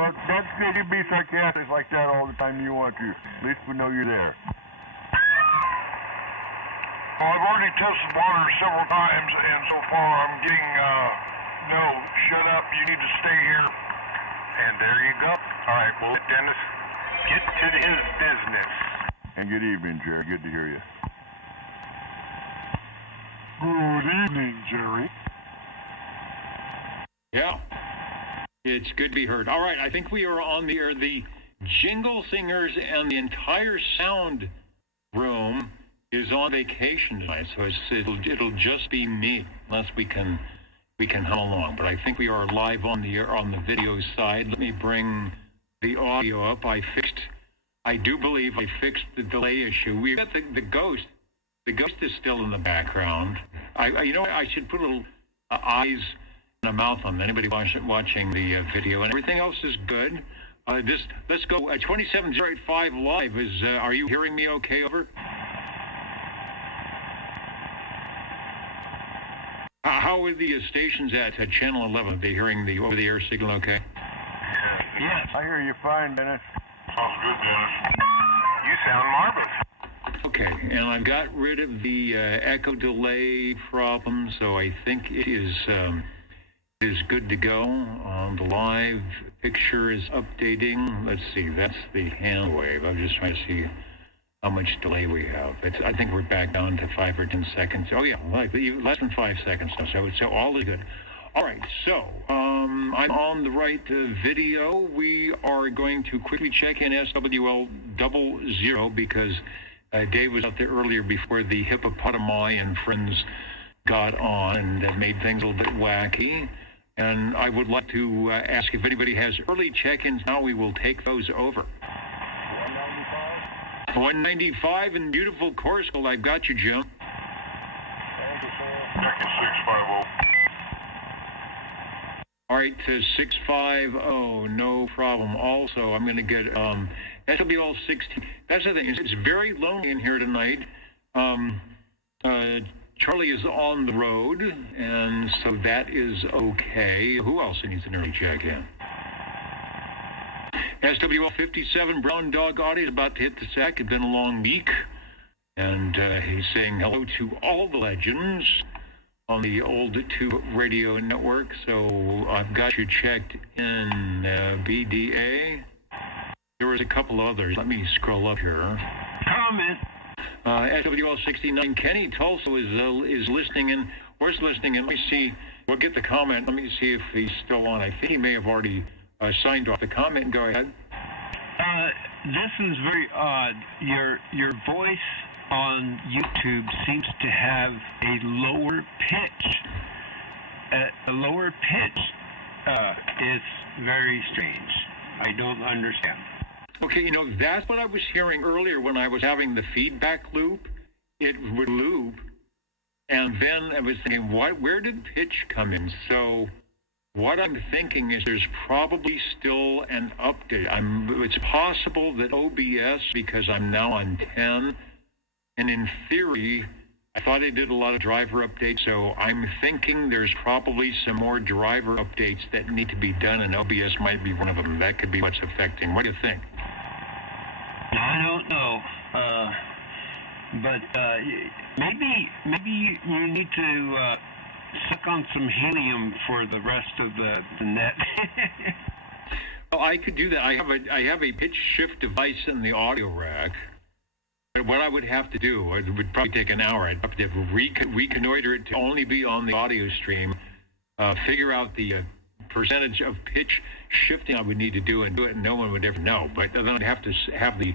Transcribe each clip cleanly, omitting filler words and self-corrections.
But that's good. You be sarcastic like that all the time you want to. At least we know you're there. Well, I've already tested water several times, and so far I'm getting, no, shut up, you need to stay here. And there you go. All right, well, let Dennis get to his business. And good evening, Jerry. Good to hear you. Good evening, Jerry. Yeah, it's good to be heard. All right, I think we are on the air. The Jingle Singers and the entire sound room is on vacation tonight, so it'll just be me, unless we can hum along. But I think we are live on the air on the video side. Let me bring the audio up. I do believe I fixed the delay issue. We've got the ghost. The ghost is still in the background. I should put a little eyes and a mouth on anybody watching the video, and everything else is good. Let's go. 27085 live is. Are you hearing me? Okay, over. How are the stations at Channel 11? Are they hearing the over-the-air signal? Okay. Yes, I hear you fine, Dennis. Sounds good, Dennis. You sound marvelous. Okay, and I've got rid of the echo delay problem, so I think it is good to go. The live picture is updating. Let's see, that's the hand wave. I'm just trying to see how much delay we have. I think we're back down to 5 or 10 seconds. Oh yeah, less than 5 seconds now, so all is good. All right, so I'm on the right video. We are going to quickly check in SWL 00 because Dave was out there earlier before the hippopotami and friends got on and made things a little bit wacky. And I would like to ask if anybody has early check-ins now. We will take those over. 195 in beautiful Corsville. I've got you, Jim. Checking 650. All right, 650, no problem. Also, I'm going to get SWL 16. That's the thing. It's very lonely in here tonight. Charlie is on the road, and so that is okay. Who else needs an early check-in? SWL 57, Brown Dog Audie is about to hit the sack. It's been a long week, and he's saying hello to all the legends on the old Tube Radio Network. So I've got you checked in, BDA. There was a couple others. Let me scroll up here. Comment. SWL 69, Kenny Tulsa is listening in. Where's listening in? Let me see. We'll get the comment. Let me see if he's still on. I think he may have already signed off the comment. Go ahead. This is very odd. Your voice on YouTube seems to have a lower pitch. A lower pitch is very strange. I don't understand. Okay, that's what I was hearing earlier when I was having the feedback loop. It would loop, and then I was thinking, where did pitch come in? So what I'm thinking is there's probably still an update. It's possible that OBS, because I'm now on 10, and in theory, I thought I did a lot of driver updates, so I'm thinking there's probably some more driver updates that need to be done, and OBS might be one of them. That could be what's affecting. What do you think? I don't know, but maybe you need to suck on some helium for the rest of the net. Well, I could do that. I have a pitch shift device in the audio rack. But what I would have to do, it would probably take an hour. I'd have to reconnoiter it to only be on the audio stream, figure out the percentage of pitch shifting I would need to do, and no one would ever know. But then I'd have to have the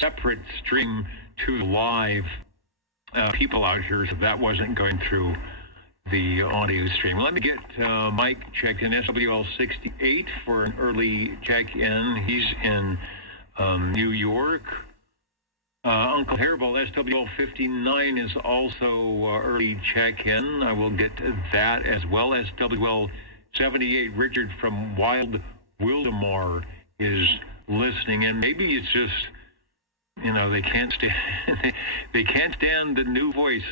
separate stream to live people out here, so that wasn't going through the audio stream. Let me get Mike checked in, SWL 68 for an early check-in. He's in New York. Uncle Hairball, SWL 59 is also early check-in. I will get that as well. SWL 78, Richard from Wild Wildemar is listening, and maybe it's just, they can't stand they can't stand the new voice.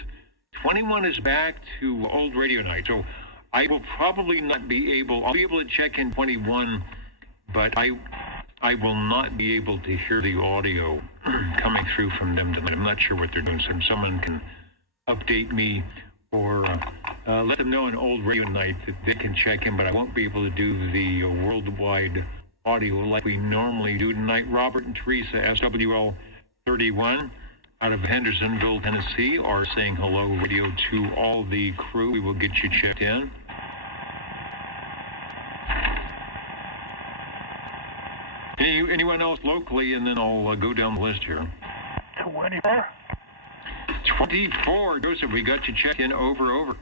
21 is back to old radio night, so I will probably not be able. I'll be able to check in 21 but I will not be able to hear the audio coming through from them tonight. I'm not sure what they're doing, so someone can update me or let them know on Old Radio Night that they can check in, but I won't be able to do the worldwide audio like we normally do tonight. Robert and Teresa, SWL 31 out of Hendersonville, Tennessee, are saying hello radio to all the crew. We will get you checked in. Anyone else locally, and then I'll go down the list here. 24? 24, Joseph, we got you checked in. Over.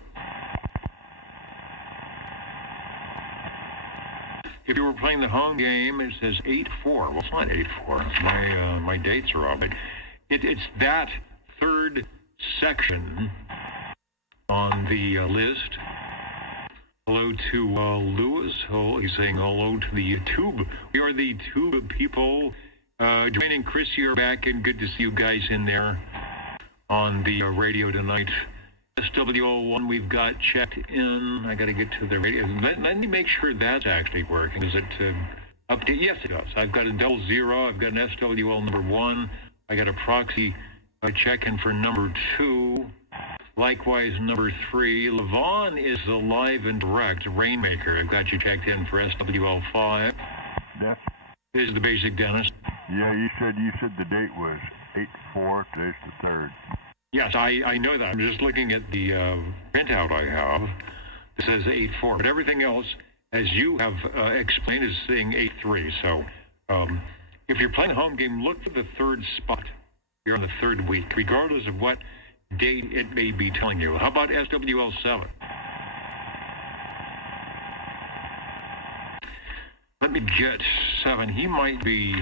If you were playing the home game, it says 8-4. Well, it's not 8-4. My dates are off. It's that third section on the list. Hello to Lewis. He's saying hello to the Tube. We are the Tube people. Dwayne and Chrissy are back, and good to see you guys in there on the radio tonight. SWO1 we've got checked in. I got to get to the radio. Let me make sure that's actually working. Is it update? Yes, it does. I've got a 00. I've got an SWL number 1. I got a proxy check-in for number 2. Likewise, number 3. Levon is alive and direct. Rainmaker, I've got you checked in for SWL 5. Yeah. This is the basic Dennis. Yeah, you said the date was 8-4. Today's the 3rd. Yes, I know that. I'm just looking at the printout I have. It says 8-4, but everything else, as you have explained, is saying 8-3. So if you're playing a home game, look for the third spot. You're on the third week, regardless of what date it may be telling you. How about SWL 7? Let me get 7. He might be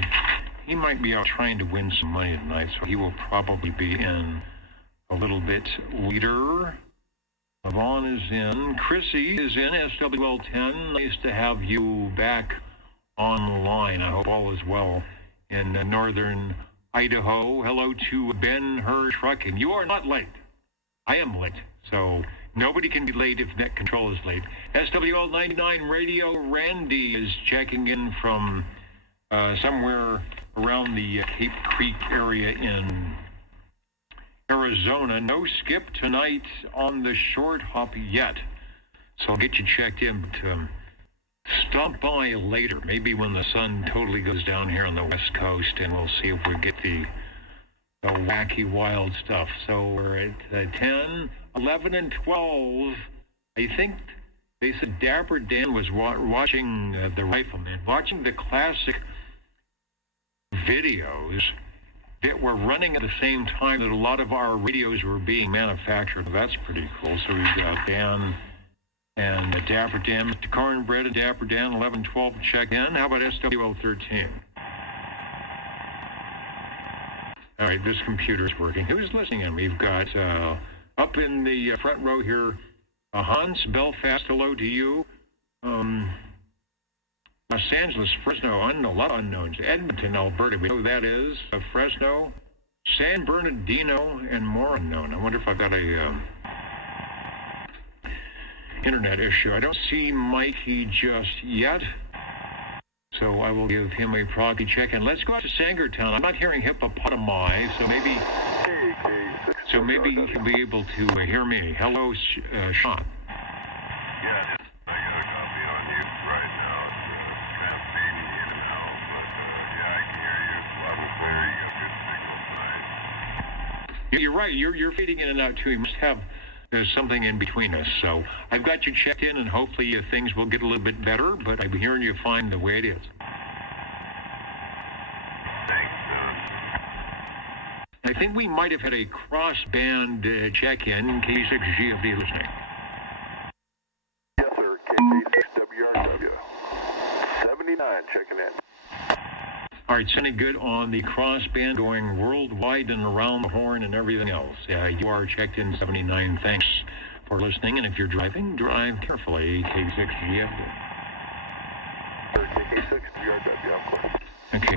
out trying to win some money tonight, so he will probably be in a little bit later. Levon is in. Chrissy is in. SWL 10. Nice to have you back online. I hope all is well in northern Idaho. Hello to Ben Hur Trucking. You are not late. I am late. So nobody can be late if Net Control is late. SWL 99 Radio. Randy is checking in from somewhere around the Cape Creek area in Arizona. No skip tonight on the short hop yet. So I'll get you checked in. But, stop by later, maybe when the sun totally goes down here on the West Coast, and we'll see if we get the wacky, wild stuff. So we're at 10, 11, and 12. I think they said Dapper Dan was watching the Rifleman, watching the classic videos that were running at the same time that a lot of our radios were being manufactured. That's pretty cool. So we've got Dan and Dapper Dan, Mr. Cornbread and Dapper Dan, 11, 12, check in. How about SWL 13? All right, this computer is working. Who's listening in? We've got up in the front row here, Hans, Belfast, hello to you. Los Angeles, Fresno, a lot of unknowns. Edmonton, Alberta, we know who that is. Fresno, San Bernardino, and more unknown. I wonder if I've got a internet issue. I don't see Mikey just yet, so I will give him a proxy check. And let's go out to Sangertown. I'm not hearing hippopotami, so maybe he'll be able to hear me. Hello, Sean. Yeah, I got a copy on you right now. It's kind of fading in and out, but yeah, I can hear you. Loud and clear. You got good signal tonight. You're right. You're fading in and out too. You must have something in between us. So I've got you checked in, and hopefully things will get a little bit better. But I'm hearing you fine the way it is. Thanks. I think we might have had a cross-band check-in. K6GFD listening. Yes, sir. KK6WRW. 79 checking in. All right, sounding good on the crossband, going worldwide and around the horn and everything else. You are checked in 79. Thanks for listening. And if you're driving, drive carefully. K6GFD. Sir, KK6WRW. I'm close. Okay,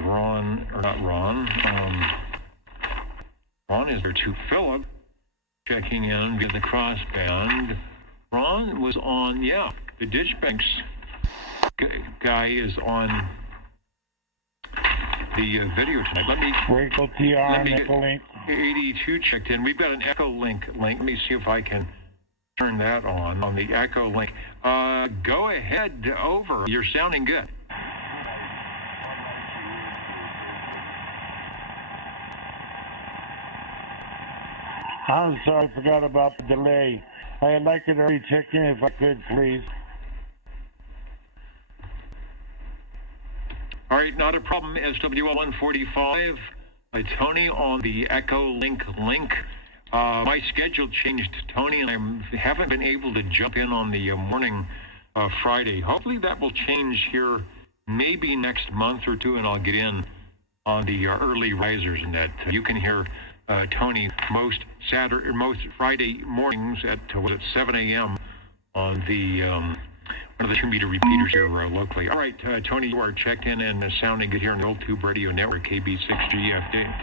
Ron is there too. Philip checking in via the crossband. Ron was on, the Ditch Banks guy is on the video tonight. Let me Rachel TR let me and get Echo Link. 82 checked in. We've got an Echo Link. Let me see if I can turn that on the Echo Link. Go ahead, over. You're sounding good. I'm sorry, I forgot about the delay. I'd like it already check in if I could, please. All right, not a problem. SWL 145. Tony on the Echo Link. My schedule changed, Tony, and I haven't been able to jump in on the morning Friday. Hopefully that will change here maybe next month or two, and I'll get in on the early risers, and that you can hear Tony most Friday mornings at 7 a.m. on the one of the 2-meter repeaters here locally. All right, Tony, you are checked in and sounding good here on the Old Tube Radio Network, KB6GFD.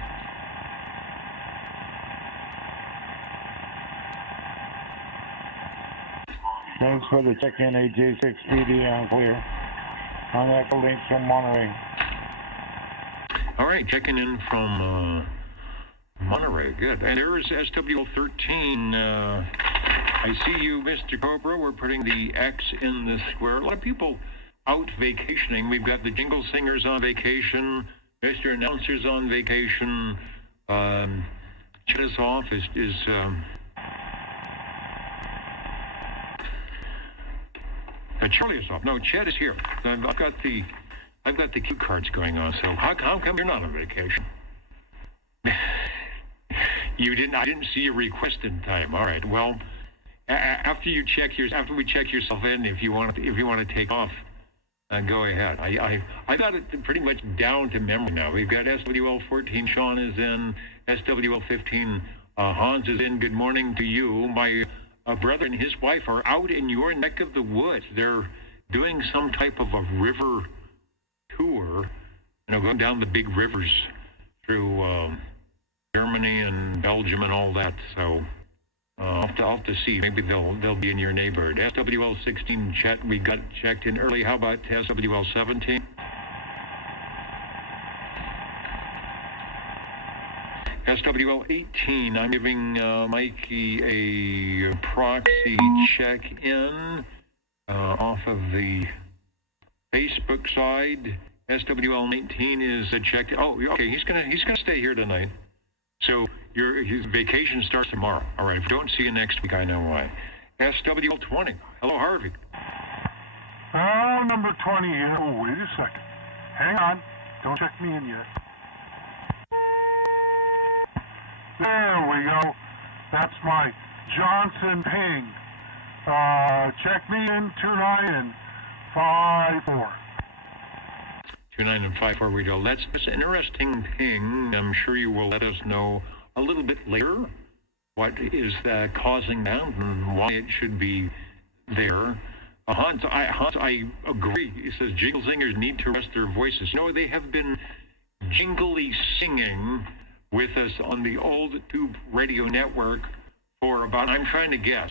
Thanks for the check-in, AJ6PD, I'm clear. On Echo Link from Monterey. All right, checking in from Monterey, good. And there's SWL13. I see you, Mr. Cobra. We're putting the X in the square. A lot of people out vacationing. We've got the Jingle Singers on vacation, Mr. Announcer's on vacation. Chet is off. Charlie is off. No, Chet is here. I've got the cue cards going on. So how come you're not on vacation? I didn't see your request in time. All right. Well, after we check yourself in, if you want to take off, go ahead. I got it pretty much down to memory now. We've got SWL 14. Sean is in. SWL 15. Hans is in. Good morning to you. My brother and his wife are out in your neck of the woods. They're doing some type of a river tour, going down the big rivers through Germany and Belgium and all that. So I'll have to see. Maybe they'll be in your neighborhood. SWL 16 Chet, we got checked in early. How about SWL 17? SWL 18, I'm giving Mikey a proxy check-in off of the Facebook side. SWL 19 is checked. Oh, okay, he's gonna stay here tonight. So his vacation starts tomorrow. All right, if we don't see you next week, I know why. SWL 20. Hello, Harvey. Oh, number 20 here. Oh, wait a second. Hang on. Don't check me in yet. There we go. That's my Johnson ping. Check me in 29 and 54. 29 and 54 we go. That's an interesting ping. I'm sure you will let us know a little bit later what is causing that and why it should be there. Hans, I agree. He says jingle singers need to rest their voices. No, they have been jingly singing with us on the Old Tube Radio Network for about, I'm trying to guess,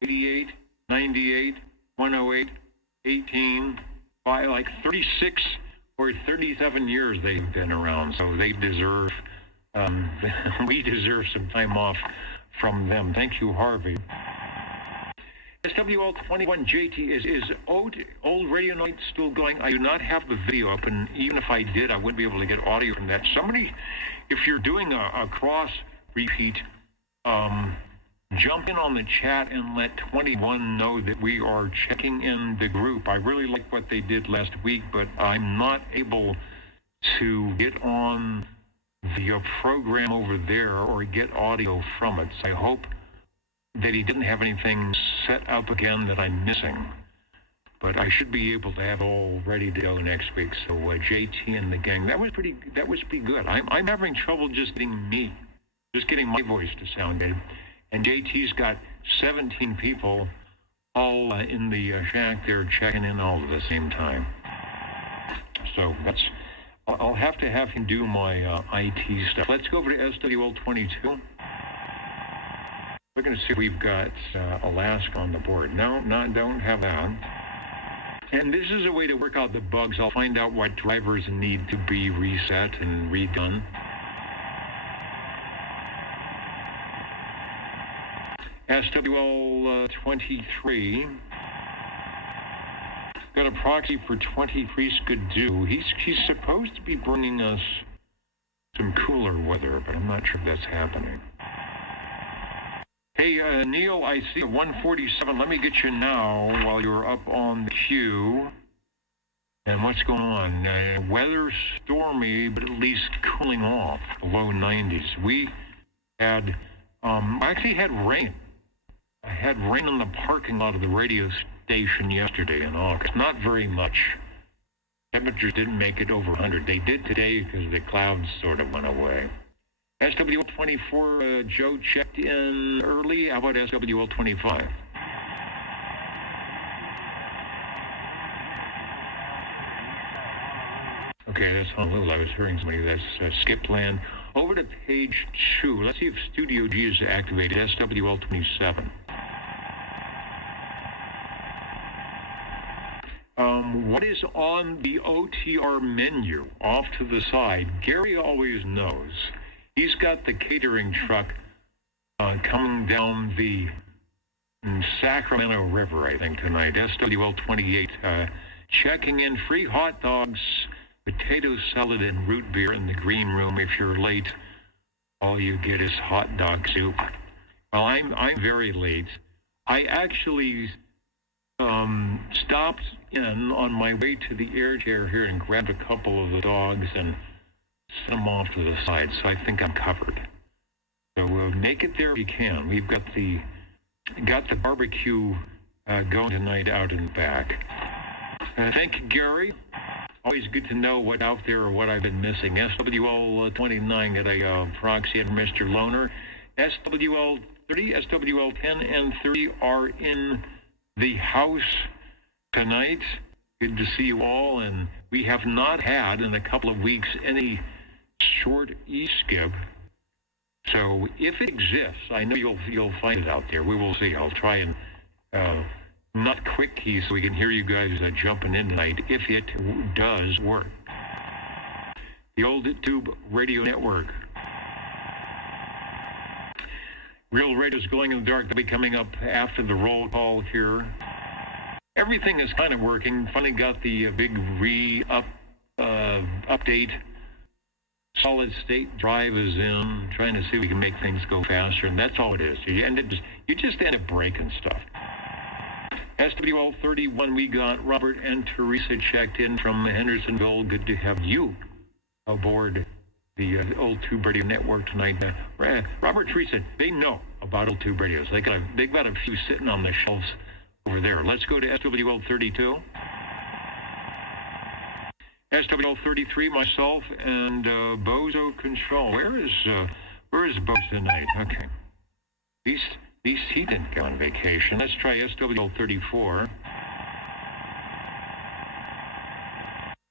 88, 98, 108, 18, by like 36 or 37 years they've been around. So they deserve, we deserve some time off from them. Thank you, Harvey. SWL 21 JT is old radio night still going. I do not have the video up, and even if I did, I wouldn't be able to get audio from that. Somebody, if you're doing a cross repeat, jump in on the chat and let 21 know that we are checking in the group. I really like what they did last week, but I'm not able to get on the program over there or get audio from it. So I hope that he didn't have anything set up again that I'm missing. But I should be able to have it all ready to go next week. So JT and the gang, that was pretty good. I'm having trouble just getting my voice to sound good. And JT's got 17 people all in the shack there checking in all at the same time. So I'll have to have him do my IT stuff. Let's go over to SWL 22. We're going to see if we've got Alaska on the board. No, don't have that. And this is a way to work out the bugs. I'll find out what drivers need to be reset and redone. SWL 23. Got a proxy for 23 Skidoo. He's supposed to be bringing us some cooler weather, but I'm not sure if that's happening. Hey, Neil, I see a 147. Let me get you now while you're up on the queue. And what's going on? Weather stormy, but at least cooling off, below 90s. We had, actually had rain. I had rain in the parking lot of the radio station yesterday in August. Not very much. Temperatures didn't make it over 100. They did today because the clouds sort of went away. SWL 24, Joe checked in early. How about SWL 25? Okay, that's Honolulu. I was hearing somebody. That's skipped land. Over to page 2. Let's see if Studio G is activated. SWL 27. What is on the OTR menu off to the side? Gary always knows. He's got the catering truck coming down the Sacramento River, I think, tonight. SWL 28. Checking in free hot dogs, potato salad, and root beer in the green room. If you're late, all you get is hot dog soup. Well, I'm very late. I actually stopped in on my way to the air chair here and grabbed a couple of the dogs and set them off to the side, so I think I'm covered. So make it there if you can. We've got the barbecue going tonight out and back. Thank you, Gary. Always good to know what out there or what I've been missing. SWL 29 got a proxy from Mr. Loner. SWL 30, SWL 10, and 30 are in the house tonight. Good to see you all, and we have not had in a couple of weeks any short e-skip. So if it exists, I know you'll find it out there. We will see. I'll try and not quick key so we can hear you guys jumping in tonight if it does work. The old Tube Radio Network. Real Radio's Going in the Dark. They'll be coming up after the roll call here. Everything is kind of working. Finally got the big update. Solid state drive is in. Trying to see if we can make things go faster, and that's all it is. You just end up breaking stuff. SWL 31, we got Robert and Teresa checked in from Hendersonville. Good to have you aboard the Old Tube Radio Network tonight. Robert, Teresa, they know about Old Tube Radios. They've got a few sitting on the shelves over there. Let's go to SWL 32. SWL 33, myself and Bozo Control. Where is Bozo tonight? Okay. At least he didn't go on vacation. Let's try SWL 34.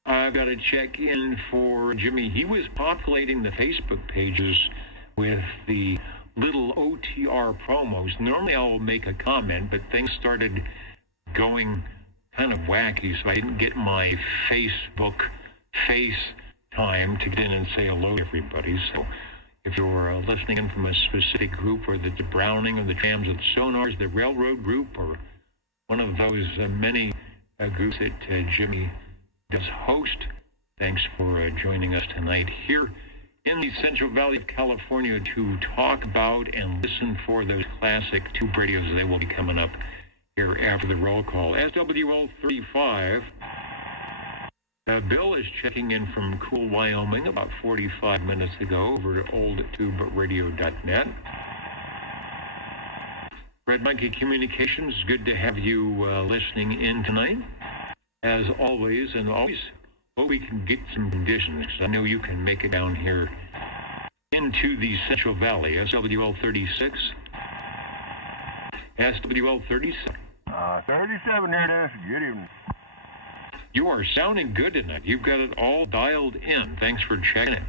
I've got to check in for Jimmy. He was populating the Facebook pages with the little OTR promos. Normally I'll make a comment, but things started going kind of wacky, so I didn't get my Facebook face time to get in and say hello to everybody. So if you're listening in from a specific group, or the Browning or the Trams or the Sonars, the Railroad group, or one of those many groups that Jimmy does host, thanks for joining us tonight here in the Central Valley of California to talk about and listen for those classic tube radios. They will be coming up here after the roll call. SWL 35. Bill is checking in from Cool, Wyoming about 45 minutes ago over to oldtuberadio.net. Red Monkey Communications, good to have you listening in tonight. As always, and always hope we can get some conditions. I know you can make it down here into the Central Valley. SWL 36. SWL 37. 37 here, Dennis. Good evening. You are sounding good tonight. You've got it all dialed in. Thanks for checking it.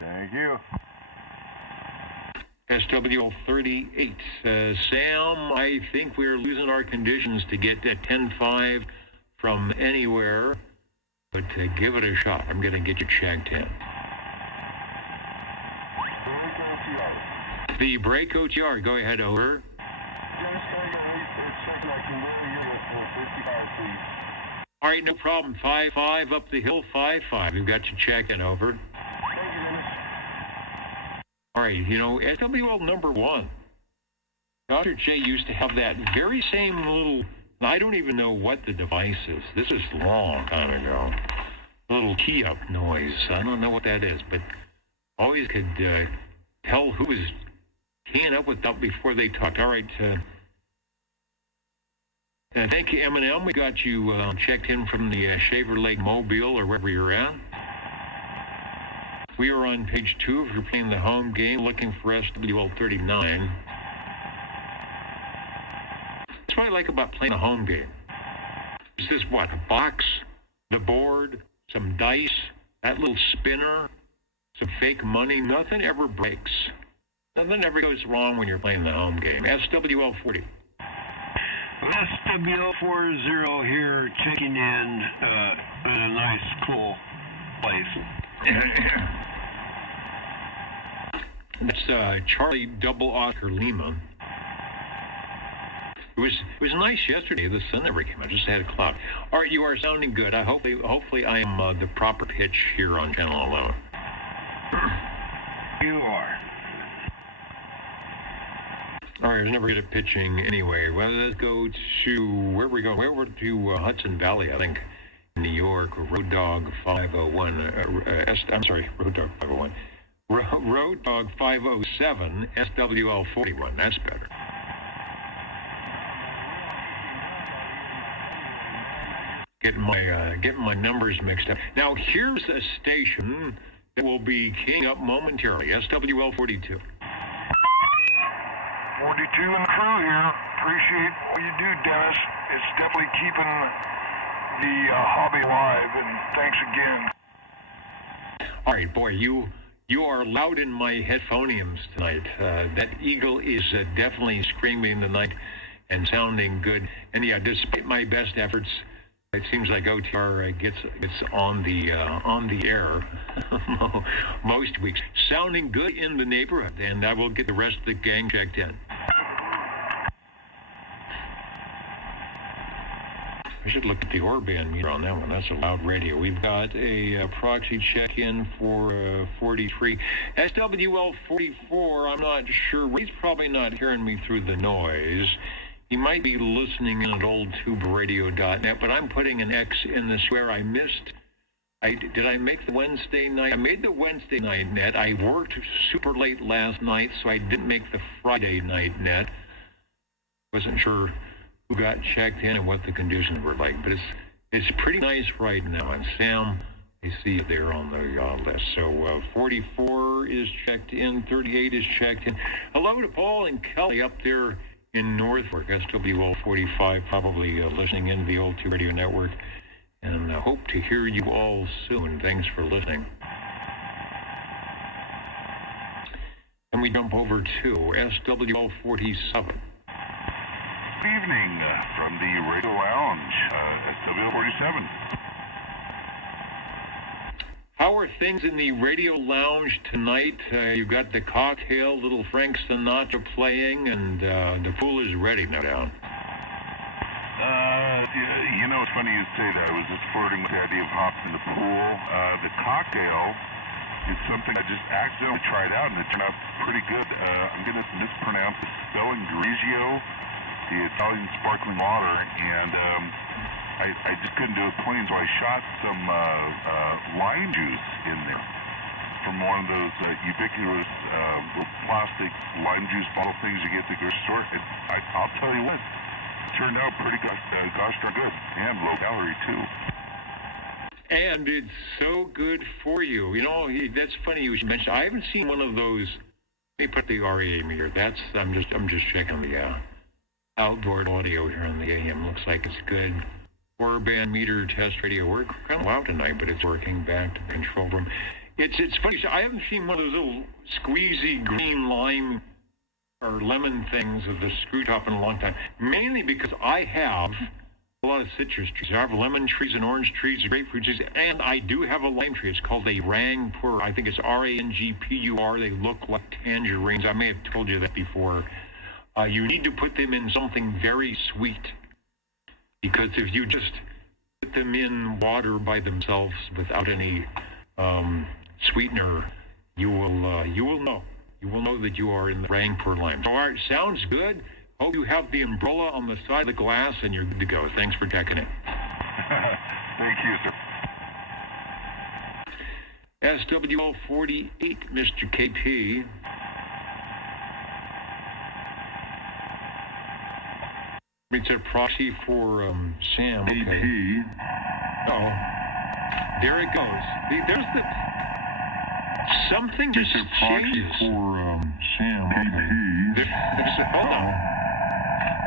Thank you. SWL 38. Sam, I think we're losing our conditions to get at 10.5 from anywhere, but give it a shot. I'm going to get you checked in. The break OTR, go ahead, over. All right, no problem. 5-5 up the hill, 5-5. We've got you checked in, over. All right, you know, SWL number 1. Dr. J used to have that very same little, I don't even know what the device is. This is a long time ago. Little key up noise. I don't know what that is, but always could tell who was keying up with that before they talked. All right. Thank you, M&M. We got you checked in from the Shaver Lake Mobile or wherever you're at. We are on page 2 if you're playing the home game, looking for SWL 39. That's what I like about playing a home game. Is this what? A box, the board, some dice, that little spinner, some fake money. Nothing ever breaks. Nothing ever goes wrong when you're playing the home game. SWL 40. SWL 40 here, checking in a nice, cool place. That's Charlie Double Oscar Lima. It was nice yesterday. The sun never came out. Just had a cloud. All right, you are sounding good. Hopefully I am the proper pitch here on Channel 11. You are. All right, I was never good at pitching anyway. Well, let's go to, where are we going? We're to Hudson Valley, I think, New York. Road Dog 501. I'm sorry, Road Dog 501. Road Dog 507, SWL 41. That's better. Getting my numbers mixed up. Now, here's a station that will be keying up momentarily. SWL 42. 42 and the crew here. Appreciate what you do, Dennis. It's definitely keeping the hobby alive, and thanks again. All right, boy, you are loud in my headphoniums tonight. That eagle is definitely screaming tonight and sounding good. And yeah, despite my best efforts, it seems like OTR gets on the air most weeks. Sounding good in the neighborhood, and I will get the rest of the gang checked in. I should look at the Orban meter on that one. That's a loud radio. We've got a proxy check-in for 43. SWL 44, I'm not sure. He's probably not hearing me through the noise. He might be listening in at oldtuberadio.net, but I'm putting an X in the square. I missed. Did I make the Wednesday night? I made the Wednesday night net. I worked super late last night, so I didn't make the Friday night net. Wasn't sure who got checked in and what the conditions were like, but it's pretty nice right now. And Sam, I see you there on the list. So 44 is checked in, 38 is checked in. Hello to Paul and Kelly up there in Northwark, SWL 45, probably listening in the Old 2 Radio Network, and I hope to hear you all soon. Thanks for listening. And we jump over to SWL 47. Good evening from the Radio Lounge, SWL 47. How are things in the Radio Lounge tonight? You've got the cocktail, little Frank Sinatra playing, and the pool is ready, no doubt. You know, it's funny you say that. I was just flirting with the idea of hopping in the pool. The cocktail is something I just accidentally tried out, and it turned out pretty good. I'm going to mispronounce the spelling, Grigio, the Italian sparkling water, and I just couldn't do it plain, so I shot some lime juice in there from one of those ubiquitous little plastic lime juice bottle things you get at the grocery store. I'll tell you what, it turned out pretty gosh darn good, and low calorie too. And it's so good for you. You know, that's funny you should mention. I haven't seen one of those. Let me put the REA meter. I'm just checking the outboard audio here on the AM. Looks like it's good. 4-band meter test radio. We're kind of loud tonight, but it's working. Back to the control room. It's funny. So I haven't seen one of those little squeezy green lime or lemon things with the screw top in a long time. Mainly because I have a lot of citrus trees. I have lemon trees and orange trees, grapefruit trees, and I do have a lime tree. It's called a Rangpur. I think it's Rangpur. They look like tangerines. I may have told you that before. You need to put them in something very sweet, because if you just put them in water by themselves without any sweetener, you will know. You will know that you are in the Rangpur lime. All right, sounds good. Hope you have the umbrella on the side of the glass and you're good to go. Thanks for checking in. Thank you, sir. SWL 48, Mr. KP. It's a proxy for Sam. Okay. Oh, there it goes. There's the something just changes. For Sam. Okay. Hold on.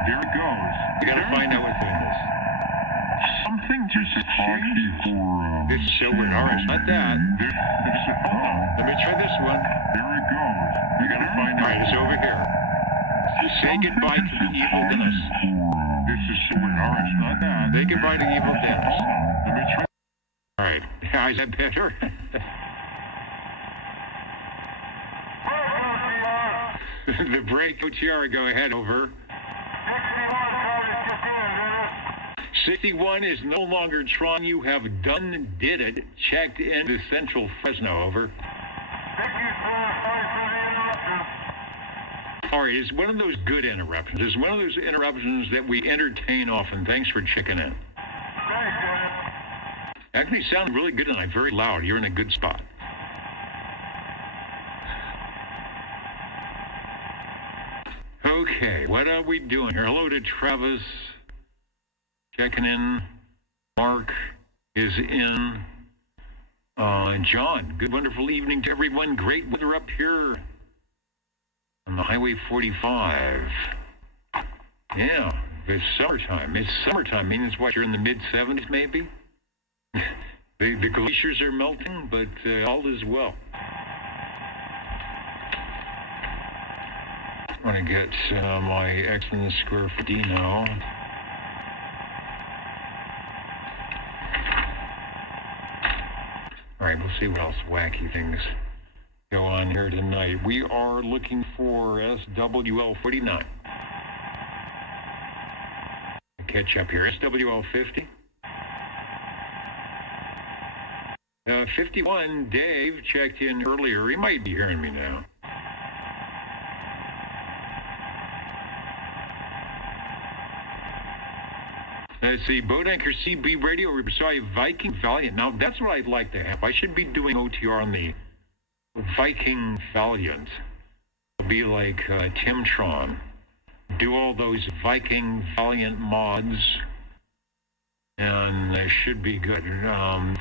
There it goes. You gotta find out what's doing this. Something just changes. For It's so weird. All right, it's not that. Hold on. Let me try this one. There it goes. You gotta find All out. right, it's over here. Say goodbye to the evil Dennis. This is so weird. All right, it's not that. Say goodbye to evil Dennis. Let me try. All right. Is that better? The break, OTR, go ahead, over. 61 is no longer Tron. You have did it. Checked into Central Fresno, over. All right, it's one of those good interruptions. It's one of those interruptions that we entertain often. Thanks for checking in. Actually, sounded really good tonight, very loud. You're in a good spot. Okay, what are we doing here? Hello to Travis. Checking in. Mark is in. John, good, wonderful evening to everyone. Great weather up here on the Highway 45. Yeah, it's summertime. It's summertime. I mean, it's what, you're in the mid-70s maybe? The glaciers are melting, but all is well. I want to get my X in the square for Dino. All right, we'll see what else wacky things go on here tonight. We are looking for SWL 49. Catch up here. SWL 50. 51, Dave checked in earlier. He might be hearing me now. Let's see, Boat Anchor CB Radio, we saw a Viking Valiant. Now, that's what I'd like to have. I should be doing OTR on the Viking Valiant. It'll be like Timtron. Do all those Viking Valiant mods, and it should be good.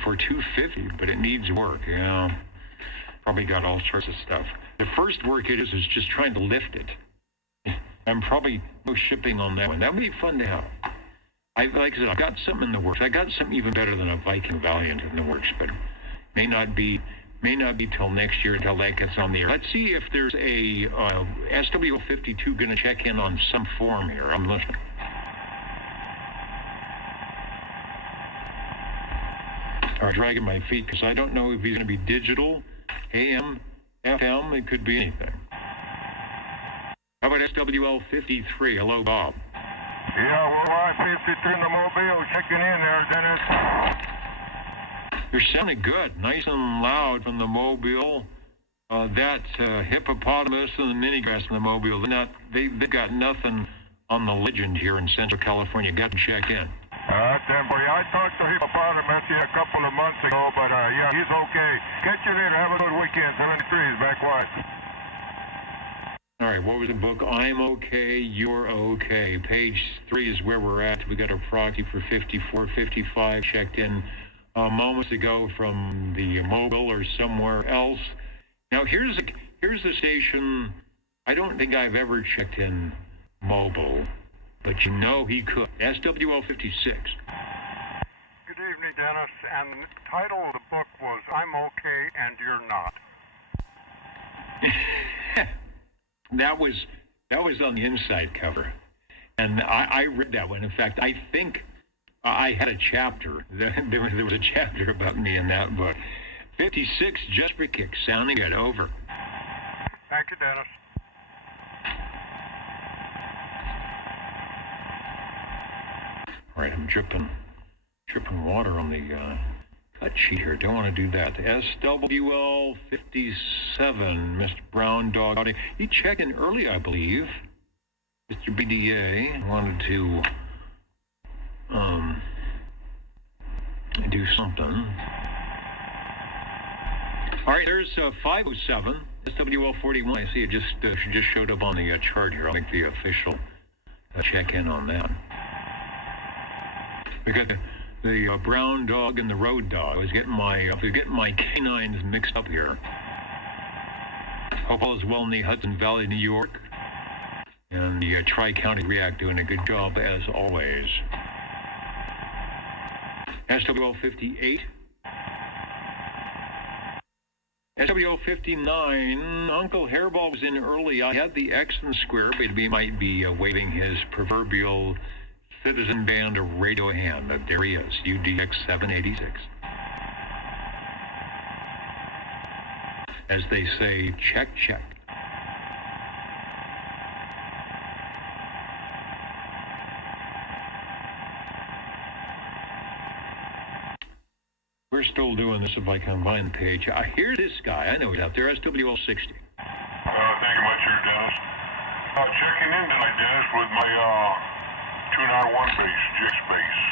For $250, but it needs work. Yeah, probably got all sorts of stuff. The first work it is just trying to lift it. I'm probably no shipping on that one. That would be fun to have. Like I said, I've got something in the works. I got something even better than a Viking Valiant in the works, but may not be till next year until that gets on the air. Let's see if there's a SW52 going to check in on some form here. I'm listening. All right, dragging my feet because I don't know if he's going to be digital, AM, FM. It could be anything. How about SWL53? Hello, Bob. Yeah, we're 53 in the Mobile, checking in there, Dennis. You're sounding good, nice and loud from the Mobile. That hippopotamus and the mini-grass in the Mobile, they've got nothing on the legend here in Central California. Got to check in. Tempo, I talked to Hippopotamus here a couple of months ago, but yeah, he's okay. Catch you later. Have a good weekend. 73 is back wide. All right, what was the book? I'm okay, you're okay. Page 3 is where we're at. We got a proxy for 54, 55 checked in moments ago from the Mobile or somewhere else. Now, here's the station. I don't think I've ever checked in Mobile, but you know he could. SWL 56. Good evening, Dennis. And the title of the book was I'm Okay and You're Not. That was on the inside cover, and I read that one. In fact, I think I had a chapter. There was a chapter about me in that book. 56, just for kicks. Sounding good. Over. Thank you, Dennis. All right, I'm dripping water on the cut sheet here. Don't want to do that. SWL 57, Mr. Brown Dog. He checked in early, I believe. Mr. BDA wanted to do something. All right, there's 507, SWL 41. I see it just showed up on the chart here. I'll make the official check-in on that. We got the brown dog and the road dog. I was getting my canines mixed up here. Hope all is well in the Hudson Valley, New York. And the Tri-County React doing a good job as always. SWL 58. SWL 59. Uncle Hairball was in early. I had the X and square, but he might be waving his proverbial Citizen Band radio hand. There he is, UDX 786. As they say, check, check. We're still doing this if I can find the page. Here's this guy. I know he's out there, SWL 60. Thank you much, here, Dennis. Checking in tonight, Dennis, with my 291 base, Jix base.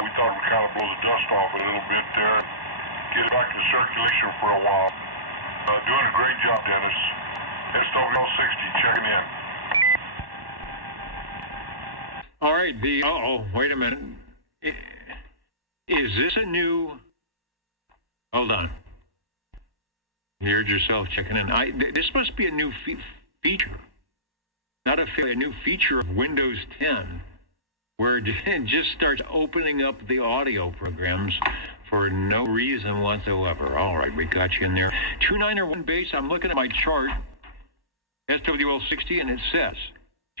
We thought we'd kind of blow the dust off a little bit there, get it back in circulation for a while. Doing a great job, Dennis. SWL 60, checking in. All right, wait a minute. Is this a new... Hold on. You heard yourself checking in. This must be a new feature. Not a new feature of Windows 10, where it just starts opening up the audio programs for no reason whatsoever. All right, we got you in there. 291 base, I'm looking at my chart, SWL 60, and it says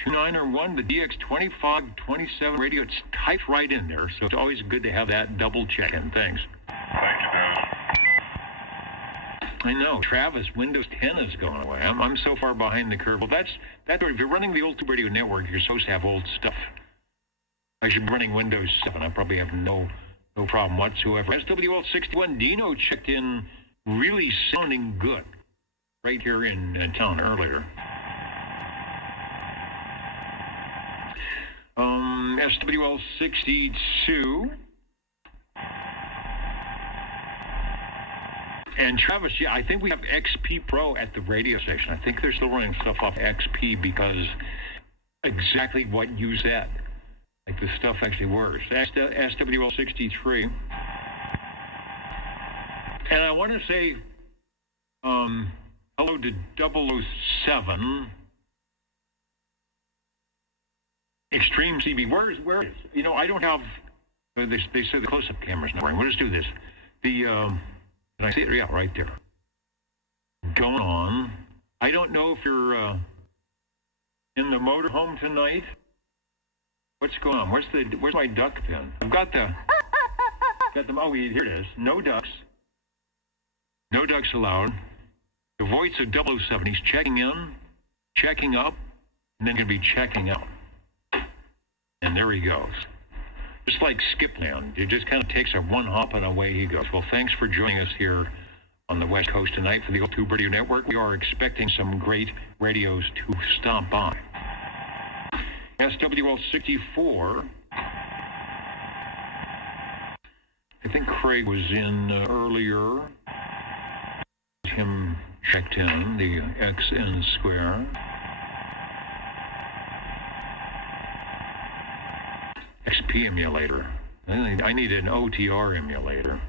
291, the DX2527 radio. It's typed right in there, so it's always good to have that double check in. Thanks. Thank you, Dennis. I know, Travis, Windows 10 is going away. I'm so far behind the curve. Well, that's if you're running the old Tube Radio Network, you're supposed to have old stuff. I should be running Windows 7. I probably have no problem whatsoever. SWL 61, Dino checked in, really sounding good, right here in town earlier. SWL 62. And Travis, yeah, I think we have XP Pro at the radio station. I think they're still running stuff off XP because exactly what you said. Like the stuff actually works. SWL 63. And I want to say hello to 007. Extreme CB. Where is? You know, I don't have. They say the close-up camera's not working. We'll just do this. Can I see it? Yeah, right there. Going on. I don't know if you're in the motorhome tonight. What's going on? Where's my duck pin? I've got them. Oh, here it is. No ducks. No ducks allowed. The voice of 007. He's checking in, checking up, and then going to be checking out. And there he goes. Just like Skipland. It just kind of takes a one hop and away he goes. Well, thanks for joining us here on the West Coast tonight for the Old Tube Radio Network. We are expecting some great radios to stop by. SWL 64. I think Craig was in earlier. Him checked in, the XN square. XP emulator. I need an OTR emulator.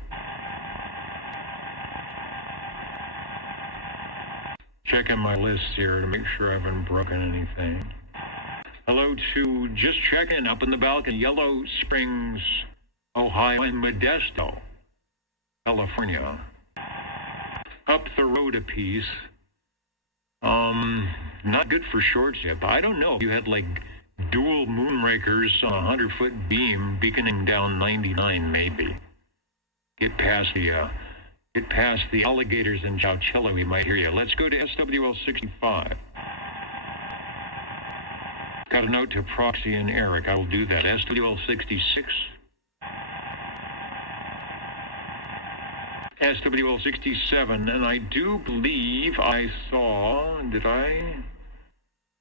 Checking my list here to make sure I haven't broken anything. Hello to just checking up in the balcony, Yellow Springs, Ohio, and Modesto, California. Up the road a piece. Not good for shorts yet, but I don't know if you had like dual moonrakers on a 100-foot beam beaconing down 99 maybe. Get past the alligators in Chowchilla, we might hear you. Let's go to SWL 65. Got a note to Proxy and Eric. I will do that. SWL 66. SWL 67, and I do believe I saw,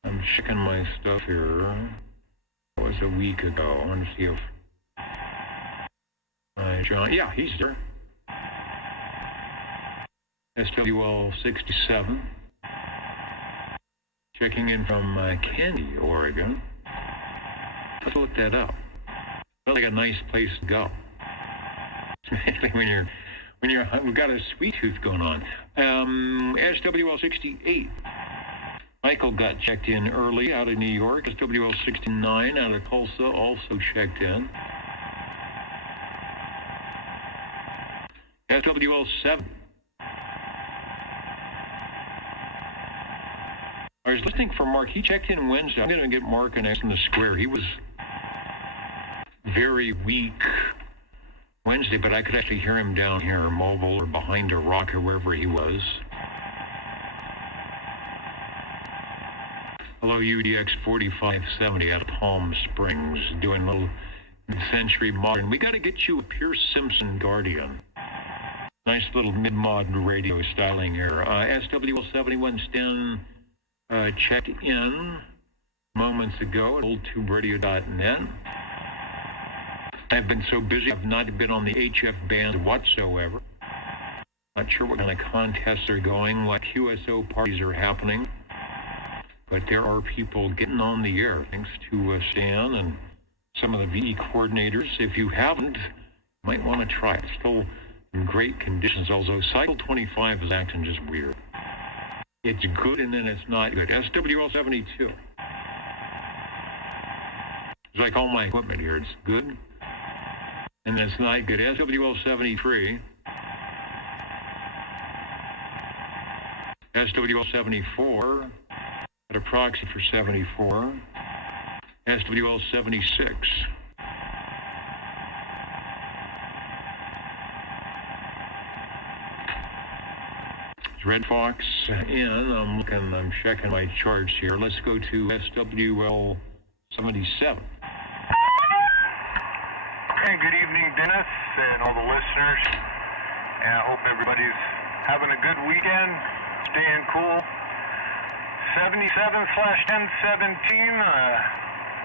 I'm checking my stuff here. It was a week ago. I want to see if, John, yeah, he's there. SWL 67. Checking in from Candy, Oregon. Let's look that up. Sounds like a nice place to go. Especially when we've got a sweet tooth going on. SWL 68. Michael got checked in early out of New York. SWL 69 out of Tulsa also checked in. SWL 7. I was listening for Mark. He checked in Wednesday. I'm going to get Mark an X in the square. He was very weak Wednesday, but I could actually hear him down here, mobile or behind a rock or wherever he was. Hello, UDX 4570 out of Palm Springs, doing a little mid-century modern. We got to get you a Pierce Simpson Guardian. Nice little mid-mod radio styling here. SWL 71 Stan checked in moments ago at oldtuberadio.net. I've been so busy, I've not been on the HF band whatsoever. Not sure what kind of contests are going, what QSO parties are happening. But there are people getting on the air, thanks to Stan and some of the VE coordinators. If you haven't, you might want to try it. Still in great conditions, although Cycle 25 is acting just weird. It's good and then it's not good. SWL 72. It's like all my equipment here. It's good and it's not good. SWL 73. SWL 74. Got a proxy for 74. SWL 76. Red Fox in. I'm checking my charts here. Let's go to SWL 77. Hey, good evening, Dennis, and all the listeners. And I hope everybody's having a good weekend, staying cool. 77/1017,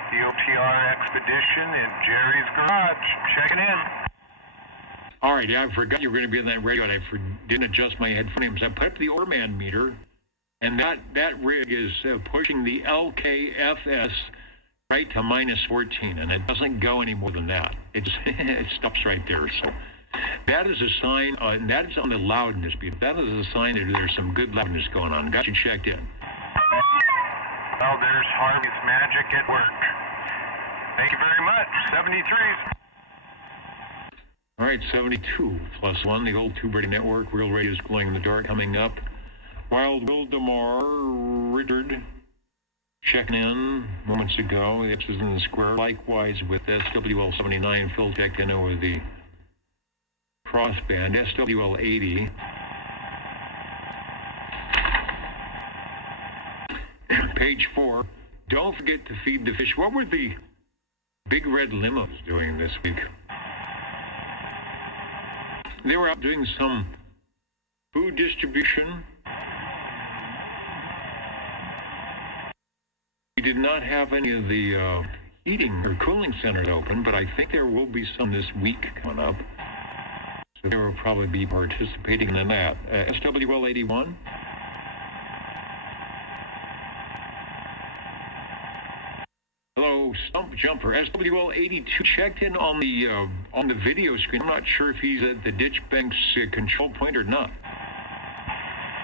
the OTR expedition in Jerry's garage. Checking in. All right, yeah, I forgot you were going to be on that radio, and I didn't adjust my headphones. I put up the Orman meter, and that rig is pushing the LKFS right to -14, and it doesn't go any more than that. It stops right there. So that is a sign, and that is on the loudness beat. That is a sign that there's some good loudness going on. Got you checked in. Well, there's Harvey's magic at work. Thank you very much. 73s. All right, 72 plus 1, the old Tube Radio Network. Real Radio's Glowing in the Dark coming up. Wild Will DeMar, Richard, checking in moments ago. The X is in the square. Likewise with SWL 79, Phil checked in over the crossband. SWL 80. Page 4. Don't forget to feed the fish. What were the big red limos doing this week? They were out doing some food distribution. We did not have any of the heating or cooling centers open, but I think there will be some this week coming up. So they will probably be participating in that. SWL 81. Hello, Stump Jumper. SWL 82 checked in on the video screen. I'm not sure if he's at the Ditch Bank's control point or not.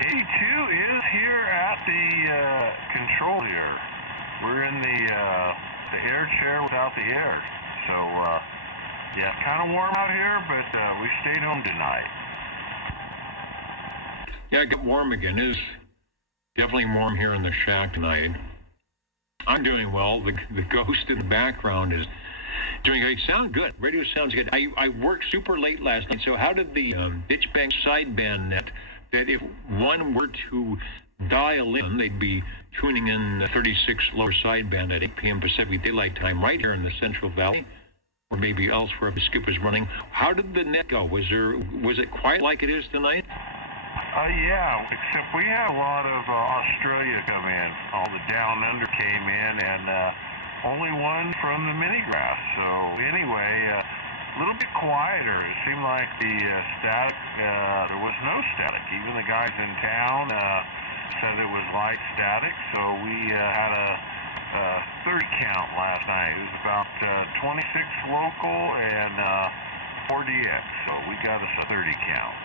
82 is here at the control here. We're in the air chair without the air. So, yeah, kind of warm out here, but we stayed home tonight. Yeah, it got warm again. It is definitely warm here in the shack tonight. I'm doing well. The ghost in the background is doing great. Sound good. Radio sounds good. I worked super late last night, so how did the Ditchbank sideband net, that if one were to dial in, they'd be tuning in the 36 lower sideband at 8 p.m. Pacific Daylight Time right here in the Central Valley, or maybe elsewhere if the skip was running. How did the net go? Was it quite like it is tonight? Yeah, except we had a lot of Australia come in. All the down under came in, and only one from the mini-grass. So anyway, a little bit quieter. It seemed like the static, there was no static. Even the guys in town said it was light static. So we had a 30 count last night. It was about 26 local and 4 DX. So we got us a 30 count.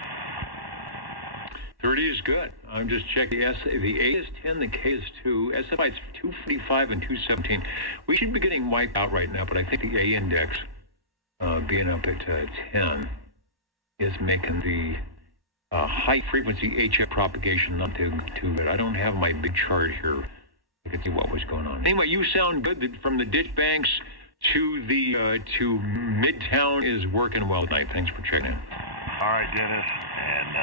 30 is good. I'm just checking. The A is 10, the K is 2. SFI is 245 and 217. We should be getting wiped out right now, but I think the A index, being up at 10, is making the high frequency HF propagation not too good. I don't have my big chart here. I can see what was going on. Anyway, you sound good. From the ditch banks to the to Midtown is working well tonight. Thanks for checking in. All right, Dennis, and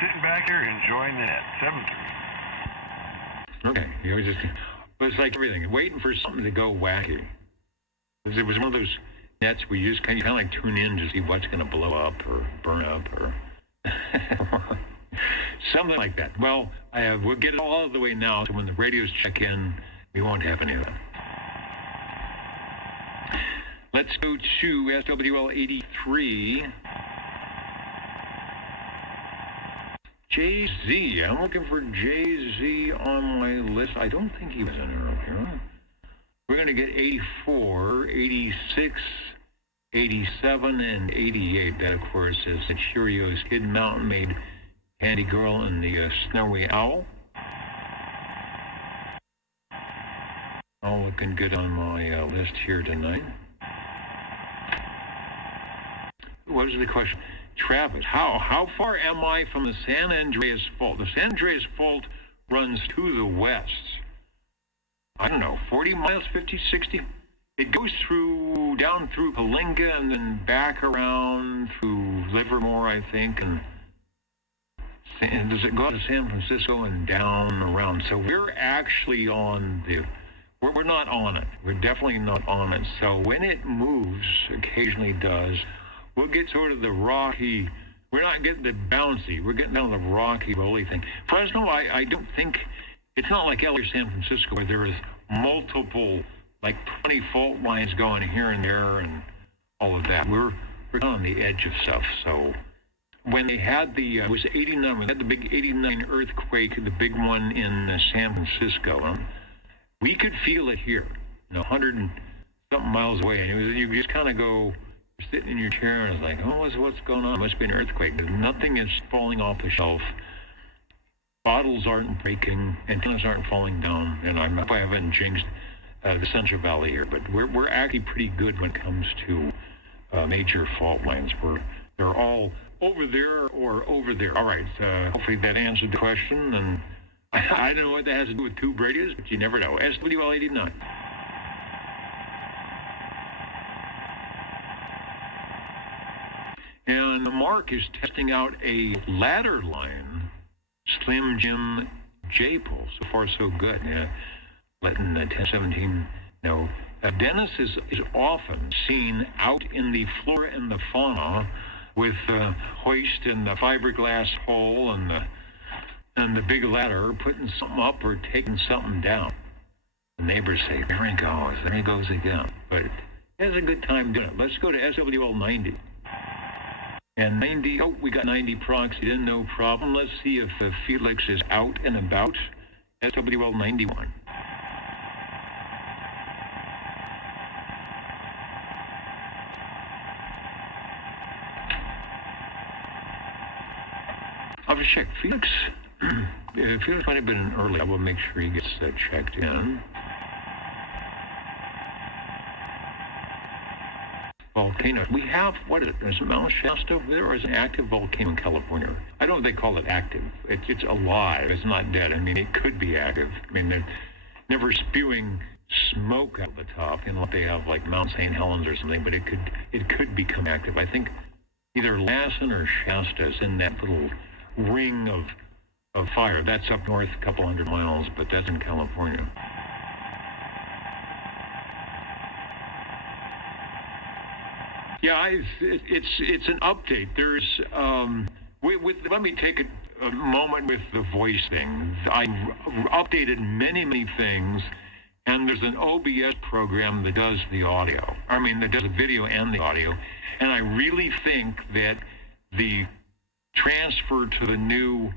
sitting back here enjoying the net. 7-3. Okay, you know, it's like everything, waiting for something to go wacky. It was one of those nets where you just kind of like tune in to see what's going to blow up or burn up or something like that. Well, we'll get it all out of the way now, so when the radios check in, we won't have any of that. Let's go to SWL 83. JZ. I'm looking for JZ on my list. I don't think he was in earlier. We're going to get 84, 86, 87, and 88. That, of course, is the Cheerios Kid Mountain Made Handy Girl and the Snowy Owl. All looking good on my list here tonight. What was the question? Travis, how far am I from the San Andreas Fault? The San Andreas Fault runs to the west. I don't know, 40 miles, 50, 60? It goes down through Palinga and then back around through Livermore, I think, and does it go to San Francisco and down around? So we're actually we're not on it. We're definitely not on it. So when it moves, occasionally does, we'll get sort of the rocky, we're not getting the bouncy, we're getting down the rocky, rolly thing. Fresno, I don't think, it's not like LA or San Francisco where there is multiple, like 20 fault lines going here and there and all of that. We're on the edge of stuff. So when they had it was 89, we had the big 89 earthquake, the big one in San Francisco, we could feel it here, 100 and something miles away. And you just kind of go, sitting in your chair and it's like, what's going on? It must be an earthquake. Nothing is falling off the shelf. Bottles aren't breaking, antennas aren't falling down, and I hope I haven't jinxed the Central Valley here, but we're actually pretty good when it comes to major fault lines. They're all over there or over there. All right, hopefully that answered the question, and I don't know what that has to do with tube radios, but you never know. SWL 89. And Mark is testing out a ladder line Slim Jim J-Pole. So far, so good. Letting the 1017 know. Dennis is often seen out in the flora and the fauna with hoist and the fiberglass hole and the big ladder, putting something up or taking something down. The neighbors say, there he goes again. But he has a good time doing it. Let's go to SWL 90. And 90, we got 90 proxied in, no problem. Let's see if Felix is out and about. SWL 91. I'll just check. Felix might have been in early. I will make sure he gets checked in. Volcano. We have, what is it? Is Mount Shasta over there, or is it an active volcano in California? I don't know if they call it active. It's alive. It's not dead. I mean, it could be active. I mean, never spewing smoke out the top, like they have like Mount St. Helens or something, but it could become active. I think either Lassen or Shasta is in that little ring of fire. That's up north a couple hundred miles, but that's in California. Yeah, it's an update. There's let me take a moment with the voice thing. I updated many things, and there's an OBS program that does the audio. I mean, that does the video and the audio. And I really think that the transfer to the new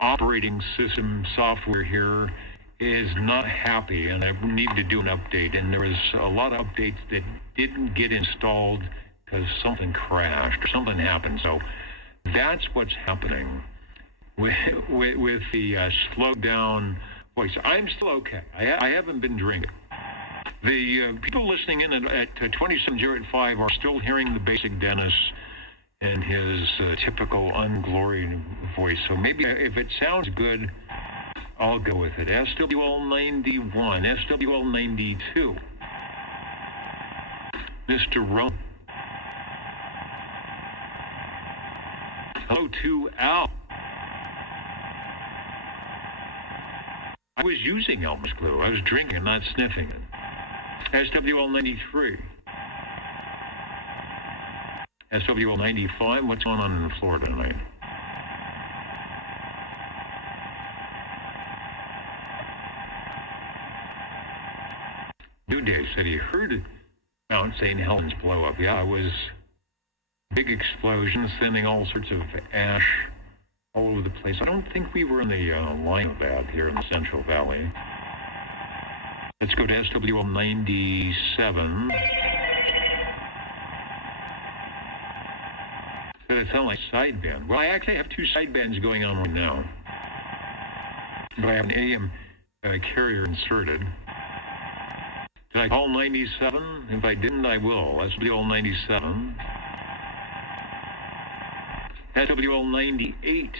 operating system software here is not happy, and I need to do an update. And there was a lot of updates that didn't get installed because something crashed or something happened. So that's what's happening with the slowed down voice. I'm still okay. I haven't been drinking. The people listening in at 27085 are still hearing the basic Dennis and his typical ungloried voice. So maybe if it sounds good, I'll go with it. SWL 91, SWL 92. Mr. Rome. Hello to Al. I was using Elmer's glue. I was drinking and not sniffing it. SWL 93. SWL 95. What's going on in Florida tonight? New Day said he heard Mount St. Helens blow up. Yeah, it was big explosions, sending all sorts of ash all over the place. I don't think we were in the line of that here in the Central Valley. Let's go to SWL 97. But it sounded like sideband. Well, I actually have two sidebands going on right now. But I have an AM carrier inserted. Did I call 97? If I didn't, I will. SWL 97. SWL 98.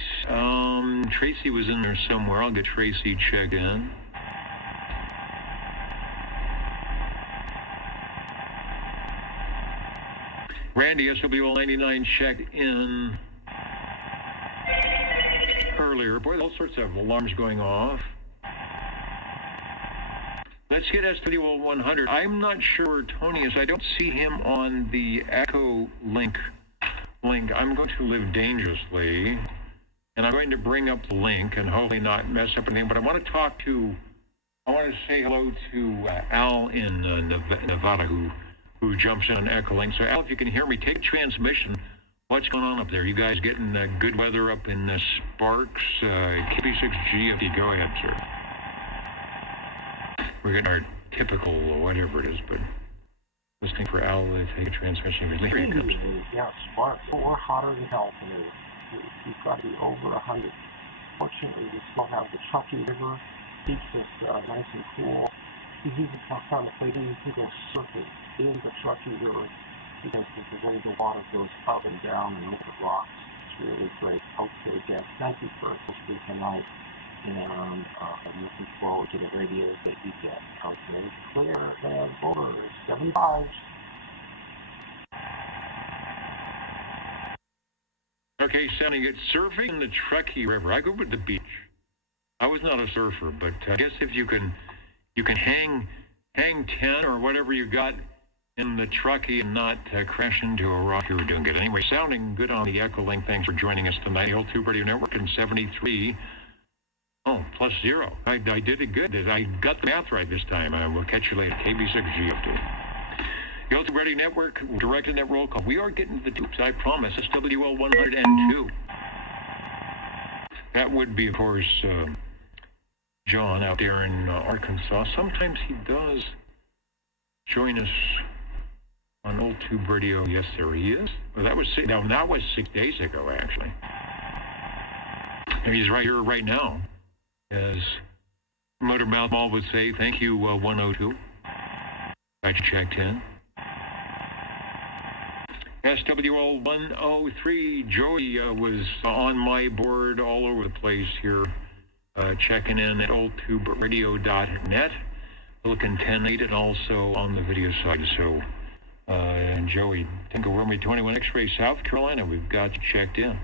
Tracy was in there somewhere. I'll get Tracy checked in. Randy, SWL 99 checked in earlier. Boy, all sorts of alarms going off. Let's get SWL 100. I'm not sure where Tony is. I don't see him on the Echo link. I'm going to live dangerously, and I'm going to bring up the link and hopefully not mess up anything. But I want to say hello to Al in Nevada who jumps in on Echo link. So Al, if you can hear me, take a transmission. What's going on up there? You guys getting good weather up in Sparks? KB6G, go ahead, sir. We're getting our typical whatever it is, but listening for Al to take a transmission. Here he comes. Yeah, Sparks. We're hotter than hell today. We've got to be over 100. Fortunately, we still have the Truckee River. Keeps us nice and cool. You even contemplating you can go surfing in the Truckee River because the way the water goes up and down and over rocks. It's really great. Okay, Jeff, thank you for hosting tonight. And I'm looking forward to the radios that you get. Okay, clear and over 75. Okay, sounding good. Surfing in the Truckee River. I go to the beach. I was not a surfer, but I guess if you can hang 10 or whatever you got in the Truckee and not crash into a rock, you were doing good. Anyway, sounding good on the Echo Link. Thanks for joining us tonight. The L2 Radio Network in 73. Oh, +0. I did it good. I got the math right this time. I will catch you later. KB6G update. The L2 Radio Network, directed that roll call. We are getting to the tubes, I promise. SWL 102. That would be, of course, John out there in Arkansas. Sometimes he does join us on Old Tube Radio. Yes, there he is. Well, that was 6 days ago, actually. And he's right here right now. As Motor Mouth Mall would say, thank you, 102. Got you checked in. SWL 103, Joey was on my board all over the place here. checking in at oldtuberadio.net, looking 10-8, and also on the video side. So, Joey, Tinker Wormy 21 X-Ray, South Carolina, we've got you checked in.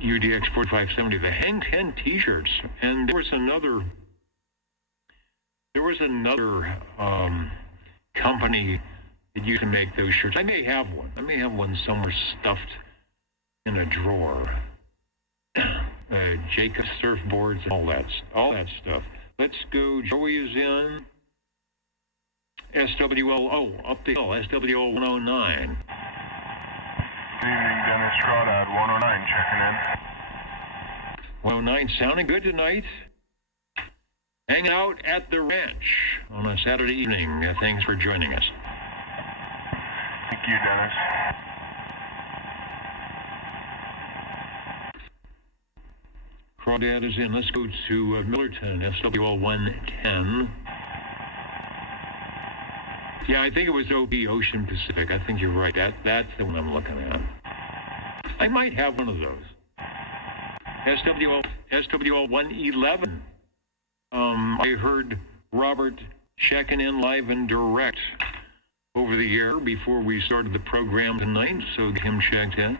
UDX 4570, the Hang 10 T-shirts, and there was another company that used to make those shirts. I may have one. I may have one somewhere stuffed in a drawer. Jacob surfboards and all that stuff. Let's go. Joey is in. SWL, up the hill, SWL 109. Good evening, Dennis Crawdad, 109, checking in. 109, sounding good tonight. Hanging out at the ranch on a Saturday evening. Thanks for joining us. Thank you, Dennis. Crawdad is in. Let's go to Millerton, SWL 110. Yeah, I think it was OB, Ocean Pacific. I think you're right. That's the one I'm looking at. I might have one of those. SWL 111. I heard Robert checking in live and direct over the air before we started the program tonight, so get him checked in.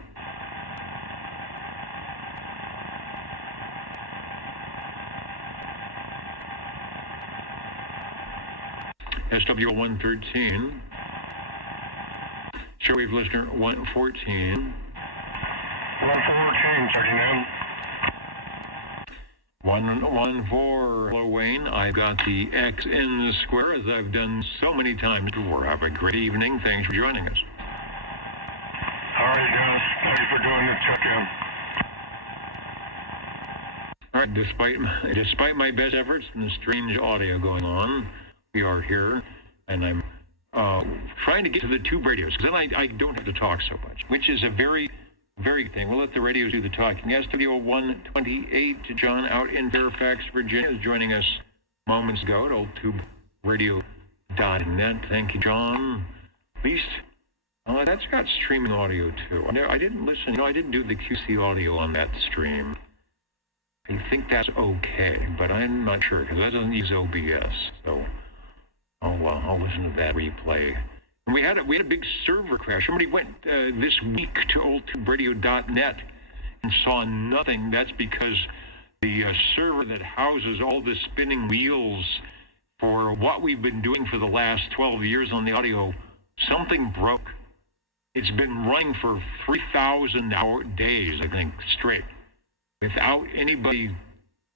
SWL 113. Shortwave listener 114. 114, checking in. 114. Hello, Wayne. I've got the X in the square, as I've done so many times before. Have a great evening. Thanks for joining us. All right, Dennis. Thanks for doing the check-in. All right, despite my best efforts and the strange audio going on, we are here, and I'm trying to get to the tube radios, because then I don't have to talk so much, which is a very, very good thing. We'll let the radios do the talking. SWO 128, John out in Fairfax, Virginia, is joining us moments ago at oldtuberadio.net. Thank you, John. At least, that's got streaming audio, too. I didn't listen, I didn't do the QC audio on that stream. I think that's okay, but I'm not sure, because that doesn't use OBS, so I'll listen to that replay. And we had a big server crash. Somebody went this week to oldtuberadio.net and saw nothing. That's because the server that houses all the spinning wheels for what we've been doing for the last 12 years on the audio, something broke. It's been running for 3,000 days, I think, straight, without anybody,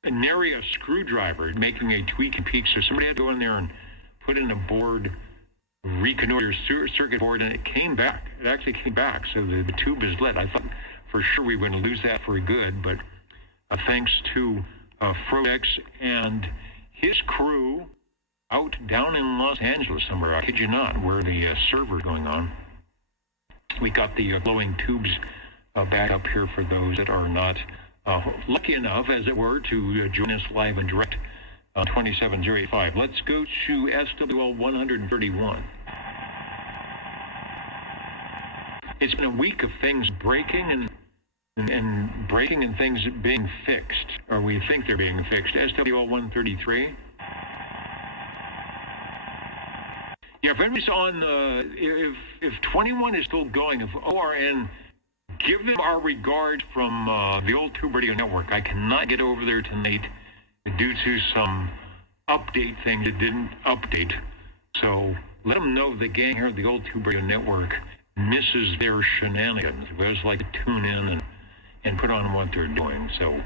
nary a screwdriver, making a tweak and peak. So somebody had to go in there and put in a board, reconnoiter circuit board, and it came back. It actually came back, so the tube is lit. I thought for sure we were going to lose that for good, but thanks to Frodex and his crew out down in Los Angeles somewhere, I kid you not, where the server's going on, we got the glowing tubes back up here for those that are not lucky enough, as it were, to join us live and direct on 27085. Let's go to SWL 131. It's been a week of things breaking and things being fixed, or we think they're being fixed. SWL 133. Yeah, if anybody's on, if 21 is still going, if ORN, give them our regards from the old Tube Radio Network. I cannot get over there tonight due to some update thing that didn't update. So let them know the gang here at the old Tube Radio Network misses their shenanigans. We always like to tune in and put on what they're doing. So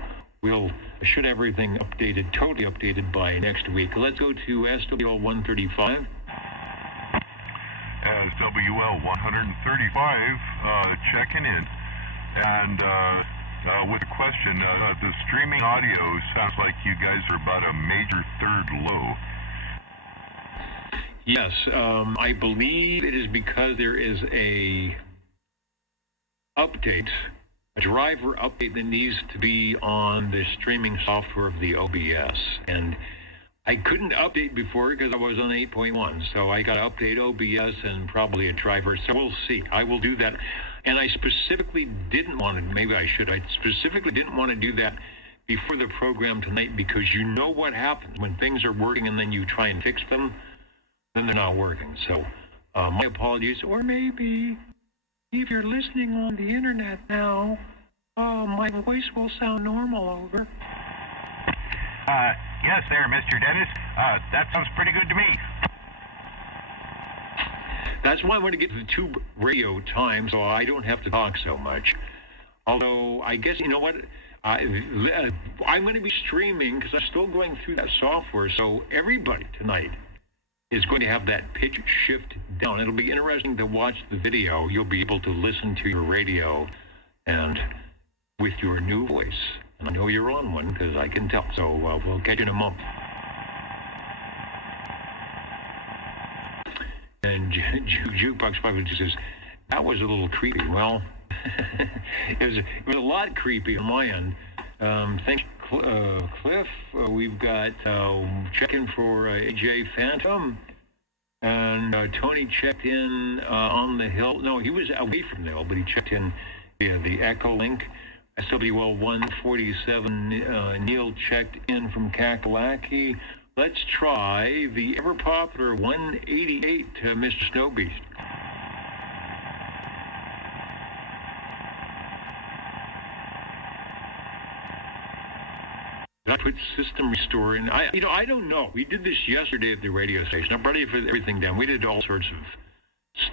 I should have everything updated, totally updated by next week. Let's go to SWL 135. SWL 135, checking in. And with a question, the streaming audio sounds like you guys are about a major third low. Yes, I believe it is because there is a driver update that needs to be on the streaming software of the OBS. And I couldn't update before because I was on 8.1, so I got to update OBS and probably a driver. So we'll see. I will do that. And I specifically didn't want to, maybe I should, I specifically didn't want to do that before the program tonight, because you know what happens when things are working and then you try and fix them, then they're not working. So my apologies. Or maybe if you're listening on the internet now, my voice will sound normal over. Yes there, Mr. Dennis. That sounds pretty good to me. That's why I want to get to the tube radio time, so I don't have to talk so much. Although, I guess, you know what? I'm going to be streaming because I'm still going through that software, so everybody tonight is going to have that pitch shift down. It'll be interesting to watch the video. You'll be able to listen to your radio and with your new voice. And I know you're on one because I can tell. So we'll catch you in a moment. And Jukebox 5 says, that was a little creepy. Well, it was a lot creepy on my end. Thanks, Cliff. We've got checking for AJ Phantom. And Tony checked in on the hill. No, he was away from the hill, but he checked in via the Echo Link. SWL 147, Neil checked in from Kakalaki. Let's try the ever-popular 188, Mr. Snowbeast. I put system restore in. I don't know. We did this yesterday at the radio station. I'm ready for everything done. We did all sorts of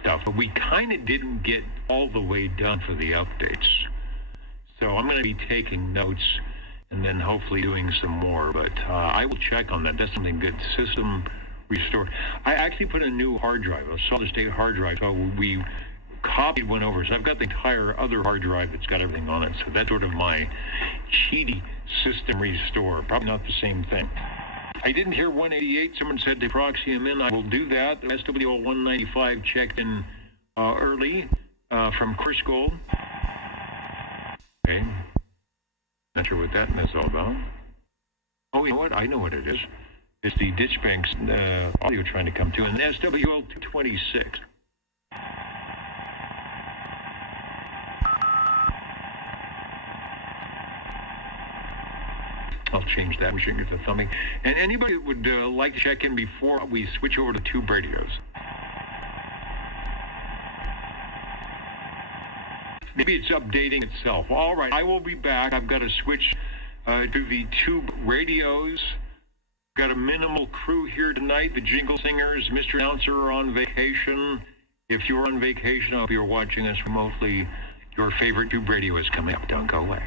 stuff, but we kind of didn't get all the way done for the updates. So I'm going to be taking notes and then hopefully doing some more, but I will check on that. That's something good. System restore. I actually put a new hard drive, a solid-state hard drive, so we copied one over. So I've got the entire other hard drive that's got everything on it. So that's sort of my cheaty system restore. Probably not the same thing. I didn't hear 188. Someone said to proxy him in. I will do that. SWL 195 checked in early from Chris Gold. Okay. Not sure what that is all about. Oh, you know what? I know what it is. It's the Ditch Bank's audio trying to come to, and SWL 226. I'll change that. We shouldn't get the thumbing. And anybody that would like to check in before we switch over to tube radios? Maybe it's updating itself. All right, I will be back. I've got to switch to the tube radios. Got a minimal crew here tonight. The Jingle Singers, Mr. Announcer are on vacation. If you're on vacation, I hope you're watching us remotely. Your favorite tube radio is coming up. Don't go away.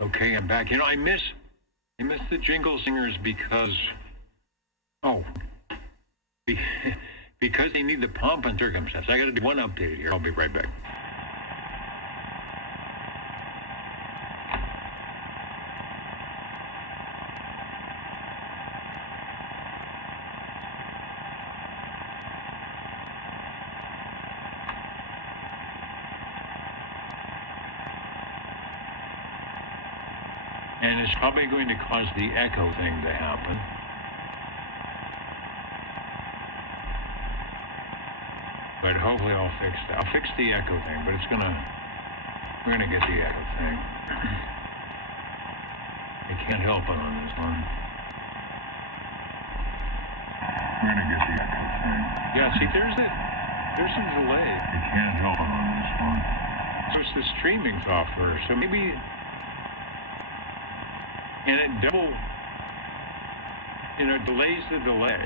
Okay, I'm back. You know, I miss the jingle singers because, because they need the pomp and circumstance. I got to do one update here. I'll be right back. And it's probably going to cause the echo thing to happen. But hopefully I'll fix that. I'll fix the echo thing, but we're gonna get the echo thing. I can't help it on this one. We're gonna get the echo thing. Yeah, see, there's a delay. You can't help it on this one. So it's the streaming software, so maybe. And it delays the delay.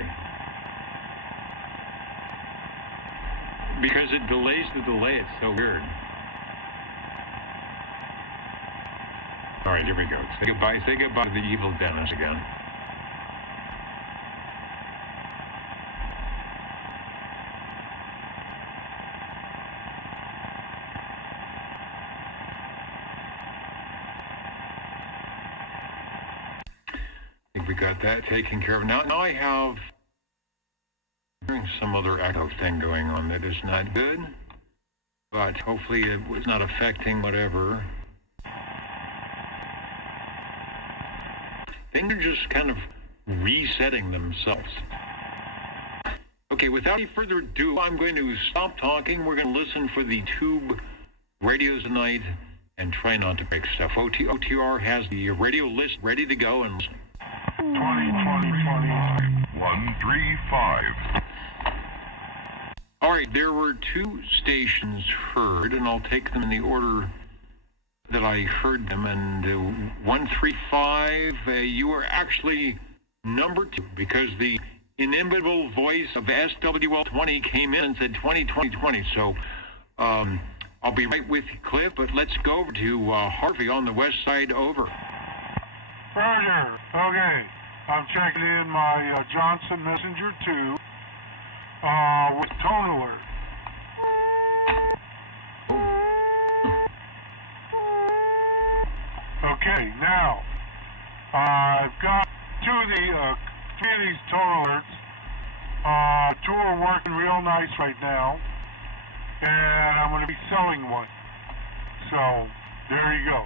Because it delays the delay, it's so weird. All right, here we go. Say goodbye to the evil Dennis again. I think we got that taken care of. Now I have some other echo thing going on that is not good, but hopefully it was not affecting whatever. Things are just kind of resetting themselves. Okay, without any further ado, I'm going to stop talking. We're going to listen for the tube radios tonight and try not to break stuff. OTR has the radio list ready to go and listen. 135. All right, there were two stations heard, and I'll take them in the order that I heard them. And 135, you were actually number 2 because the inimitable voice of SWL20 came in and said 20. So I'll be right with you, Cliff, but let's go over to Harvey on the west side. Over. Roger. Okay. I'm checking in my Johnson Messenger 2 with tone alert. Okay, now I've got three of these tone alerts. 2 are working real nice right now, and I'm going to be selling one. So there you go.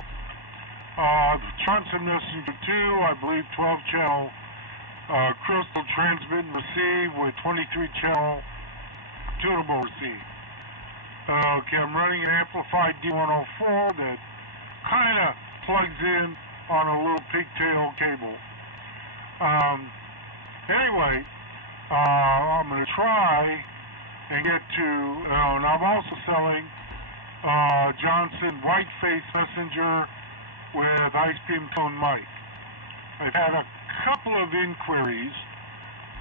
Johnson Messenger 2, I believe 12-channel crystal transmit and receive with 23-channel tunable receive. Okay, I'm running an amplified D104 that kind of plugs in on a little pigtail cable. Anyway, I'm going to try and get to, and I'm also selling Johnson Whiteface Messenger with ice beam tone mic. I've had a couple of inquiries,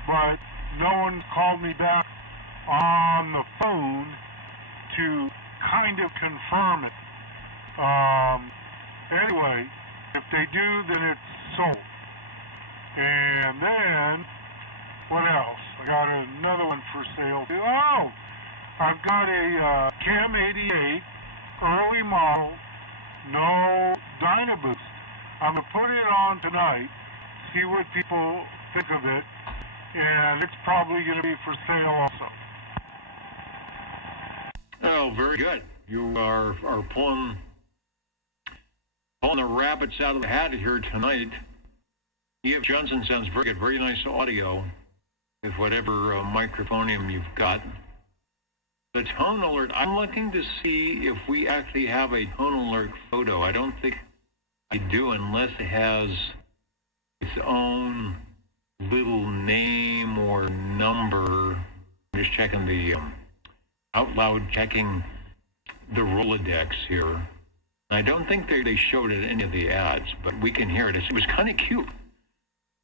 but no one called me back on the phone to kind of confirm it. Anyway, if they do, then it's sold. And then, what else? I got another one for sale. Oh, I've got a Cam 88 early model, no Dynaboost. I'm going to put it on tonight, see what people think of it, and it's probably going to be for sale also. Oh, very good. You are pulling the rabbits out of the hat here tonight. E.F. Johnson sounds very good, very nice audio with whatever microphonium you've got. The tone alert, I'm looking to see if we actually have a tone alert photo. I don't think I do unless it has its own little name or number. I'm just checking the, out loud checking the Rolodex here. I don't think they showed it in any of the ads, but we can hear it. It was kind of cute.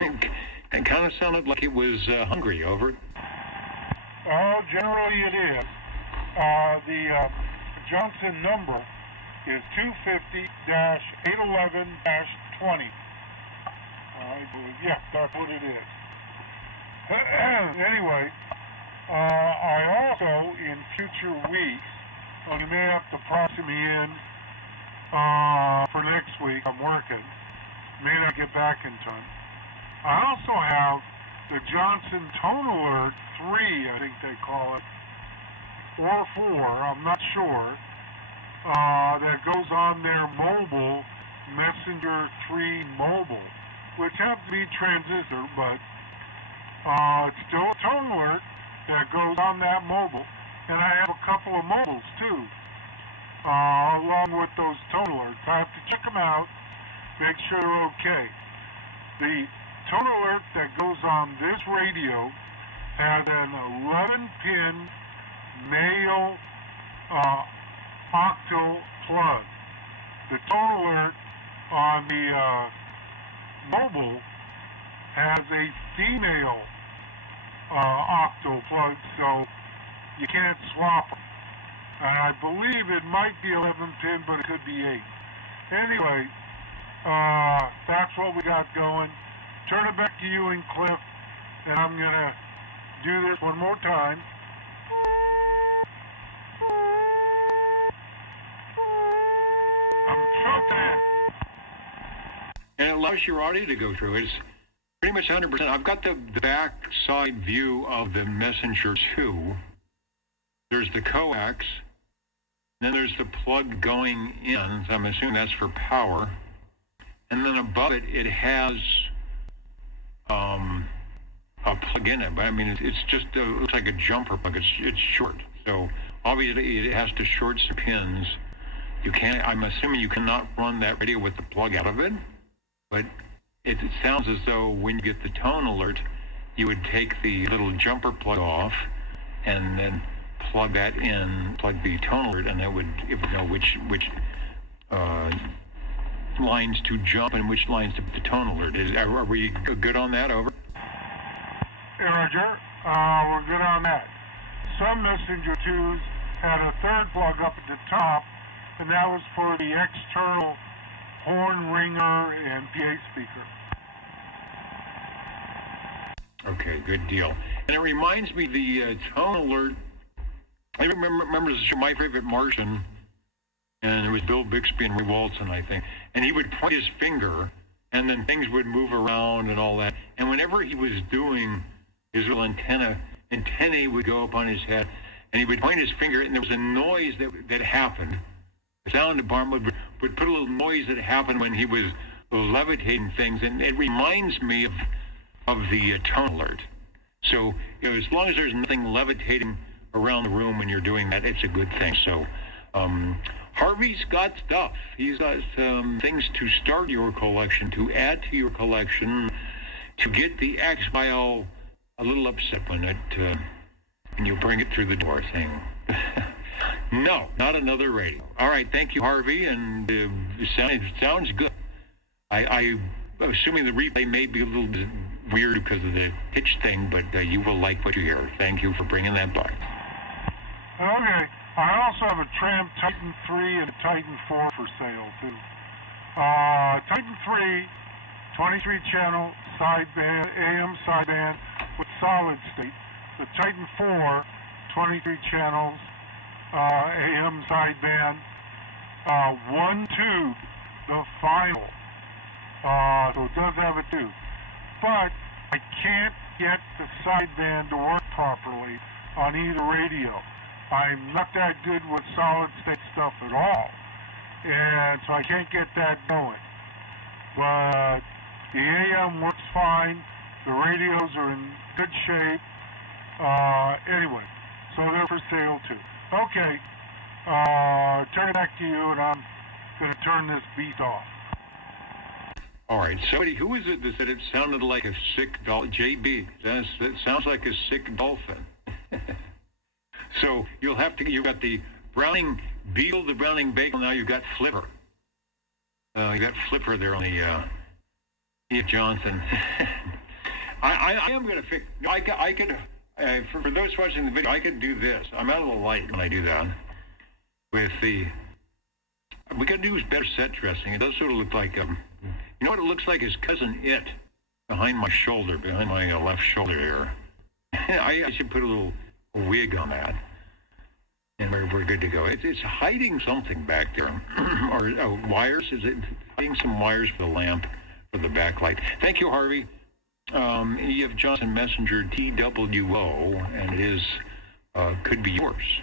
It kind of sounded like it was hungry. Over. Generally it is. The Johnson number is 250-811-20. I believe, yeah, that's what it is. Anyway, I also, in future weeks, you may have to process me in for next week. I'm working. May not get back in time. I also have the Johnson Tone Alert 3, I think they call it, or 4, I'm not sure, that goes on their mobile, Messenger 3 mobile, which happens to be transistor, but it's still a tone alert that goes on that mobile. And I have a couple of mobiles too, along with those tone alerts. I have to check them out, make sure they're okay. The tone alert that goes on this radio has an 11-pin male octal plug. The tone alert on the mobile has a female octal plug, so you can't swap them. And I believe it might be 11-pin, but it could be 8. Anyway, that's what we got going. Turn it back to you and Cliff, and I'm going to do this one more time. I'm choking. And it allows your audio to go through. It's pretty much 100%. I've got the back side view of the Messenger 2. There's the coax. Then there's the plug going in. So I'm assuming that's for power. And then above it, it has a plug in it. But I mean, it's just it looks like a jumper plug. It's short. So obviously, it has to short some pins. You can't. I'm assuming you cannot run that radio with the plug out of it. But it sounds as though when you get the tone alert, you would take the little jumper plug off and then plug that in, plug the tone alert, and it would know which lines to jump and which lines to put the tone alert. Are we good on that? Over. Hey, Roger. We're good on that. Some Messenger 2s had a third plug up at the top, and that was for the external horn ringer and PA speaker. Okay, good deal. And it reminds me, the tone alert, I remember this show, My Favorite Martian, and it was Bill Bixby and Ray Walton, I think, and he would point his finger, and then things would move around and all that, and whenever he was doing his little antennae would go up on his head, and he would point his finger, and there was a noise that happened. The sound department would put a little noise that happened when he was levitating things, and it reminds me of the tone alert. So, as long as there's nothing levitating around the room when you're doing that, it's a good thing. So, Harvey's got stuff. He's got things to start your collection, to add to your collection, to get the X-File a little upset when you bring it through the door thing. No, not another radio. All right, thank you, Harvey, and it sounds good. I'm assuming the replay may be a little bit weird because of the pitch thing, but you will like what you hear. Thank you for bringing that by. Okay. I also have a Tramp Titan 3 and a Titan 4 for sale, too. Titan 3, 23-channel sideband, AM sideband with solid state. The Titan 4, 23 channels, AM sideband, one tube, the final. So it does have a tube. But I can't get the sideband to work properly on either radio. I'm not that good with solid state stuff at all. And so I can't get that going. But the AM works fine. The radios are in good shape. Anyway, so they're for sale too. Okay, turn it back to you, and I'm going to turn this beast off. All right, somebody, who is it that said it sounded like a sick dolphin? JB, that sounds like a sick dolphin. So you've got the Browning Beetle, the Browning Bagel, now you've got Flipper. You got Flipper there on the E. Johnson. I am going to fix, I could, for those watching the video, I could do this. I'm out of the light when I do that. With the, we got to do is better set dressing. It does sort of look like, you know what it looks like? His cousin It behind my shoulder, behind my left shoulder here. I should put a little wig on that, and we're good to go. It's hiding something back there, or wires. Is it hiding some wires for the lamp for the backlight? Thank you, Harvey. E.F. Johnson Messenger TWO, and it is could be yours,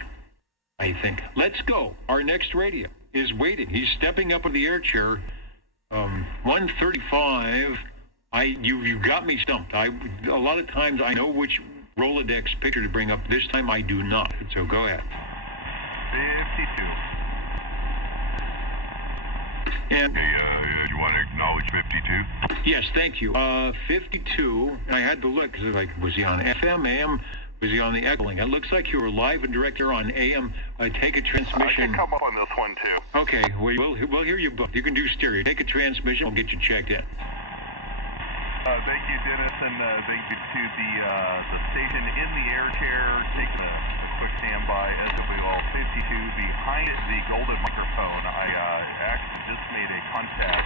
I think. Let's go. Our next radio is waiting. He's stepping up in the air chair. 135. You got me stumped. A lot of times I know which Rolodex picture to bring up. This time I do not. So go ahead. 52. And you want to acknowledge 52? Yes, thank you. 52. And I had to look because was he on FM, AM? Was he on the echoing? It looks like you were live and direct here on AM. Take a transmission. I can come up on this one too. Okay, we'll hear you both. You can do stereo. Take a transmission. We'll get you checked in. Thank you, Dennis, and thank you to the station in the air chair. Taking a quick standby. SWL 52 behind the golden microphone. I actually just made a contact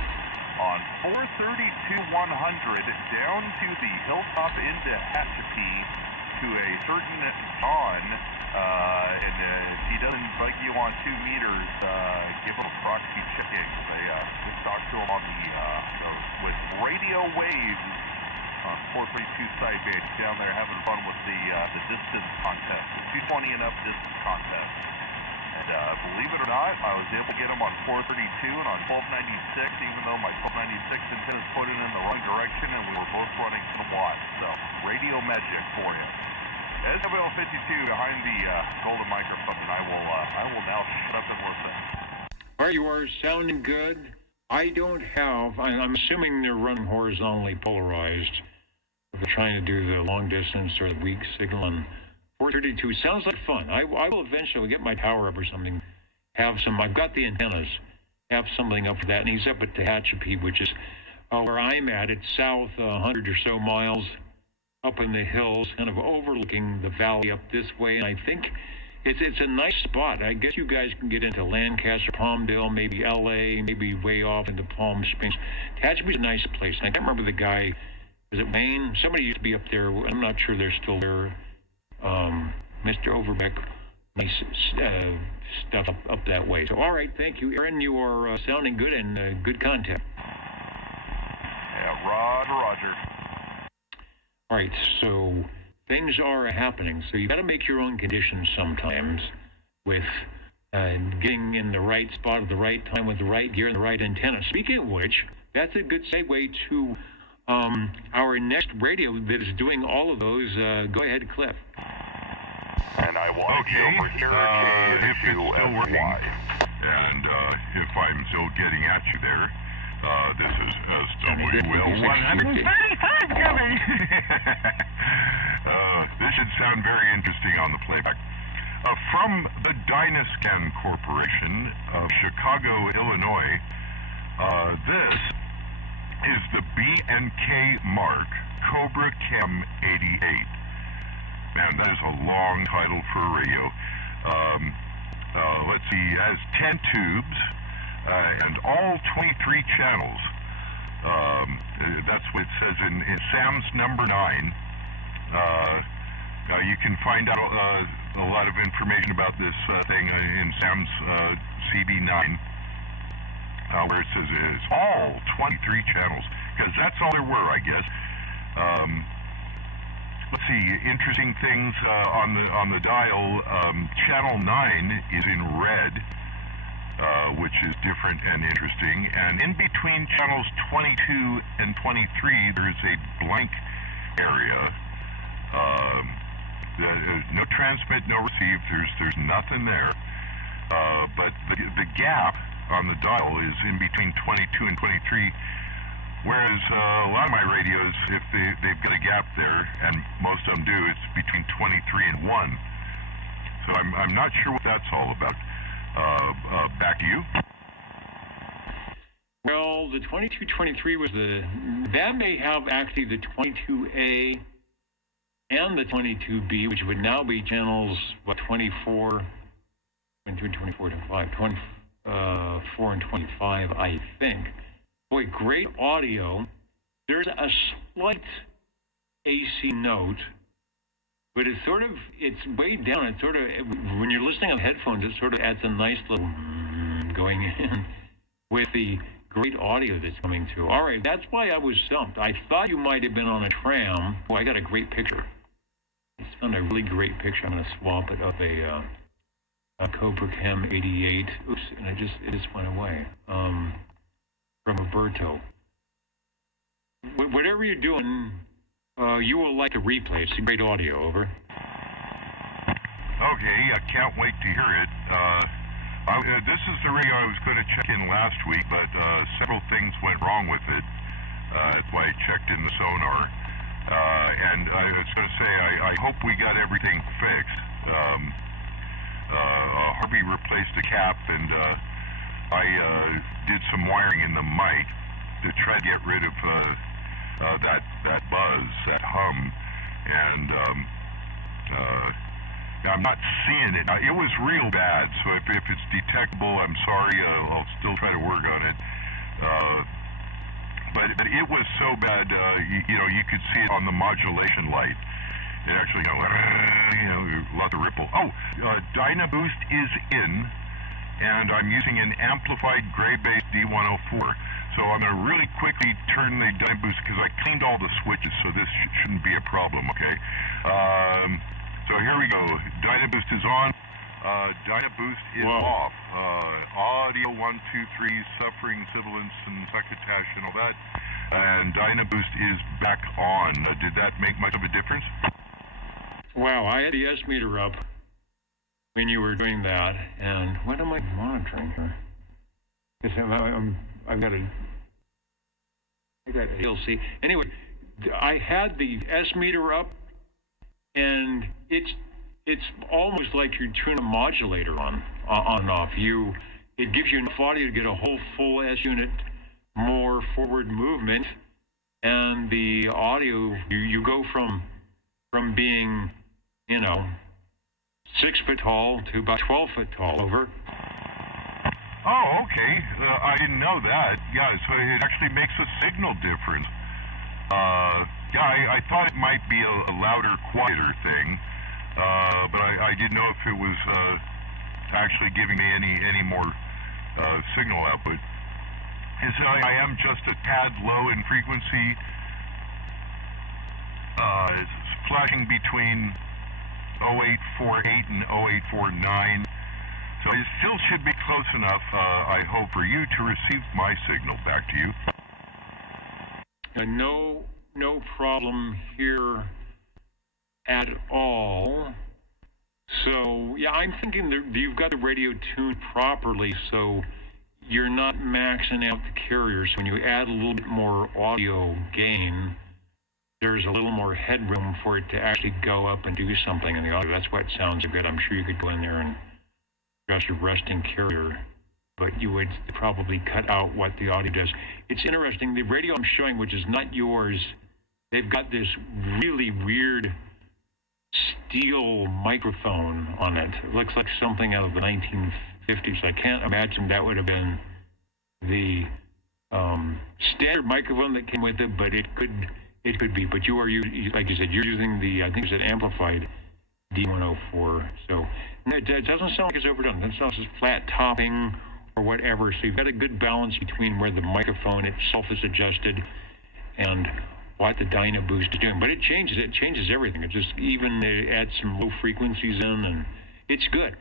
on 432-100 down to the hilltop into Hatchapee to a certain John, and if he doesn't bug you on 2 meters, give him a proxy checking. Just talk to him on with radio waves on 432 sideband down there having fun with the distance contest, the 220 and up distance contest. And believe it or not, I was able to get him on 432 and on 1296, even though my 1296 antenna is pointed in the wrong direction, and we were both running to the watt. So, radio magic for you. SWL 52 behind the golden microphone, and I will now shut up and listen. All right, you are sounding good. I don't have. I'm assuming they're running horizontally polarized. If they're trying to do the long distance or the weak signal, and 432 sounds like fun. I will eventually get my tower up or something. I've got the antennas. Have something up for that. And he's up at Tehachapi, which is where I'm at. It's south 100 or so miles up in the hills, kind of overlooking the valley up this way. And I think it's a nice spot. I guess you guys can get into Lancaster, Palmdale, maybe L.A., maybe way off into Palm Springs. Tehachapi's a nice place. And I can't remember the guy. Was it Wayne? Somebody used to be up there. I'm not sure they're still there. Mr. Overbeck, nice stuff up that way. So, all right, thank you, Aaron. You are sounding good and good content. Yeah, Roger. All right, so things are happening. So you got to make your own conditions sometimes with getting in the right spot at the right time with the right gear and the right antenna. Speaking of which, that's a good segue to our next radio that is doing all of those. Go ahead, Cliff. And I want to over here if it's still working, and if I'm still getting at you there, this is SWL 135 coming. This should sound very interesting on the playback. From the Dynascan Corporation of Chicago, Illinois, this is the B&K Mark Cobra Chem 88. Man, that is a long title for a radio. Let's see, it has 10 tubes and all 23 channels. That's what it says in SAM's number 9. You can find out a lot of information about this thing in SAM's CB9, where it says it's all 23 channels, because that's all there were, I guess. Let's see, interesting things on the dial. Channel 9 is in red, which is different and interesting. And in between channels 22 and 23, there's a blank area. No transmit, no receive. There's nothing there. But the gap on the dial is in between 22 and 23. Whereas a lot of my radios, if they've got a gap there, and most of them do, it's between 23 and 1. So I'm not sure what that's all about. Back to you. Well, the 2223 was that may have actually the 22A and the 22B, which would now be channels, 24, 22, 24, 25, 25, 24 and 25, I think. Boy, great audio. There's a slight AC note, but it's way down. It's sort of, when you're listening on headphones, it sort of adds a nice little going in with the great audio that's coming through. All right, that's why I was stumped. I thought you might have been on a tram. Oh, I got a great picture. I found a really great picture. I'm going to swap it of a Cobra Chem 88. Oops, and it just went away. From Roberto. Whatever you're doing, you will like to replay. It's great audio. Over. Okay, I can't wait to hear it. This is the radio I was going to check in last week, but several things went wrong with it. That's why I checked in the sonar. And I was going to say, I hope we got everything fixed. Harvey replaced the cap, and I did some wiring in the mic to try to get rid of that buzz, that hum, and I'm not seeing it. It was real bad, so if it's detectable, I'm sorry. I'll still try to work on it. But it was so bad, you could see it on the modulation light. It actually, lots of ripple. Oh, Dynaboost is in, and I'm using an amplified gray bass D104. So I'm going to really quickly turn the Dynaboost, because I cleaned all the switches, so this shouldn't be a problem, okay? So here we go. Dynaboost is on. Dynaboost is off. Audio 1, 2, 3, suffering, sibilance, and succotash, and all that. And Dynaboost is back on. Did that make much of a difference? Wow, I had the S meter up when you were doing that. And what am I monitoring here? Because I've got a DLC. Anyway, I had the S meter up, and it's almost like you turn a modulator on and off. It gives you enough audio to get a whole full S unit, more forward movement, and the audio you go from being 6 foot tall to about 12 foot tall. Over. Oh, okay. I didn't know that. Yeah, so it actually makes a signal difference. I thought it might be a louder, quieter thing, but I didn't know if it was actually giving me any more signal output. I am just a tad low in frequency. It's flashing between 0848 and 0849. So it still should be close enough, I hope, for you to receive my signal back to you. No problem here at all. So, yeah, I'm thinking that you've got the radio tuned properly, so you're not maxing out the carriers. When you add a little bit more audio gain, there's a little more headroom for it to actually go up and do something in the audio. That's why it sounds good. I'm sure you could go in there and adjust your resting carrier, but you would probably cut out what the audio does. It's interesting. The radio I'm showing, which is not yours, they've got this really weird steel microphone on it. It looks like something out of the 1950s. I can't imagine that would have been the standard microphone that came with it, but it could be. But you are, like you said, you're using the, I think it's an amplified D104. So it doesn't sound like it's overdone. It sounds like flat topping or whatever. So you've got a good balance between where the microphone itself is adjusted and what the Dynaboost is doing. But it changes everything. It just even adds some low frequencies in, and it's good.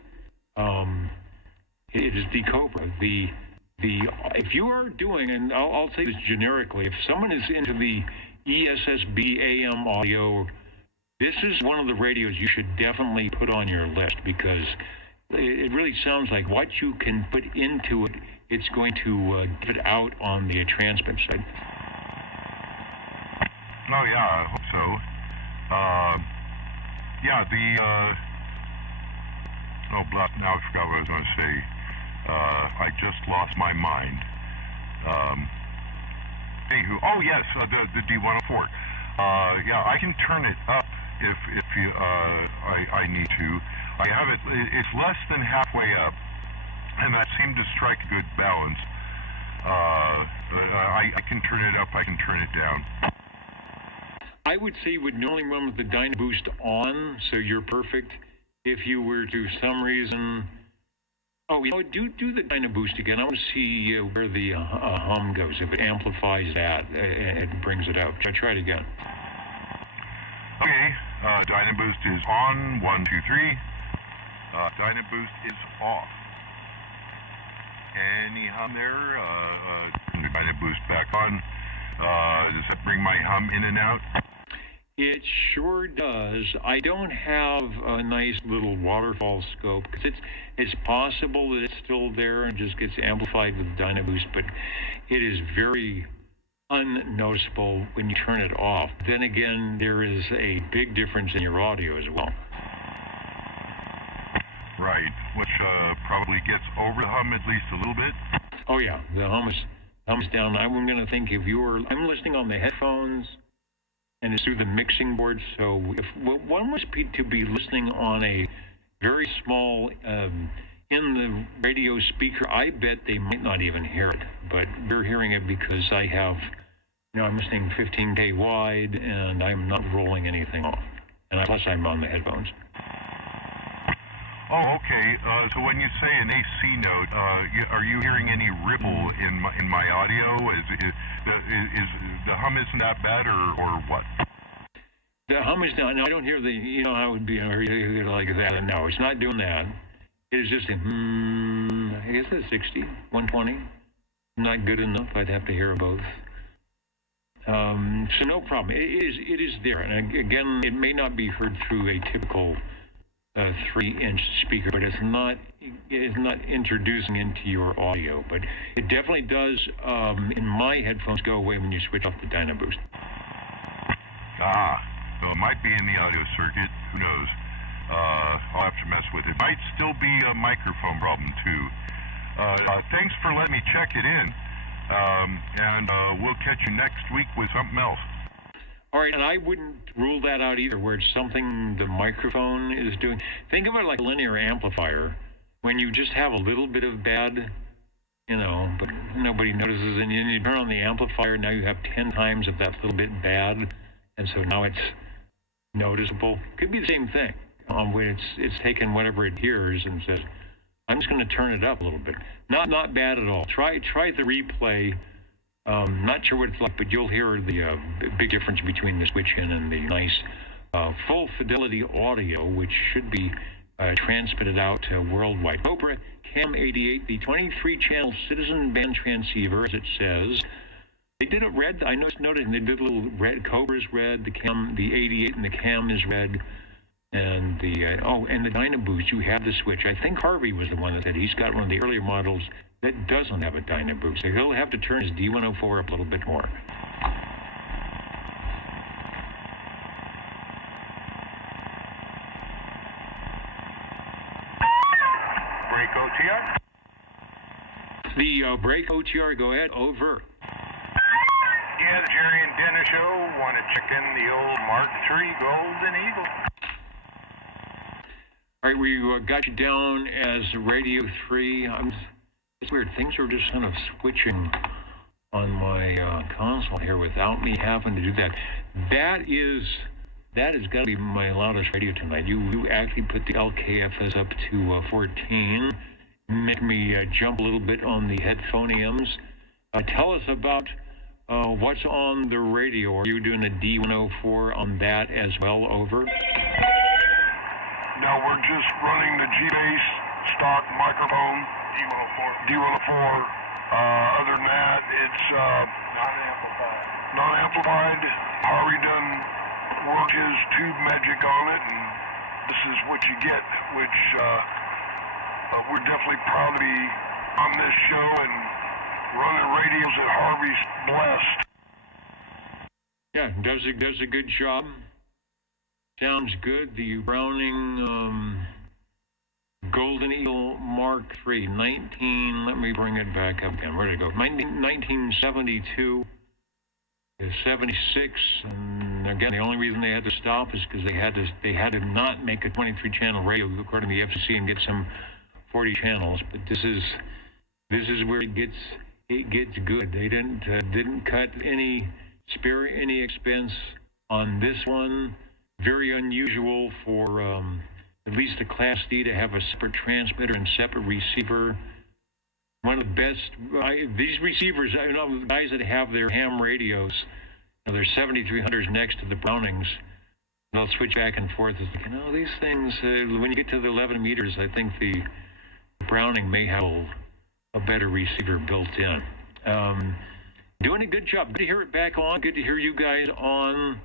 It is the Cobra. If you are doing, and I'll say this generically, if someone is into the ESSB AM audio, this is one of the radios you should definitely put on your list, because it really sounds like what you can put into it, it's going to give it out on the transmit side. Oh, yeah, I hope so. Now I forgot what I was going to say. I just lost my mind. Oh, yes, the D104. I can turn it up if I need to. I have it, it's less than halfway up, and that seemed to strike a good balance. I can turn it up, I can turn it down. I would say you would normally run with the Dynaboost on, so you're perfect. If you were to some reason, do the Dynaboost again. I want to see where the hum goes. If it amplifies that, it brings it out. Try it again. Okay, Dynaboost is on. 1, 2, 3. Dynaboost is off. Any hum there? Turn the Dynaboost back on. Does that bring my hum in and out? It sure does. I don't have a nice little waterfall scope because it's possible that it's still there and just gets amplified with Dynaboost, but it is very unnoticeable when you turn it off. Then again, there is a big difference in your audio as well. Right, which probably gets over the hum at least a little bit. Oh yeah, the hum is down. I'm going to think I'm listening on the headphones, and it's through the mixing board. So if one was to be listening on a very small in the radio speaker, I bet they might not even hear it. But we're hearing it because I have, I'm listening 15K wide, and I'm not rolling anything off. And plus, I'm on the headphones. Oh, okay. So when you say an AC note, are you hearing any ripple in my audio? Is the hum isn't that bad, or what? The hum is not. No, I don't hear the. How it would be like that. No, it's not doing that. It is just a I guess it's 60, 120. Not good enough. I'd have to hear both. So no problem. It is there, and again, it may not be heard through a typical 3-inch speaker, but it's not introducing into your audio. But it definitely does in my headphones go away when you switch off the Dynaboost. So it might be in the audio circuit. Who knows? I'll have to mess with it. Might still be a microphone problem too. Thanks for letting me check it in, and we'll catch you next week with something else. All right, and I wouldn't rule that out either, where it's something the microphone is doing. Think of it like a linear amplifier. When you just have a little bit of bad, but nobody notices, and you turn on the amplifier, now you have 10 times of that little bit bad, and so now it's noticeable. Could be the same thing. When it's taken whatever it hears and says, I'm just going to turn it up a little bit. Not bad at all. Try the replay. Not sure what it's like, but you'll hear the big difference between the switch-in and the nice full fidelity audio, which should be transmitted out worldwide. Cobra Cam 88, the 23-channel Citizen band transceiver, as it says. They did it red. I noticed they did a little red. Cobra's red. The 88 and the Cam is red. And and the Dynaboost, you have the switch. I think Harvey was the one that said he's got one of the earlier models that doesn't have a Dynaboost. So he'll have to turn his D104 up a little bit more. Break OTR? The break OTR, go ahead, over. Yeah, the Jerry and Dennis show. Want to check in the old Mark III Golden Eagle. All right, we got you down as Radio 3. It's weird. Things are just kind of switching on my console here without me having to do that. That has got to be my loudest radio tonight. You actually put the LKFS up to 14. Make me jump a little bit on the headphoniums. Tell us about what's on the radio. Are you doing a D104 on that as well? Over. No, we're just running the G-Bass stock microphone, D104. Other than that, it's non-amplified. Harvey done worked his tube magic on it, and this is what you get, which we're definitely proud to be on this show and running radios that Harvey's blessed. Yeah, does a good job. Sounds good. The Browning Golden Eagle Mark III, let me bring it back up again. Where did it go? 1972 to 76. And again, the only reason they had to stop is because they had to not make a 23-channel radio, according to the FCC, and get some 40 channels, but this is where it gets good. They didn't cut spare any expense on this one. Very unusual for at least the Class D to have a separate transmitter and separate receiver. One of the best. These receivers, I know the guys that have their ham radios, their 7300s next to the Brownings. They'll switch back and forth. It's like, these things, when you get to the 11 meters, I think the Browning may have a better receiver built in. Doing a good job. Good to hear it back on. Good to hear you guys on.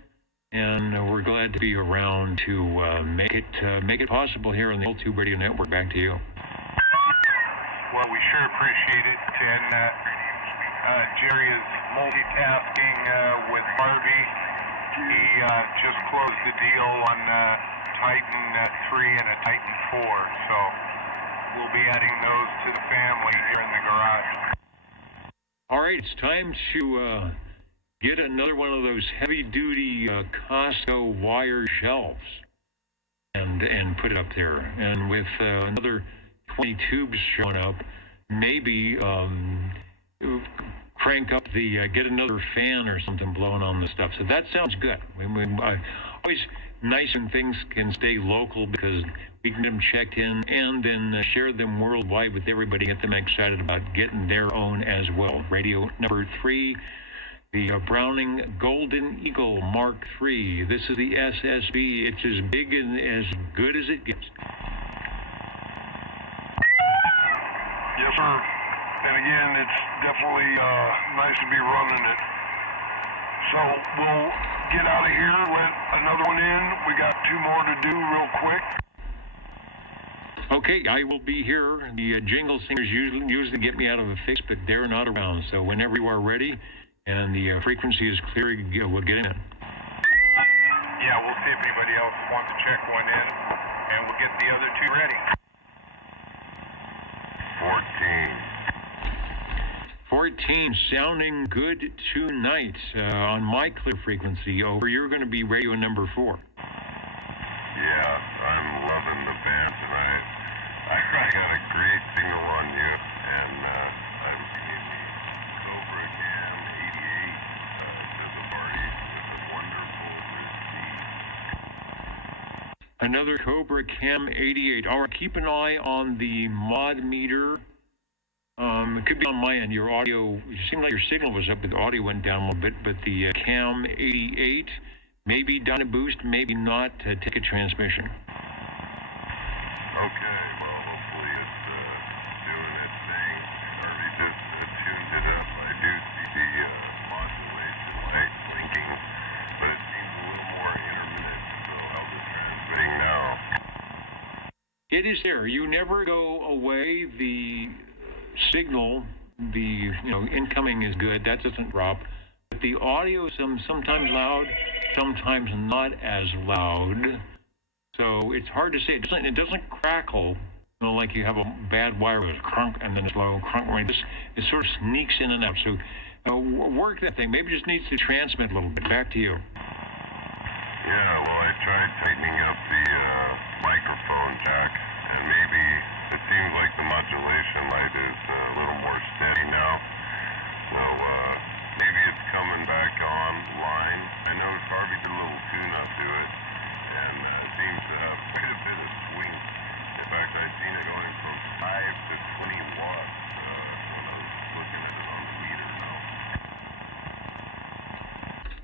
And we're glad to be around to make it possible here on the L2 Radio Network. Back to you. Well, we sure appreciate it. And Jerry is multitasking with Harvey. He just closed the deal on Titan 3 and a Titan 4, so we'll be adding those to the family here in the garage. All right, it's time to get another one of those heavy-duty Costco wire shelves and put it up there. And with another 20 tubes showing up, maybe crank up get another fan or something blowing on the stuff. So that sounds good. Always nice when things can stay local because we can get them checked in and then share them worldwide with everybody, get them excited about getting their own as well. Radio number 3, the Browning Golden Eagle Mark III. This is the SSB. It's as big and as good as it gets. Yes, sir. And again, it's definitely nice to be running it. So we'll get out of here, let another one in. We got 2 more to do real quick. Okay, I will be here. The jingle singers usually get me out of a fix, but they're not around. So whenever you are ready and the frequency is clear, we'll get in. Yeah, we'll see if anybody else wants to check one in, and we'll get the other 2 ready. 14, sounding good tonight on my clear frequency. Over, you're going to be radio number 4. Yeah, I'm loving the band tonight. I got a great signal on you, and I'm seeing the Cobra Cam 88 says a party with a wonderful receipt. Another Cobra Cam 88. All right, keep an eye on the mod meter. It could be on my end. Your audio, it seemed like your signal was up, but the audio went down a little bit. But the Cam 88, maybe Dynaboost, maybe not. Take a transmission. Okay, well, hopefully it's doing its thing. Harvey just tuned it up. I do see the modulation light blinking, but it seems a little more intermittent. So how's it transmitting now? It is there. You never go away. The signal, the incoming is good. That doesn't drop. But the audio is sometimes loud, sometimes not as loud. So it's hard to say. It doesn't crackle, like you have a bad wire with a crunk and then a slow crunk. It sort of sneaks in and out. So work that thing. Maybe it just needs to transmit a little bit. Back to you. Yeah, well, I tried tightening up the microphone jack, and maybe it seems like the modulation light is a little more steady now. So maybe it's coming back online. I know Harvey did a little tune-up to it, and it seems to have quite a bit of swing. In fact, I've seen it going from 5 to 20 watts when I was looking at it on the meter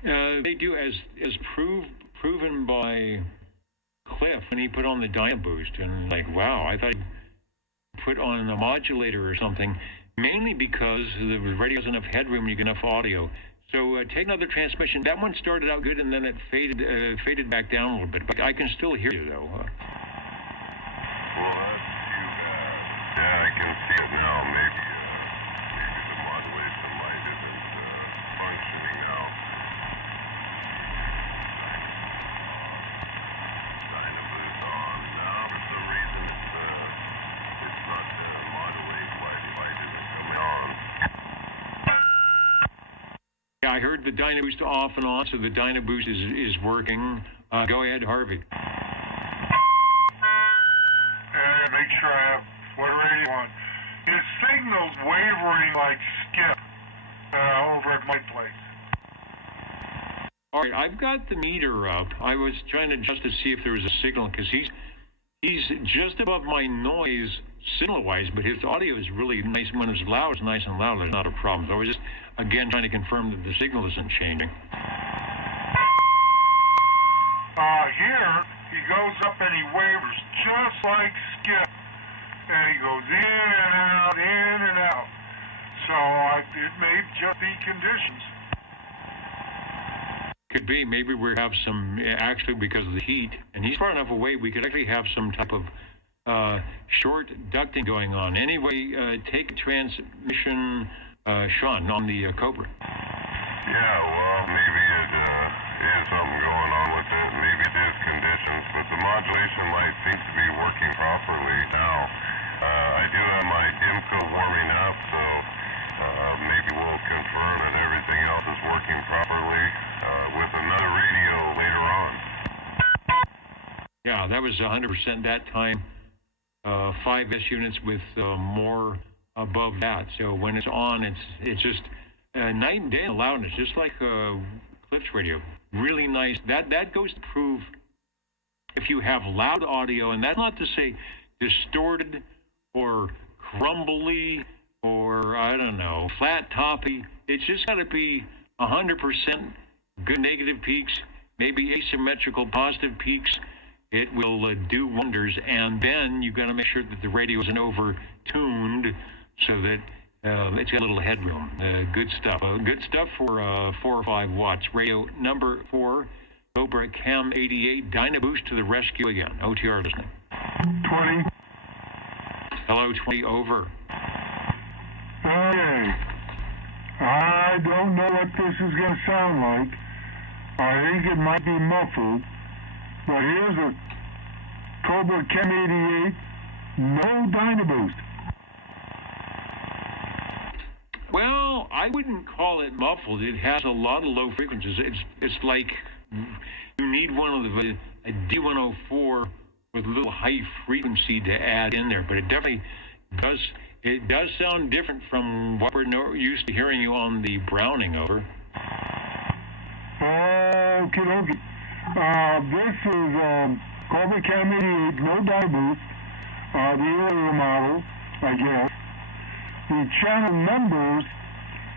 now. They do, as proven by Cliff when he put on the Dynaboost, and wow, I thought he put on a modulator or something, mainly because the radio has enough headroom, you get enough audio. So take another transmission. That one started out good, and then it faded back down a little bit. But I can still hear you, though. Well, that's too bad. Yeah, I can see it now. Maybe the modulation light isn't functioning now. Dynaboost on. Now, for some reason, it's not modulate light isn't coming on. Yeah, I heard the Dynaboost off and on, so the Dynaboost is working. Go ahead, Harvey. Make sure I have water recording like Skip over at my place. All right, I've got the meter up. I was trying to just to see if there was a signal because he's just above my noise signal-wise, but his audio is really nice. When it's loud, it's nice and loud. There's not a problem. So I was just, again, trying to confirm that the signal isn't changing. Here, he goes up and he wavers just like Skip. And he goes in and out, in and out. So it may just be conditions. Could be. Maybe we have some, actually because of the heat, and he's far enough away, we could actually have some type of short ducting going on. Anyway, take transmission, Sean, on the Cobra. Yeah, well, maybe it is something going on with it. Maybe it is conditions, but the modulation light seems to be working properly now. I do have my DIMCO warming up, so maybe we'll confirm that everything else is working properly with another radio later on. Yeah, that was 100% that time. 5S units with more above that. So when it's on, it's just night and day in loudness, just like Cliff's radio. Really nice. That goes to prove if you have loud audio, and that's not to say distorted or crumbly or, I don't know, flat toppy. It's just got to be 100% good negative peaks, maybe asymmetrical positive peaks. It will do wonders, and then you've got to make sure that the radio isn't over-tuned so that it's got a little headroom. Good stuff. Good stuff for 4 or 5 watts. Radio number 4, Cobra Cam 88, Dynaboost to the rescue again. OTR listening. 20. Hello, 20, over. Okay. I don't know what this is going to sound like. I think it might be muffled. But here's a Cobra Chem 88, no Dynaboost. Well, I wouldn't call it muffled. It has a lot of low frequencies. It's like you need one of a D104 with a little high frequency to add in there. But it definitely does. It does sound different from what we're used to hearing you on the Browning, over. Okay. This is Cobra Cam 88, no Dynaboost, the earlier model, I guess. The channel numbers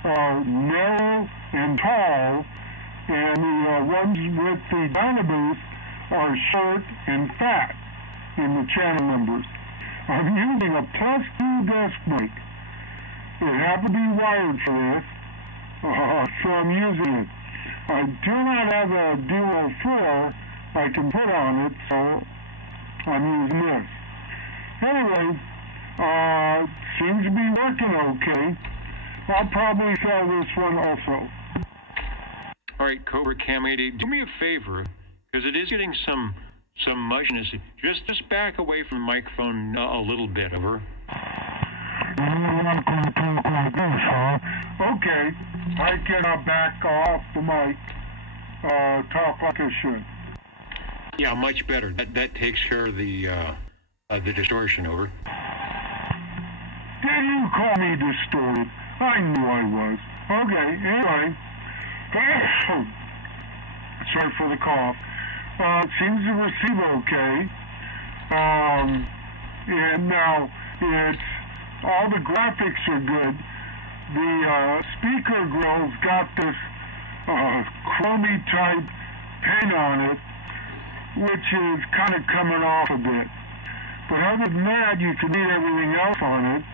are narrow and tall, and the ones with the Dynaboost are short and fat in the channel numbers. I'm using a +2 desk brake. It happened to be wired for this, so I'm using it. I do not have a D104 I can put on it, so I'm using this. Anyway, seems to be working okay. I'll probably sell this one also. All right, Cobra Cam 80, do me a favor, because it is getting some mushiness. Just back away from the microphone a little bit, over. Okay, I can back off the mic, talk like I should. Yeah, much better. That takes care of the distortion, over. Did you call me distorted? I knew I was. Okay, anyway. Sorry for the cough. It seems to receive okay. And now it's all the graphics are good. The speaker grill's got this chromey type paint on it, which is kind of coming off a bit. But other than that, you can read everything else on it.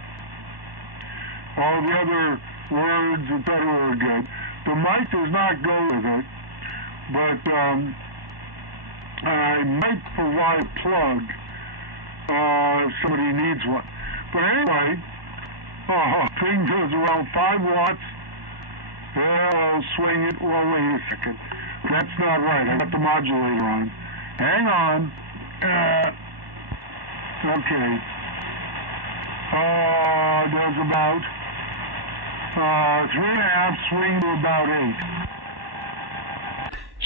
All the other words, etc. are good. The mic does not go with it, but I might provide a plug if somebody needs one. But anyway, thing goes around 5 watts. Well, I'll swing it. Well, wait a second. That's not right. I got the modulator on. Hang on. Okay. Does about 3.5 swing to about 8.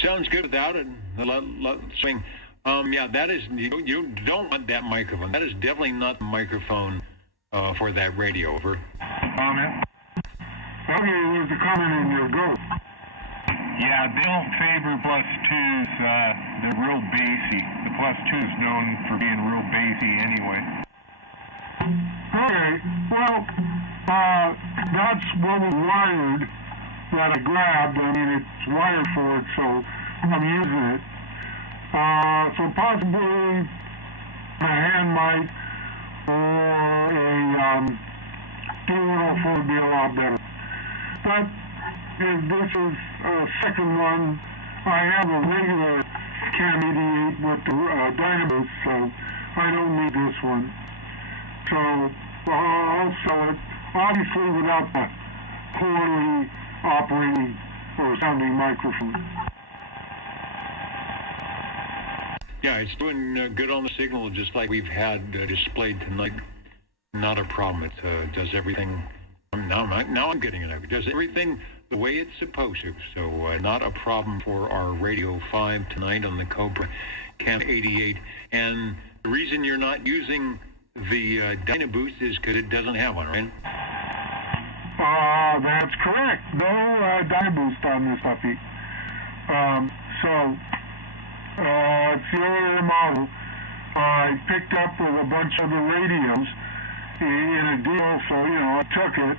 Sounds good without it. Swing. Yeah, that is, you don't want that microphone. That is definitely not the microphone for that radio, over. Comment. Okay, there's a comment in your go. Yeah, they don't favor plus twos. They're real bassy. The plus two is known for being real bassy anyway. Okay, well, that's what was wired that I grabbed. I mean, it's wired for it, so I'm using it. So possibly a hand mic or a dual would be a lot better. But if this is a second one, I have a regular Cam 88 with the Dynamos, so I don't need this one. So I'll sell it, obviously without the poorly operating or sounding microphone. Yeah, it's doing good on the signal, just like we've had displayed tonight. Not a problem. It does everything. Now I'm getting it. It does everything the way it's supposed to. So not a problem for our Radio 5 tonight on the Cobra Cam 88. And the reason you're not using the Dynaboost is because it doesn't have one, right? That's correct. No Dynaboost on this puppy. It's the earlier model. I picked up with a bunch of the radios in a deal, so, I took it,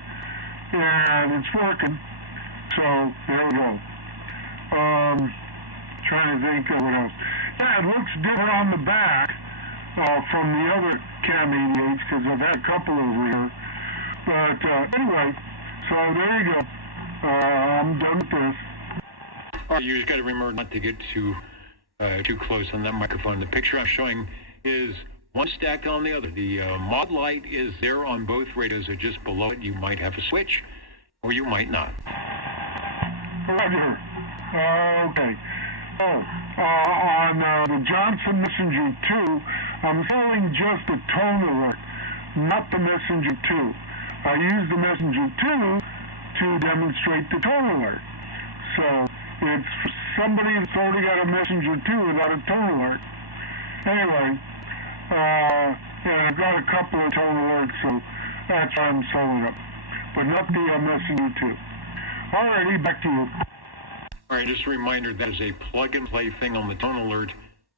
and it's working. So, there we go. Trying to think of what else. Yeah, it looks different on the back from the other Cam 88s, because I've had a couple over here. But anyway, so there you go. I'm done with this. All right, you just got to remember not to get too close on that microphone. The picture I'm showing is one stacked on the other. The mod light is there on both radios, or just below it. You might have a switch, or you might not. Roger. Okay. On the Johnson Messenger 2, I'm showing just the tone alert, not the Messenger 2. I use the Messenger 2 to demonstrate the tone alert. So it's for somebody that's already got a Messenger 2 without a tone alert. Anyway, and I've got a couple of tone alerts, so that's why I'm selling it. But not the Messenger 2. Alrighty, back to you. All right, just a reminder, that is a plug-and-play thing on the tone alert.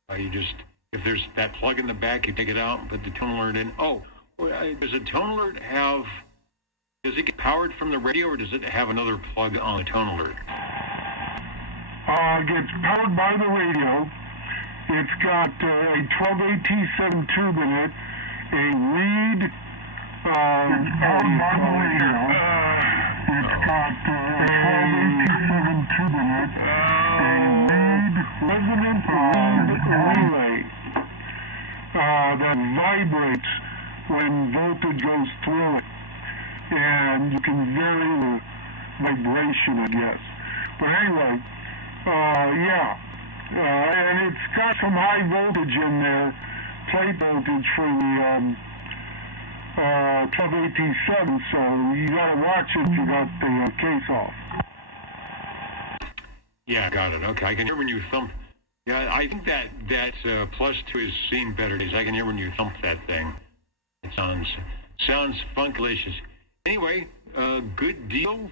If there's that plug in the back, you take it out and put the tone alert in. Oh, does a tone alert does it get powered from the radio, or does it have another plug on the tone alert? It gets powered by the radio. It's got a 12AT7 tube in it, a reed, powered by the radio. It's got a 12AT7 tube in it, a reed resonant relay that vibrates when voltage goes through it. And you can vary the vibration, I guess. But anyway, and it's got some high voltage in there, plate voltage for the 12AT7, so you gotta watch it if you got the case off. Yeah, got it. Okay, I can hear when you thump. Yeah, I think that plus 2 is seen better days. I can hear when you thump that thing. It sounds funkalicious. Anyway, good deal.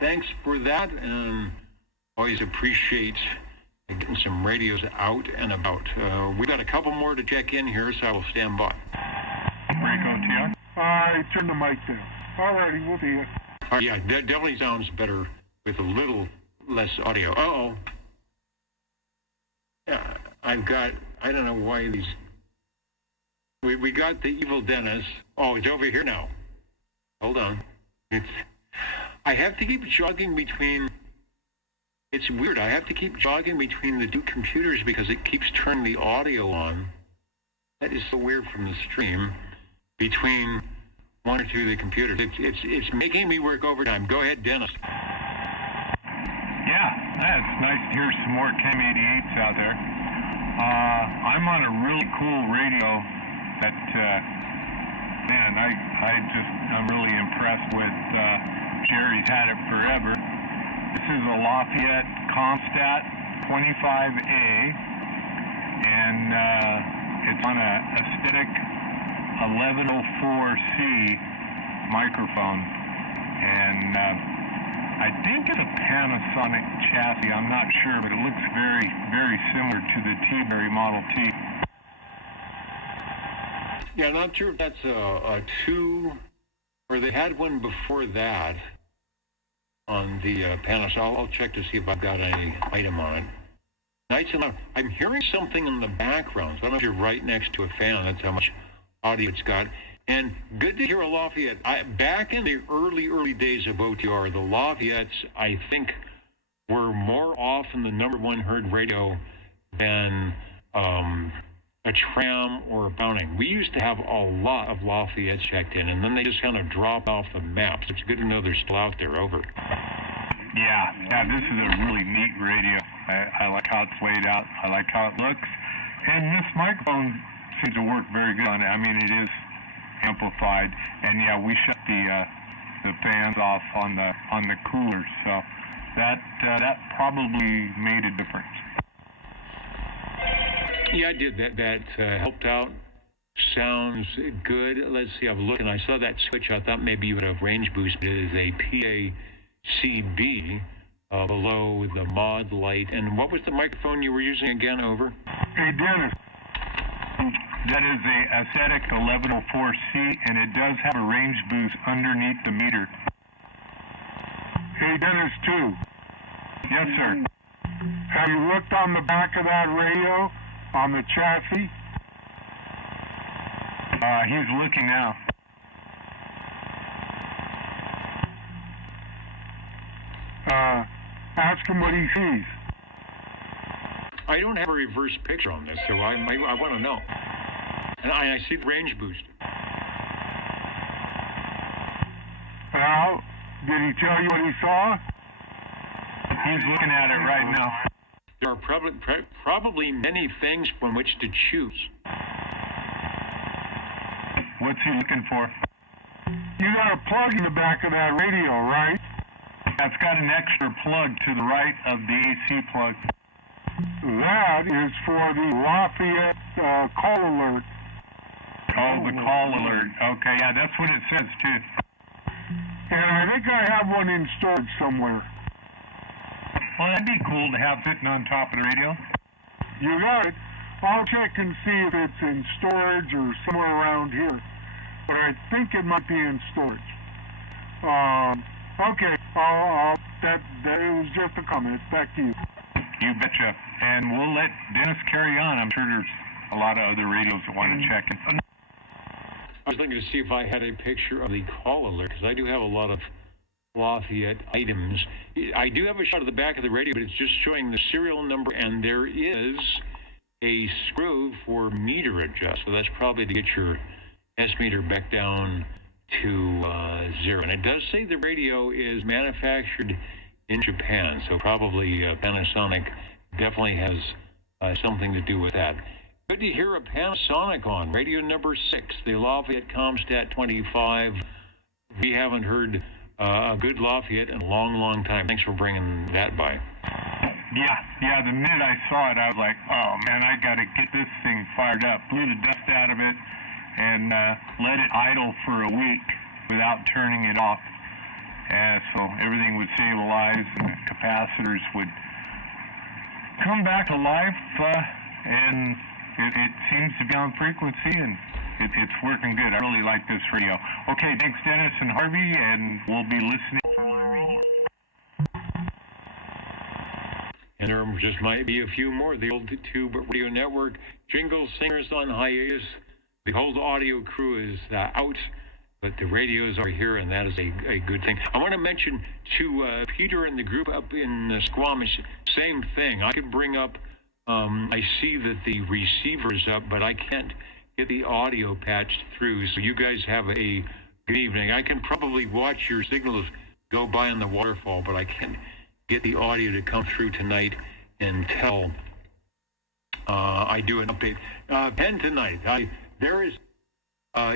Thanks for that, and always appreciate getting some radios out and about. We've got a couple more to check in here, so I will stand by. Rico TR? I turned the mic down. Alrighty, we'll see you. All right, yeah, that definitely sounds better with a little less audio. Uh-oh. Yeah, I don't know why these... We got the evil Dennis. Oh, it's over here now. Hold on. I have to keep jogging between... It's weird. I have to keep jogging between the two computers because it keeps turning the audio on. That is so weird from the stream. Between one or two of the computers. It's making me work overtime. Go ahead, Dennis. Yeah, it's nice to hear some more Cam 88s out there. I'm on a really cool radio that, I'm really impressed with. Jerry's had it forever. This is a Lafayette Comstat 25A, and it's on a aesthetic 1104C microphone, and I think it's a Panasonic chassis. I'm not sure, but it looks very, very similar to the T-Berry Model T. Yeah, not sure if that's a 2, or they had one before that on the Panasonic. I'll check to see if I've got any item on it. Nice enough. I'm hearing something in the background, so I don't know if you're right next to a fan. That's how much audio it's got. And good to hear a Lafayette. Back in the early days of OTR, the Lafayettes, I think, were more often the #1 heard radio than a tram or a Bounding. We used to have a lot of Lafayettes checked in, and then they just kind of drop off the maps. It's good to know they're still out there. Over. Yeah, this is a really neat radio. I like how it's laid out. I like how it looks. And this microphone seems to work very good on it. I mean, it is amplified. And yeah, we shut the fans off on the coolers, so that probably made a difference. Yeah, I did. That helped out. Sounds good. Let's see. I've looked and I saw that switch. I thought maybe you would have range boost. It is a PACB below the mod light. And what was the microphone you were using again? Over. Hey, Dennis. That is a Ascetic 1104C, and it does have a range boost underneath the meter. Hey, Dennis, too. Yes, sir. Have you looked on the back of that radio, on the chassis? He's looking now. Ask him what he sees. I don't have a reverse picture on this, so I want to know. And I see the range boost. Well, did he tell you what he saw? He's looking at it right now. There are probably many things from which to choose. What's he looking for? You got a plug in the back of that radio, right? That's got an extra plug to the right of the AC plug. That is for the Lafayette call alert. Oh, the call alert. Okay, yeah, that's what it says, too. And I think I have one in storage somewhere. Well, that'd be cool to have sitting on top of the radio. You got it. I'll check and see if it's in storage or somewhere around here. But I think it might be in storage. Okay, that it was just a comment. Back to you. You betcha. And we'll let Dennis carry on. I'm sure there's a lot of other radios that want to check it. I was looking to see if I had a picture of the call alert, because I do have a lot of Lafayette items. I do have a shot of the back of the radio, but it's just showing the serial number, and there is a screw for meter adjust. So that's probably to get your S meter back down to 0. And it does say the radio is manufactured in Japan, so probably Panasonic definitely has something to do with that. Good to hear a Panasonic on radio number 6, the Lafayette Comstat 25. We haven't heard a good Lafayette in a long time. Thanks for bringing that by. Yeah, the minute I saw it, I was like, oh man, I got to get this thing fired up. Blew the dust out of it and let it idle for a week without turning it off. So everything would stabilize and the capacitors would come back to life, and it seems to be on frequency, and it's working good. I really like this radio. Okay, thanks Dennis and Harvey, and we'll be listening. And there just might be a few more. The old Tube Radio Network, Jingle Singers on hiatus. The whole audio crew is out, but the radios are here, and that is a good thing. I want to mention to Peter and the group up in Squamish, same thing. I could bring up, I see that the receiver is up, but I can't get the audio patched through, so you guys have a good evening. I can probably watch your signals go by on the waterfall, but I can't get the audio to come through tonight until I do an update. Pen tonight. There is,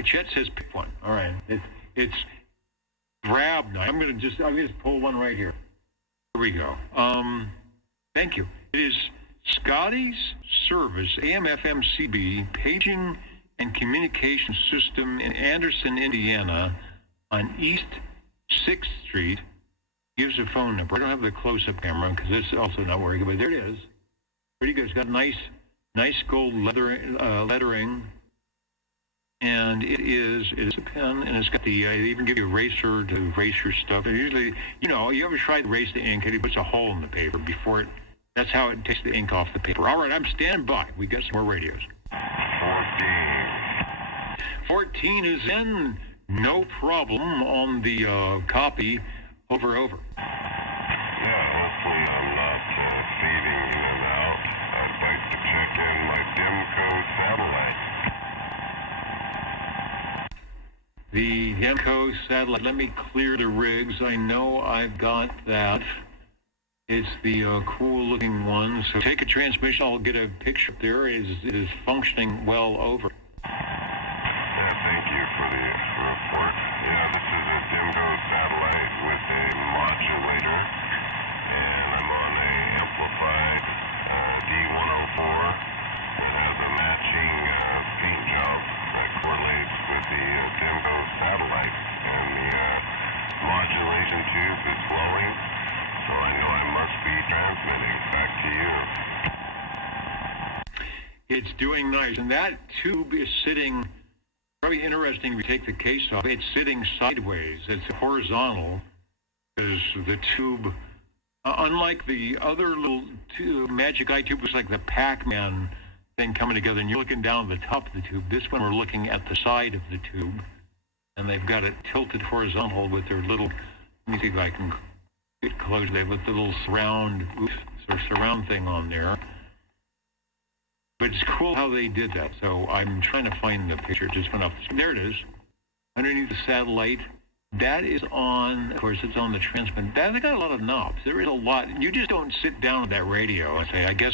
Chet says pick one. All right. It's grab night. I'm gonna just pull one right here. Here we go. Thank you. It is Scotty's Service, AM/FM CB, Paging and Communication System in Anderson, Indiana, on East 6th Street, gives a phone number. I don't have the close-up camera because it's also not working, but there it is. Pretty good. It's got nice gold lettering, and it is a pen, and it's got the. They even give you a eraser to erase your stuff. And usually, you ever try to erase the ink, and it puts a hole in the paper before it. That's how it takes the ink off the paper. All right, I'm standing by. We got some more radios. 14 is in. No problem on the copy. Over. Yeah, hopefully I'm not fading in and out. I'd like to check in my DIMCO satellite. The DIMCO satellite. Let me clear the rigs. I know I've got that. It's the cool-looking one. So take a transmission. I'll get a picture there. It is functioning well over. Yeah, thank you for the report. Yeah, this is a DIMCO satellite with a modulator, and I'm on a amplified D104 that has a matching paint job that correlates with the DIMCO satellite, and the modulation tube is flowing, so I know I must be transmitting back to you. It's doing nice, and that tube is sitting. Probably interesting if you take the case off. It's sitting sideways. It's horizontal because the tube, unlike the other little Magic Eye tube, was like the Pac-Man thing coming together, and you're looking down at the top of the tube. This one, we're looking at the side of the tube, and they've got it tilted horizontal with their little. Let me see if I can get close. They have a little surround thing on there. But it's cool how they did that. So I'm trying to find the picture. It just went off. There it is. Underneath the satellite. That is on, of course, it's on the transmitter. They got a lot of knobs. There is a lot. You just don't sit down at that radio and say, I guess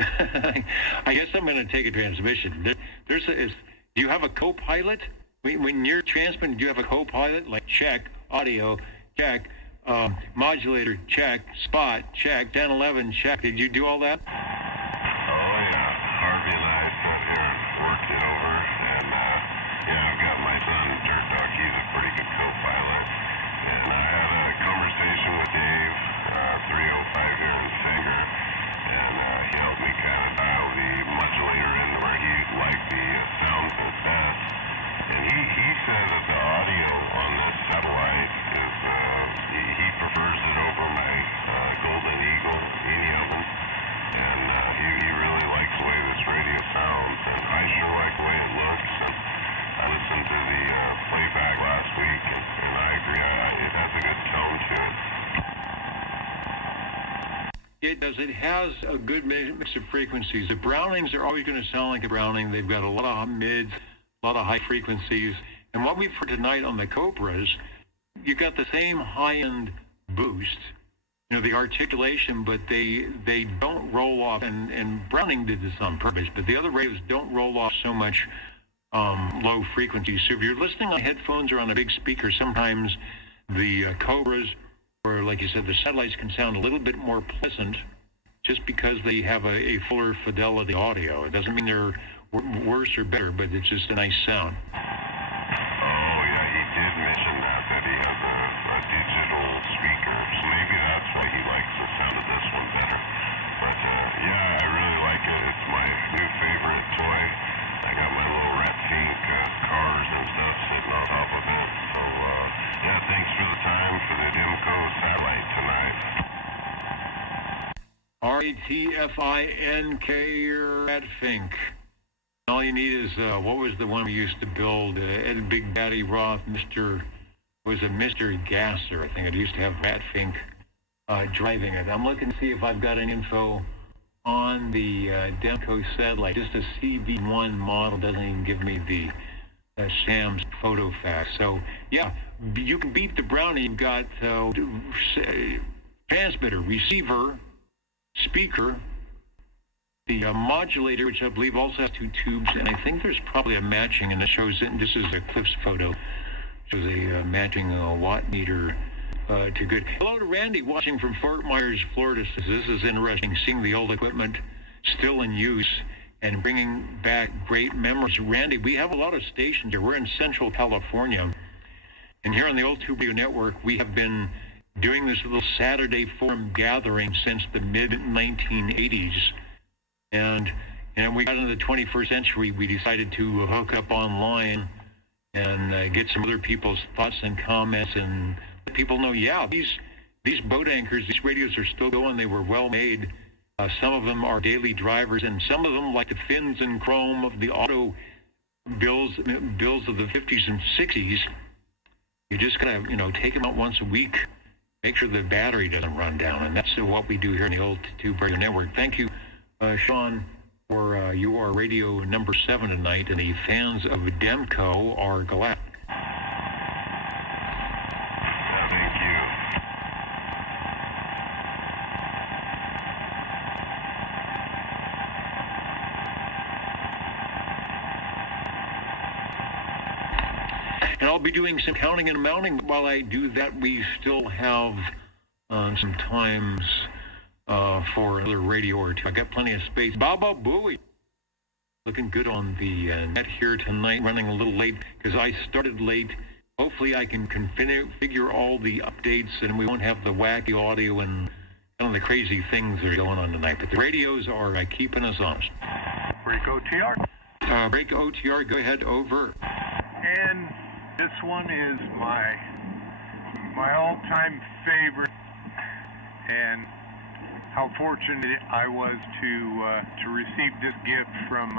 I'm going to take a transmission. Do you have a co-pilot? When you're transmitting, do you have a co-pilot? Like check, audio, check, modulator, check, spot, check, 1011, check. Did you do all that? It does. It has a good mix of frequencies. The Brownings are always going to sound like a Browning. They've got a lot of mids, a lot of high frequencies. And what we've heard tonight on the Cobras, you got the same high-end boost, the articulation, but they don't roll off. And Browning did this on purpose, but the other radios don't roll off so much low frequencies. So if you're listening on headphones or on a big speaker, sometimes the Cobras, or like you said, the satellites can sound a little bit more pleasant just because they have a fuller fidelity audio. It doesn't mean they're worse or better, but it's just a nice sound. Oh, yeah, he did mention that he has a digital speaker, so maybe that's why he likes the sound of this one better. But, yeah, I really like it. It's my new favorite toy. I got my little red pink cars and stuff sitting on top of it. So, yeah, thanks for the time for the DIMCO satellite tonight. RATFINK, Red Fink. All you need is, what was the one we used to build? Ed Big Daddy Roth, Mr. Gasser, I think. It used to have Rat Fink driving it. I'm looking to see if I've got any info on the DIMCO satellite. Just a CV1 model doesn't even give me the Sam's photo fax. So, yeah, you can beat the Brownie. You've got transmitter, receiver, speaker, the modulator, which I believe also has two tubes, and I think there's probably a matching, and it shows, this is a Cliff's photo, shows a matching watt meter to good. Hello to Randy watching from Fort Myers, Florida. This is interesting, seeing the old equipment still in use and bringing back great memories. Randy, we have a lot of stations here. We're in Central California, and here on the Old Tube Radio Network, we have been doing this little Saturday forum gathering since the mid-1980s. And we got into the 21st century, we decided to hook up online and get some other people's thoughts and comments and let people know, yeah, these boat anchors, these radios are still going. They were well made. Some of them are daily drivers, and some of them, like the fins and chrome of the auto bills of the 50s and 60s, you just gotta, take them out once a week, make sure the battery doesn't run down, and that's what we do here in the Old Tube Radio Network. Thank you, Sean, for your radio number 7 tonight, and the fans of Demco are glad. Thank you. And I'll be doing some counting and mounting. While I do that, we still have some times for another radio or two. I got plenty of space. Baba Booey. Looking good on the net here tonight. Running a little late because I started late. Hopefully I can configure all the updates and we won't have the wacky audio and some of the crazy things that are going on tonight. But the radios are keeping us honest. Break OTR. Break OTR. Go ahead. Over. And this one is my all-time favorite, and how fortunate I was to receive this gift from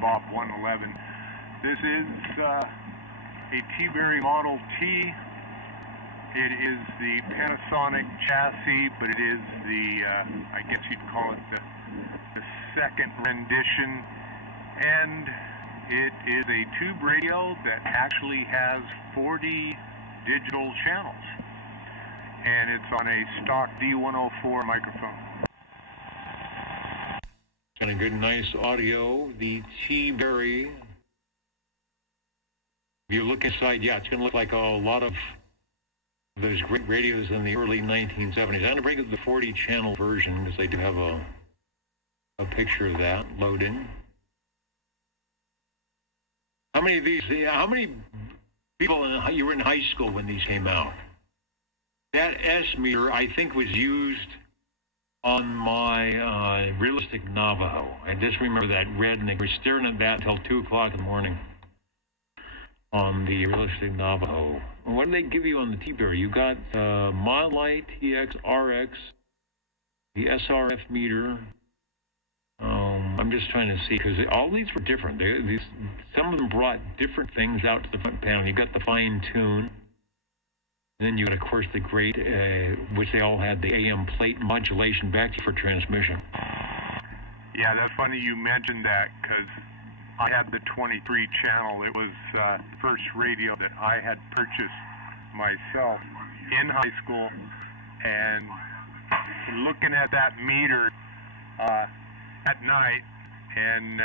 Bob 111. This is a T-Berry Model T. It is the Panasonic chassis, but it is the I guess you'd call it the second rendition, and it is a tube radio that actually has 40 digital channels, and it's on a stock D104 microphone. Got a good, nice audio. The T-Berry. If you look inside, yeah, it's going to look like a lot of those great radios in the early 1970s. I'm going to bring up the 40-channel version because they do have a picture of that loading. How many people you were in high school when these came out? That S meter, I think, was used on my realistic Navajo. I just remember that red, and they were staring at that until 2 o'clock in the morning on the realistic Navajo. What did they give you on the T-Berry? You got Mod Light, TX, RX, the SRF meter. I'm just trying to see, because all these were different. Some of them brought different things out to the front panel. You got the fine tune. And then you got, of course, the great, which they all had, the AM plate modulation back for transmission. Yeah, that's funny you mentioned that, because I had the 23 channel. It was the first radio that I had purchased myself in high school. And looking at that meter at night and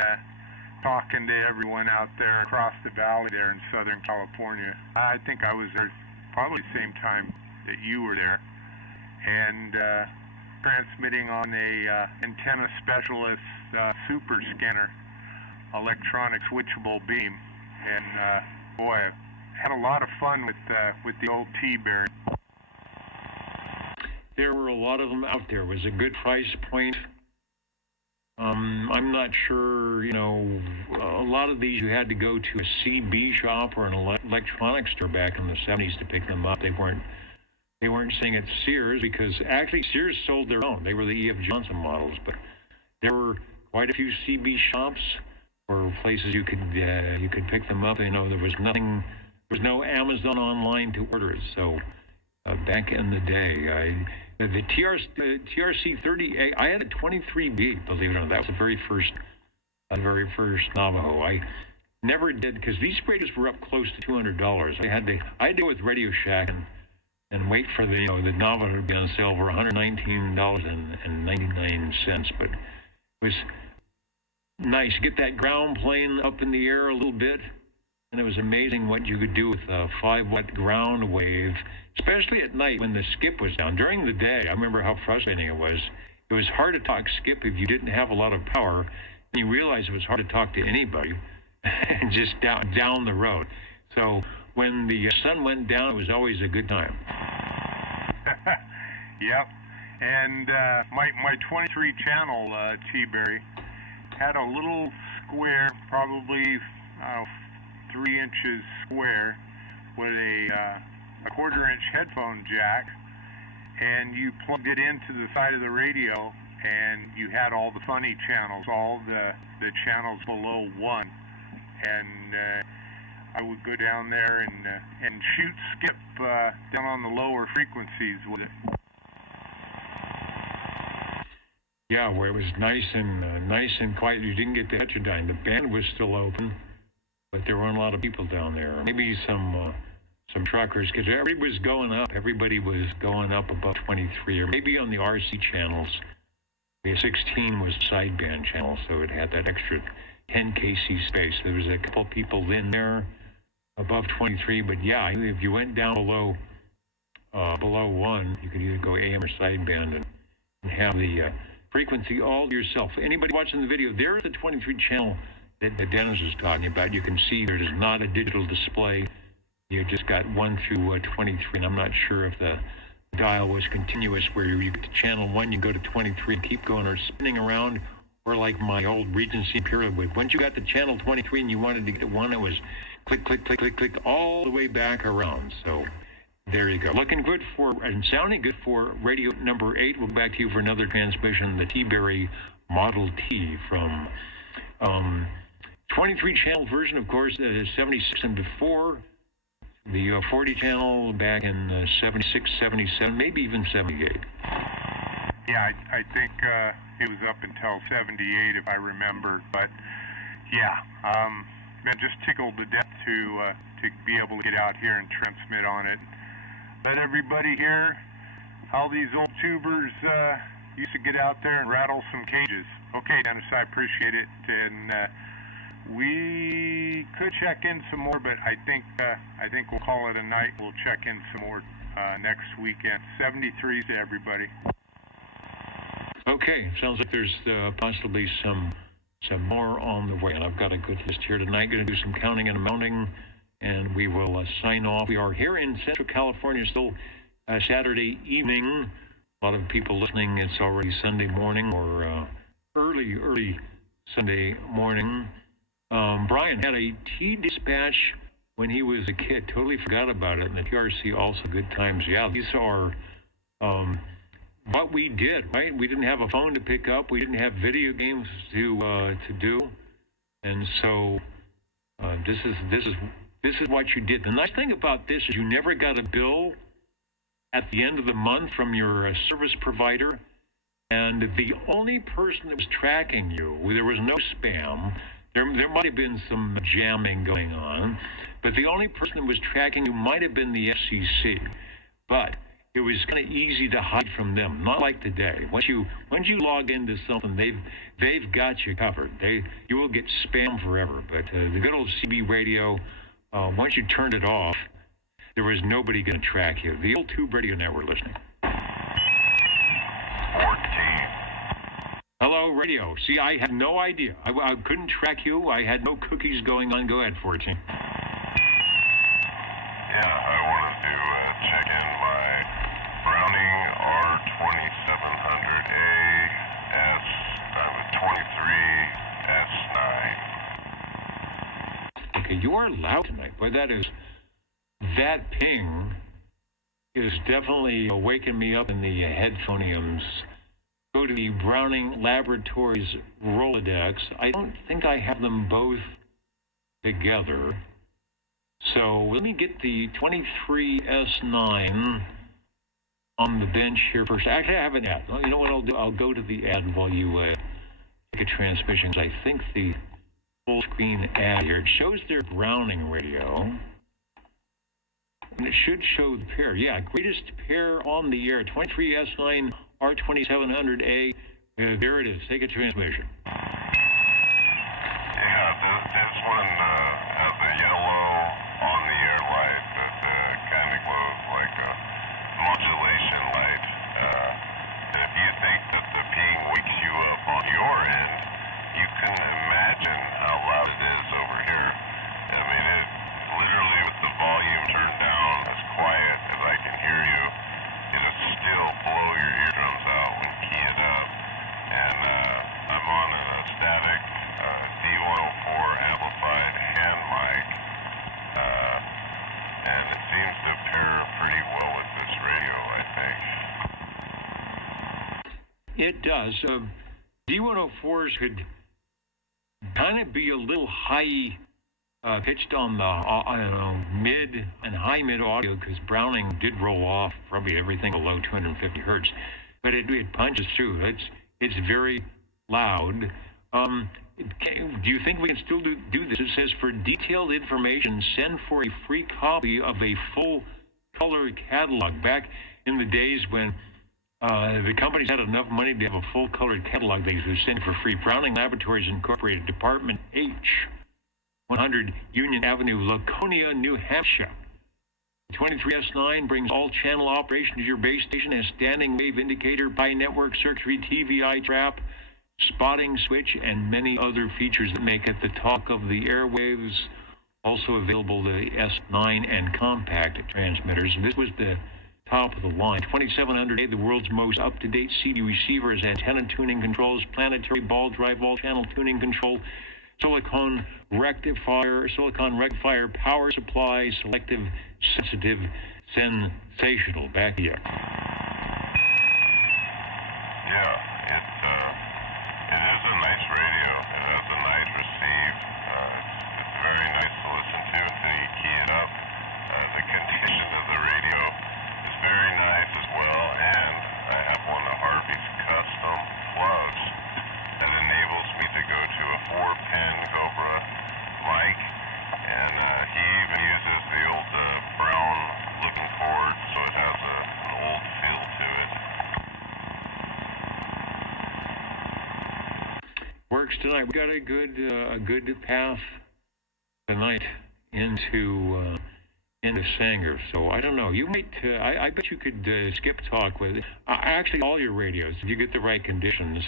talking to everyone out there across the valley there in Southern California. I think I was there probably the same time that you were there, and transmitting on a antenna specialist super scanner electronic switchable beam, and boy, I had a lot of fun with the old T-Berry. There were a lot of them out there. It was a good price point. I'm not sure, a lot of these you had to go to a CB shop or an electronics store back in the 70s to pick them up. They weren't seeing at Sears, because actually Sears sold their own. They were the E.F. Johnson models, but there were quite a few CB shops or places you could pick them up. There was no Amazon online to order it. So back in the day, the TRC 30A, I had a 23B, believe it or not. That was the very first Navajo. I never did, because these radios were up close to $200. I had to go with Radio Shack and wait for the Navajo to be on sale for $119.99. But it was nice. Get that ground plane up in the air a little bit, and it was amazing what you could do with a 5-watt ground wave, especially at night when the skip was down. During the day, I remember how frustrating it was. It was hard to talk skip if you didn't have a lot of power, and you realized it was hard to talk to anybody just down the road. So when the sun went down, it was always a good time. Yep. And my 23 channel T-Berry had a little square, probably 3 inches square, with a quarter-inch headphone jack, and you plugged it into the side of the radio, and you had all the funny channels, all the channels below 1, and I would go down there and shoot skip down on the lower frequencies with it. Yeah, where it was nice and quiet. You didn't get the heterodyne. The band was still open, but there weren't a lot of people down there. Maybe some truckers, because everybody was going up. Everybody was going up above 23, or maybe on the RC channels. The 16 was sideband channel, so it had that extra 10 kc space. There was a couple people in there above 23, but yeah, if you went down below 1, you could either go AM or sideband and have the frequency all to yourself. Anybody watching the video, there's the 23 channel that Dennis was talking about. You can see there is not a digital display. You just got 1 through 23, and I'm not sure if the dial was continuous, where you get to channel 1, you go to 23 and keep going or spinning around, or like my old Regency Imperial would. Once you got to channel 23 and you wanted to get 1, it was click, click, click, click, click, all the way back around. So there you go. Looking good for, and sounding good for radio number 8. We'll go back to you for another transmission, the T-Berry Model T from 23 channel version, of course, 76 and before. The 40 channel back in 76, 77, maybe even 78. Yeah, I think it was up until 78, if I remember. But yeah, man, just tickled to death to be able to get out here and transmit on it. Let everybody hear how these old tubers used to get out there and rattle some cages. Okay, Dennis, I appreciate it, and we could check in some more, but I think we'll call it a night. We'll check in some more next weekend. 73s to everybody. Okay, sounds like there's possibly some more on the way, and I've got a good list here tonight. Going to do some counting and mounting, and we will sign off. We are here in Central California, still Saturday evening. A lot of people listening. It's already Sunday morning, or early Sunday morning. Brian had a T-Dispatch when he was a kid. Totally forgot about it. And the TRC, also good times. Yeah, these are what we did, right? We didn't have a phone to pick up. We didn't have video games to do. And so this is what you did. The nice thing about this is you never got a bill at the end of the month from your service provider. And the only person that was tracking you, there was no spam. There might have been some jamming going on, but the only person that was tracking you might have been the FCC. But it was kind of easy to hide from them, not like today. Once you log into something, they've got you covered. You will get spam forever. But the good old CB radio, once you turned it off, there was nobody going to track you. The old tube radio network listening. 14. Hello, radio. See, I had no idea. I couldn't track you. I had no cookies going on. Go ahead, 14. Yeah, I wanted to check in my Browning R2700A S 23 S9. Okay, you are loud tonight. Boy, that ping is definitely waking me up in the headphoniums. Go to the Browning Laboratories Rolodex. I don't think I have them both together. So let me get the 23S9 on the bench here first. Actually, I have an ad. You know what I'll do? I'll go to the ad while you take a transmission. I think the full screen ad here, it shows their Browning radio. And it should show the pair. Yeah, greatest pair on the air. 23S9 R2700A. There it is. Take a transmission. Yeah, this one has a yellow on the air light that kind of glows like a modulation light. And if you think that the ping wakes you up on your end, you can imagine how loud it is over here. I mean, it literally, with the volume turned down as quiet as I can hear you, it'll still blow It does. D104s could kind of be a little high pitched on the I don't know, mid and high mid audio, because Browning did roll off probably everything below 250 hertz, but it punches through. It's very loud. Do you think we can still do this? It says, for detailed information, send for a free copy of a full color catalog. Back in the days when the companies had enough money to have a full colored catalog, they would send it for free. Browning Laboratories Incorporated, Department H, 100 Union Avenue, Laconia, New Hampshire. The 23S9 brings all channel operation to your base station as standing wave indicator, bi-network circuitry, TVI trap, spotting switch, and many other features that make it the talk of the airwaves. Also available, the S9 and compact transmitters. This was the top of the line. 2700A, the world's most up-to-date CD receiver, has antenna tuning controls, planetary ball drive, all channel tuning control, silicon rectifier, power supply, selective, sensitive, sensational. Back here. Yeah, it is a nice radio. It has a nice receive. It's very nice to listen to until you key it up. The condition of the radio is very nice as well, and I have one of Harvey's custom plugs that enables me to go to a 4-pin Cobra mic, and he even uses the old brown looking cord, so it has an old feel to it. Works tonight. We got a good path tonight into Sanger. So I don't know. You might. I bet you could skip talk with actually all your radios if you get the right conditions.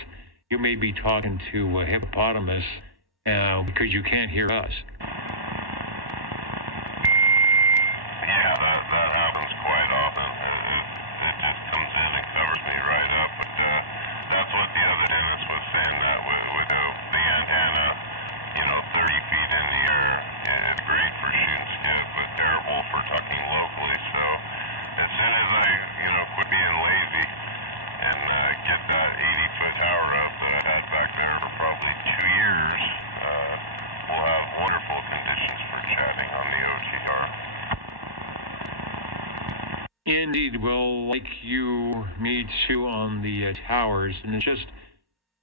You may be talking to a hippopotamus because you can't hear us. Yeah, that happens quite often. It just comes in and covers me right up. But that's what the other dentist was saying, that with the antenna, 30 feet in the air, it's great for shooting skip, but terrible for talking locally. So as soon as I, quit being lazy and get that 80-foot tower up that I had back there for probably 2 years, we'll have wonderful conditions for chatting on the OTR. Indeed. Well, like you, me too, on the towers, and it's just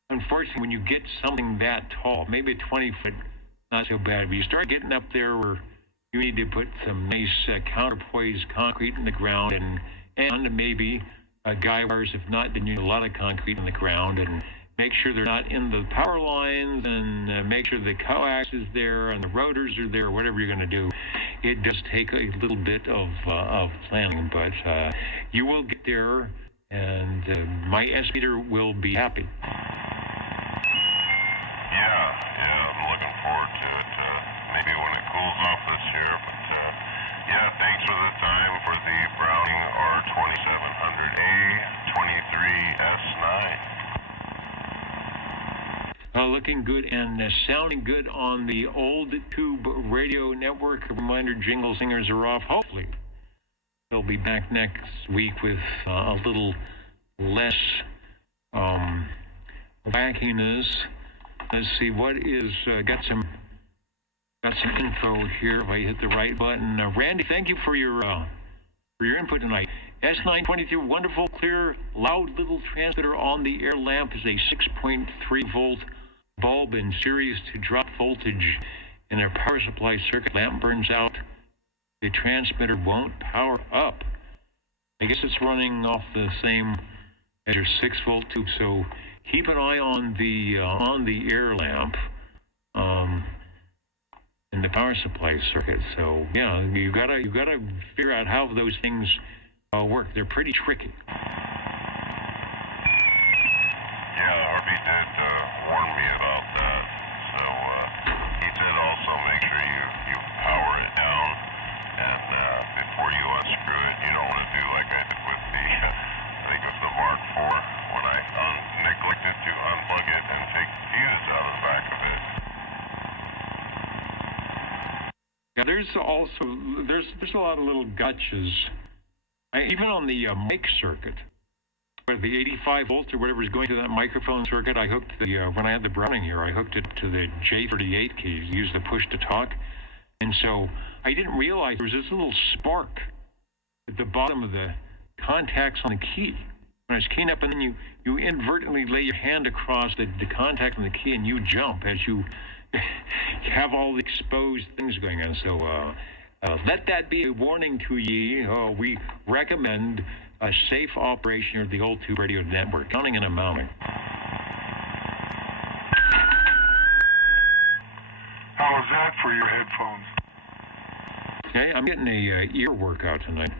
unfortunately when you get something that tall, maybe a 20-foot, not so bad, but you start getting up there where you need to put some nice counterpoise concrete in the ground, and maybe guy wires. If not, then you need a lot of concrete in the ground, and make sure they're not in the power lines, and make sure the coax is there and the rotors are there, whatever you're going to do. It does take a little bit of planning, but you will get there, and my estimator will be happy. Yeah, I'm looking forward to it. Maybe when it cools off this year, but yeah, thanks for the time for the Browning R2700A 23S9. Looking good and sounding good on the old tube radio network. A reminder, jingle singers are off. Hopefully, they'll be back next week with a little less wackiness. Let's see what is got some info here. If I hit the right button, Randy, thank you for your input tonight. S922, wonderful, clear, loud little transmitter on the air lamp is a 6.3 volt bulb in series to drop voltage in a power supply circuit. Lamp burns out, the transmitter won't power up. I guess it's running off the same as your 6-volt tube, so keep an eye on the air lamp in the power supply circuit. So yeah, you gotta figure out how those things work. They're pretty tricky. Yeah, Harvey did warn me about that. So he said also make sure you power it down, and before you unscrew it, you don't want to do like I did with the I think it was the Mark IV when I neglected to unplug it and take the fuse out of the back of it. Yeah, there's a lot of little gotchas, even on the mic circuit. the 85 volts or whatever is going to that microphone circuit. I hooked the when I had the Browning here, I hooked it to the J38 keys, used the push to talk, and so I didn't realize there was this little spark at the bottom of the contacts on the key. When I was keying up, and then you inadvertently lay your hand across the contact on the key, and you jump as you have all the exposed things going on. So let that be a warning to ye. We recommend a safe operation of the old tube radio network, counting and mounting. How was that for your headphones? Okay, I'm getting a ear workout tonight.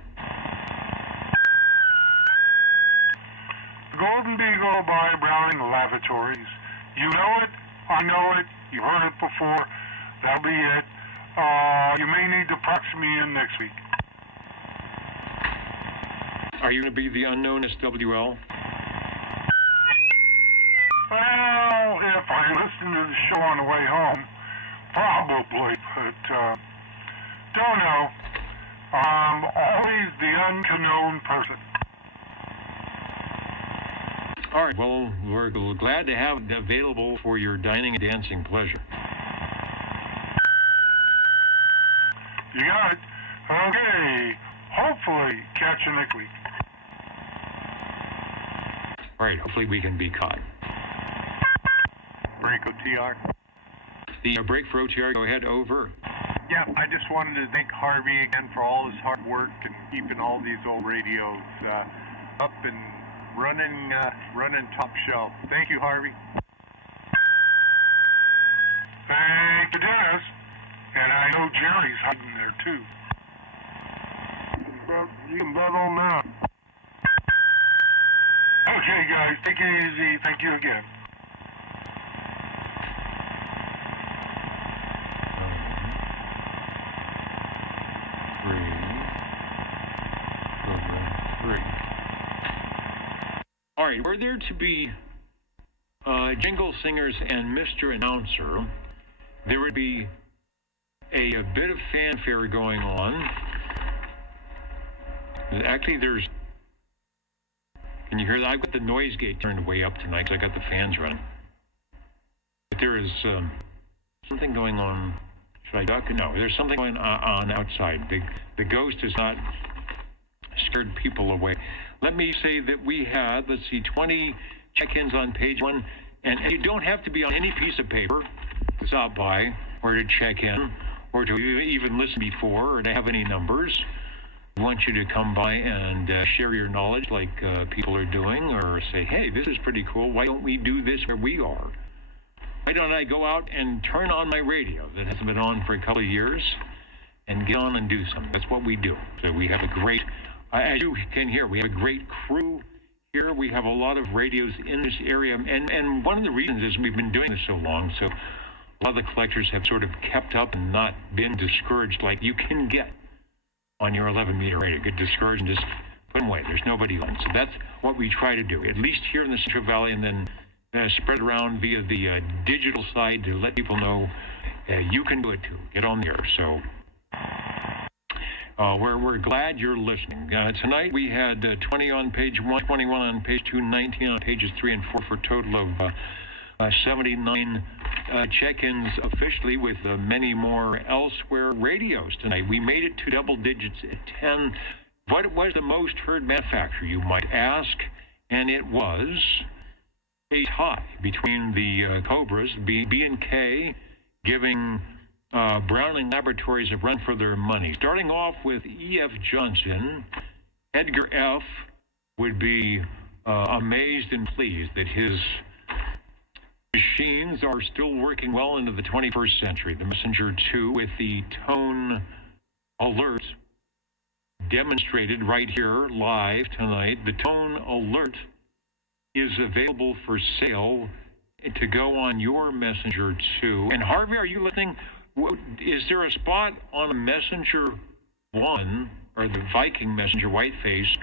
Golden Beagle by Browning Lavatories. You know it, I know it, you've heard it before, that'll be it. You may need to prox me in next week. Are you going to be the unknown SWL? Well, if I listen to the show on the way home, probably, but don't know. I'm always the unknown person. All right, well, we're glad to have it available for your dining and dancing pleasure. You got it. Okay. Hopefully, catch you next week. All right, hopefully we can be caught. Break OTR. The break for OTR, go ahead, over. Yeah, I just wanted to thank Harvey again for all his hard work and keeping all these old radios up and running top shelf. Thank you, Harvey. Thank you, Dennis. And I know Jerry's hiding there, too. You can bet on that. Okay, guys, take it easy. Thank you again. All right, were there to be jingle singers and Mr. Announcer, there would be a bit of fanfare going on. Actually, there's... Can you hear that? I've got the noise gate turned way up tonight because I got the fans running. But there is something going on. Should I duck? No, there's something going on outside. The ghost has not scared people away. Let me say that we had, 20 check-ins on page 1. And you don't have to be on any piece of paper to stop by or to check in or to even listen before or to have any numbers. We want you to come by and share your knowledge like people are doing, or say, hey, this is pretty cool. Why don't we do this where we are? Why don't I go out and turn on my radio that hasn't been on for a couple of years and get on and do something? That's what we do. So we have a great, as you can hear, we have a great crew here. We have a lot of radios in this area. And one of the reasons is we've been doing this so long, so a lot of the collectors have sort of kept up and not been discouraged like you can get on your 11-meter radio. Get discouraged and just put them away. There's nobody on. So that's what we try to do, at least here in the Central Valley, and then spread around via the digital side to let people know you can do it too. Get on the air. So we're glad you're listening. Tonight we had 20 on page 1, 21 on page 2, 19 on pages 3 and 4 for a total of 79 check-ins officially, with many more elsewhere radios tonight. We made it to double digits at 10. What was the most heard manufacturer, you might ask? And it was a tie between the Cobras, B&K, giving Browning Laboratories a run for their money. Starting off with E.F. Johnson, Edgar F. would be amazed and pleased that his machines are still working well into the 21st century. The Messenger 2 with the tone alert demonstrated right here live tonight. The tone alert is available for sale to go on your Messenger 2. And Harvey, are you listening? Is there a spot on a Messenger 1 or the Viking Messenger Whiteface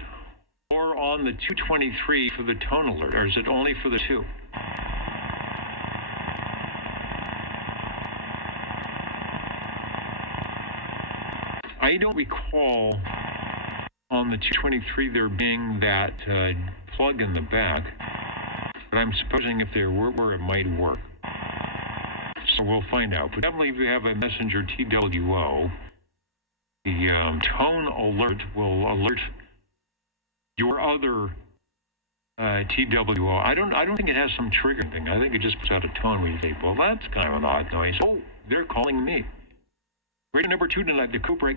or on the 223 for the tone alert, or is it only for the 2? I don't recall on the 223 there being that plug in the back, but I'm supposing if there were, it might work. So we'll find out. But definitely if you have a messenger TWO, the tone alert will alert your other TWO. I don't think it has some triggering thing. I think it just puts out a tone where you say, well, that's kind of an odd noise. Oh, they're calling me. Radio number 2 tonight, the Cobra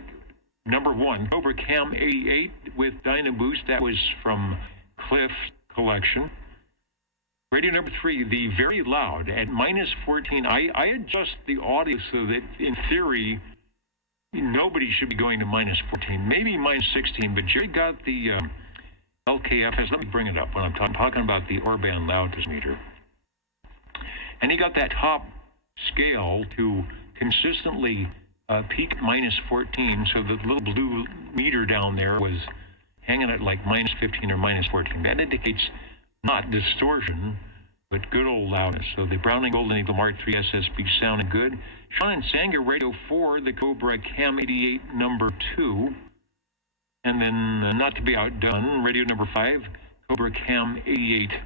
number 1, Cobra Cam 88 with Dyna Boost. That was from Cliff Collection. Radio number 3, the very loud at -14. I adjust the audio so that in theory nobody should be going to -14, maybe -16. But Jerry got the LKFS. Let me bring it up when I'm talking about the Orban loudness meter, and he got that top scale to consistently peak -14, so the little blue meter down there was hanging at like -15 or -14. That indicates not distortion, but good old loudness. So the Browning Golden Eagle Mark III SSB sounded good. Sean and Sanger, Radio 4, the Cobra Cam 88 number 2. And then, not to be outdone, Radio number 5, Cobra Cam 88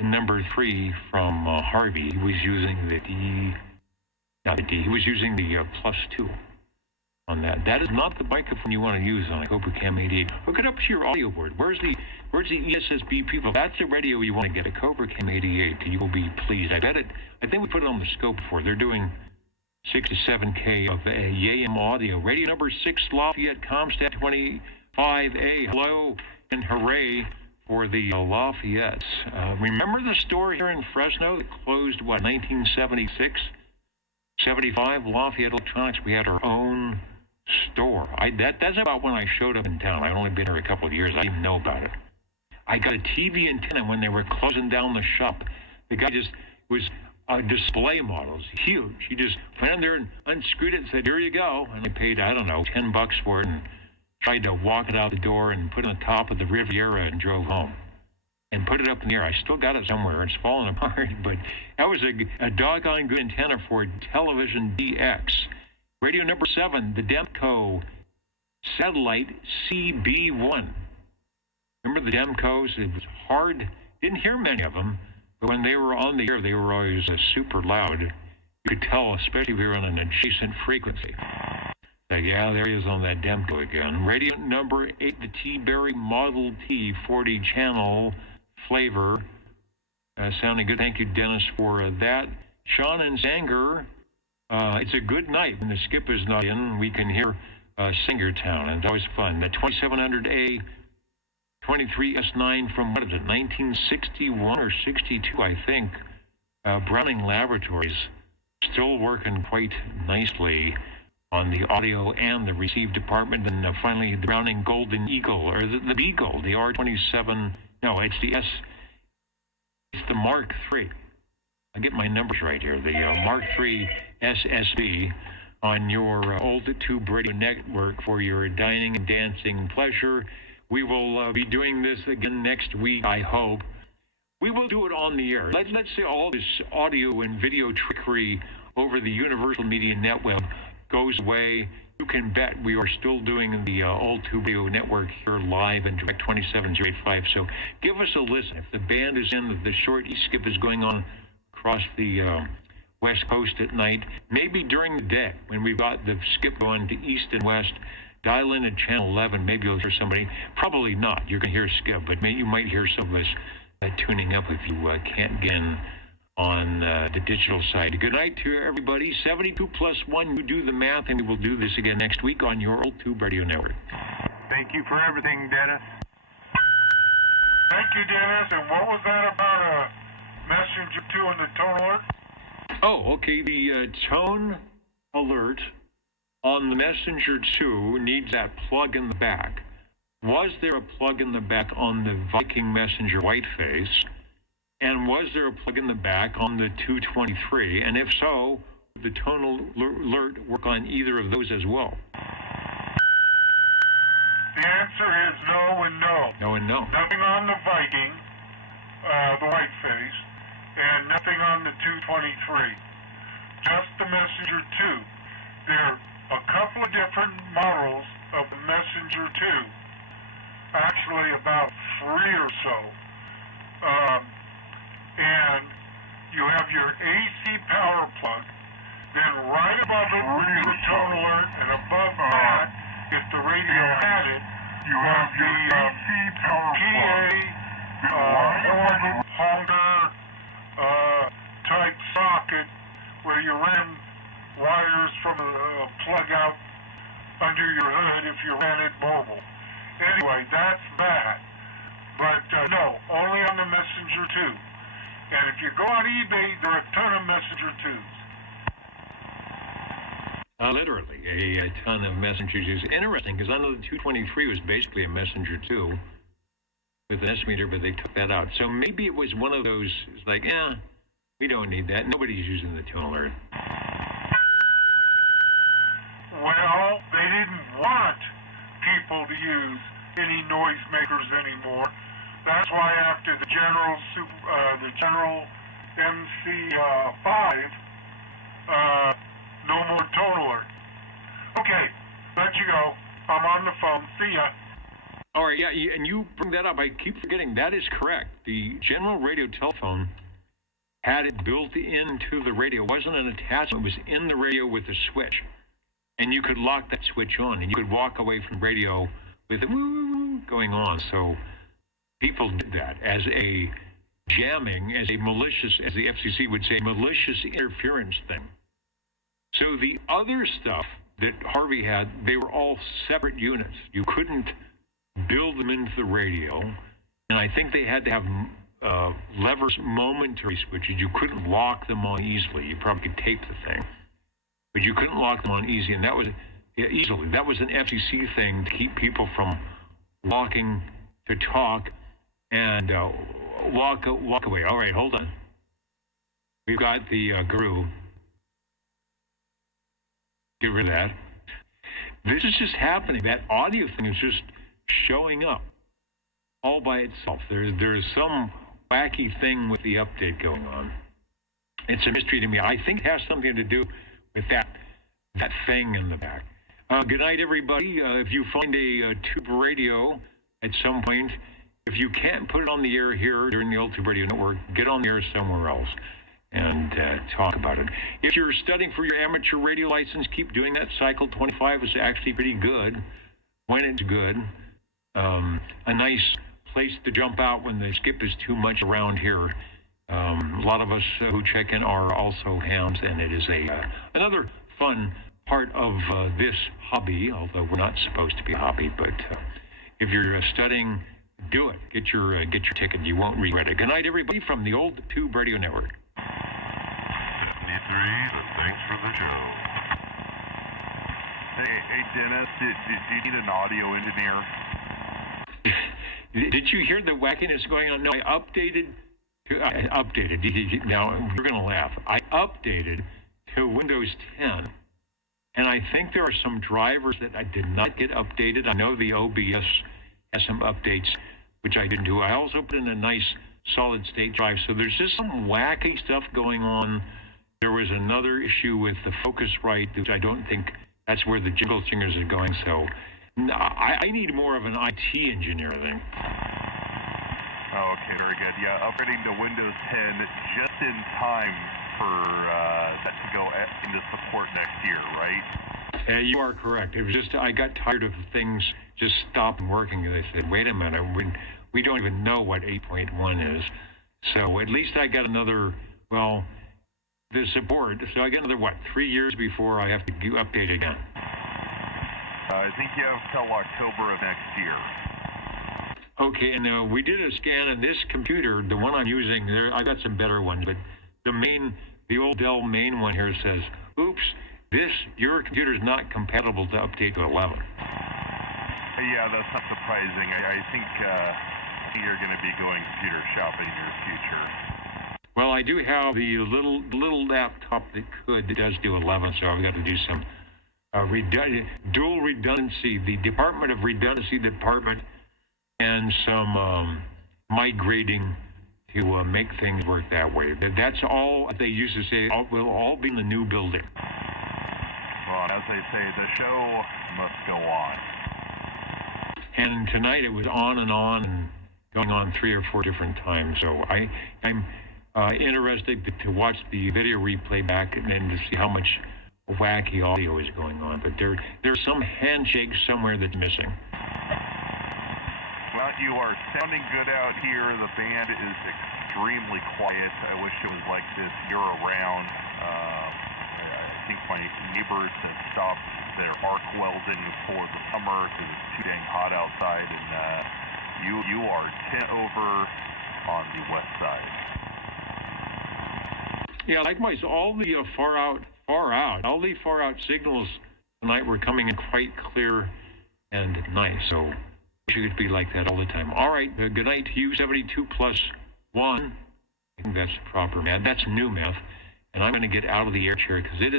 number 3 from Harvey. He was using the he was using the +2 on that. That is not the microphone you want to use on a Cobra Cam 88. Hook it up to your audio board. Where's the ESSB people? That's the radio you want to get, a Cobra Cam 88. You will be pleased. I think we put it on the scope before. They're doing 6 to 7K of YAM audio. Radio number 6, Lafayette Comstat 25A. Hello and hooray for the Lafayettes. Remember the store here in Fresno that closed, 1976? 75, Lafayette Electronics. We had our own store. That's about when I showed up in town. I've only been here a couple of years. I didn't even know about it. I got a TV antenna when they were closing down the shop. The guy just was display models, huge. He just went in there and unscrewed it and said, here you go. And I paid, I don't know, $10 for it and tried to walk it out the door and put it on the top of the Riviera and drove home. And put it up in the air. I still got it somewhere. It's falling apart, but that was a doggone good antenna for Television DX. Radio number 7, the Demco Satellite CB1. Remember the Demcos? It was hard. Didn't hear many of them, but when they were on the air, they were always super loud. You could tell, especially if you were on an adjacent frequency. Yeah, there he is on that Demco again. Radio number 8, the T-Berry Model T 40 channel flavor. Sounding good. Thank you, Dennis, for that. Sean and Sanger, it's a good night when the skip is not in. We can hear Singertown, and it's always fun. The 2700A 23S9 from, 1961 or 62, I think. Browning Laboratories, still working quite nicely on the audio and the receive department. And finally, the Browning Golden Eagle, or the Beagle, the R27, no, it's the Mark III. I get my numbers right here. The Mark III SSB on your old tube radio network for your dining and dancing pleasure. We will be doing this again next week, I hope. We will do it on the air. Let's say all this audio and video trickery over the Universal Media Network goes away. You can bet we are still doing the old tube radio network here live and direct 27085. So give us a listen. If the band is in, the short skip is going on across the West Coast at night, maybe during the day when we've got the skip going to East and West, dial in at channel 11. Maybe you'll hear somebody. Probably not. You're going to hear skip, but you might hear some of us tuning up if you can't get in on the digital side. Good night to everybody. 72 plus 1, you do the math, and we will do this again next week on your old tube radio network. Thank you for everything, Dennis. Thank you, Dennis. And what was that about Messenger 2 and the tone alert? Oh, okay. The tone alert on the Messenger 2 needs that plug in the back. Was there a plug in the back on the Viking Messenger Whiteface? And was there a plug in the back on the 223? And if so, would the tone alert work on either of those as well? The answer is no and no. No and no. Nothing on the Viking, the Whiteface, and nothing on the 223. Just the Messenger 2. There are a couple of different models of the Messenger 2. Actually, about 3 or so. your AC power plug. Then right above it would be the tone alert, and above that, if the radio had it, You have your AC power plug. PA holder type socket where you ran wires from a plug out under your hood if you ran it mobile. Anyway, that's that. But no, only on the Messenger 2. And if you go on eBay, there are a ton of Messenger 2s. Literally, a ton of Messenger 2s. Interesting, because I know the 223 was basically a Messenger 2 with an S-meter, but they took that out. So maybe it was one of those, it's like, we don't need that. Nobody's using the tone alert. Well, they didn't want people to use any noisemakers anymore. That's why after the General MC5, no more tone alert. Okay, let you go. I'm on the phone. See ya. All right, yeah, and you bring that up. I keep forgetting. That is correct. The General Radio telephone had it built into the radio. It wasn't an attachment. It was in the radio with a switch. And you could lock that switch on, and you could walk away from radio with it going on. So people did that as a jamming, as a malicious, as the FCC would say, malicious interference thing. So the other stuff that Harvey had, they were all separate units. You couldn't build them into the radio, and I think they had to have levers, momentary switches. You couldn't lock them on easily. You probably could tape the thing, but you couldn't lock them on easy, and that was easily. That was an FCC thing to keep people from walking to talk and walk away. All right, hold on. We've got the guru. Get rid of that. This is just happening. That audio thing is just showing up all by itself. There's some wacky thing with the update going on. It's a mystery to me. I think it has something to do with that thing in the back. Good night, everybody. If you find a tube radio at some point, if you can't put it on the air here during the old Tube Radio Network, get on the air somewhere else and talk about it. If you're studying for your amateur radio license, keep doing that. Cycle 25 is actually pretty good when it's good. A nice place to jump out when the skip is too much around here. A lot of us who check in are also hams, and it is another fun part of this hobby, although we're not supposed to be a hobby. But if you're studying, do it. Get your ticket. You won't regret it. Good night, everybody, from the old Tube Radio Network. 73, thanks for the show. Hey Dennis, do you need an audio engineer? Did you hear the wackiness going on? No, I updated. Now, you're going to laugh. I updated to Windows 10, and I think there are some drivers that I did not get updated. I know the OBS has some updates, which I didn't do. I also put in a nice solid-state drive, so there's just some wacky stuff going on. There was another issue with the Focusrite, which I don't think that's where the Jingle Singers are going, so I need more of an IT engineer, I think. Oh, okay, very good. Yeah, upgrading to Windows 10 just in time for that to go into support next year, right? You are correct. It was just I got tired of things just stopping working, and they said, wait a minute, we don't even know what 8.1 is. So at least I got another, the support. So I got another, 3 years before I have to update again. I think you have till October of next year. Okay, and we did a scan on this computer, the one I'm using. I got some better ones, but the old Dell main one here says, oops, your computer is not compatible to update to 11. Yeah, that's not surprising. I think you're going to be going computer shopping in your future. Well, I do have the little laptop that does do 11, so I've got to do some dual redundancy, the Department of Redundancy department, and some migrating to make things work that way. That's all they used to say. We'll all be in the new building. Well, as they say, the show must go on. And tonight it was on and going on 3 or 4 different times. So I'm interested to watch the video replay back and then to see how much wacky audio is going on. But there's some handshake somewhere that's missing. Well, you are sounding good out here. The band is extremely quiet. I wish it was like this year-round. I think my neighbors have stopped their arc welding for the summer because it's too dang hot outside, and you are 10 over on the west side. Yeah, likewise, all the far out signals tonight were coming in quite clear and nice. So it should be like that all the time. All right, good night to you, 72 plus 1. I think that's proper math. That's new math. And I'm going to get out of the air chair because it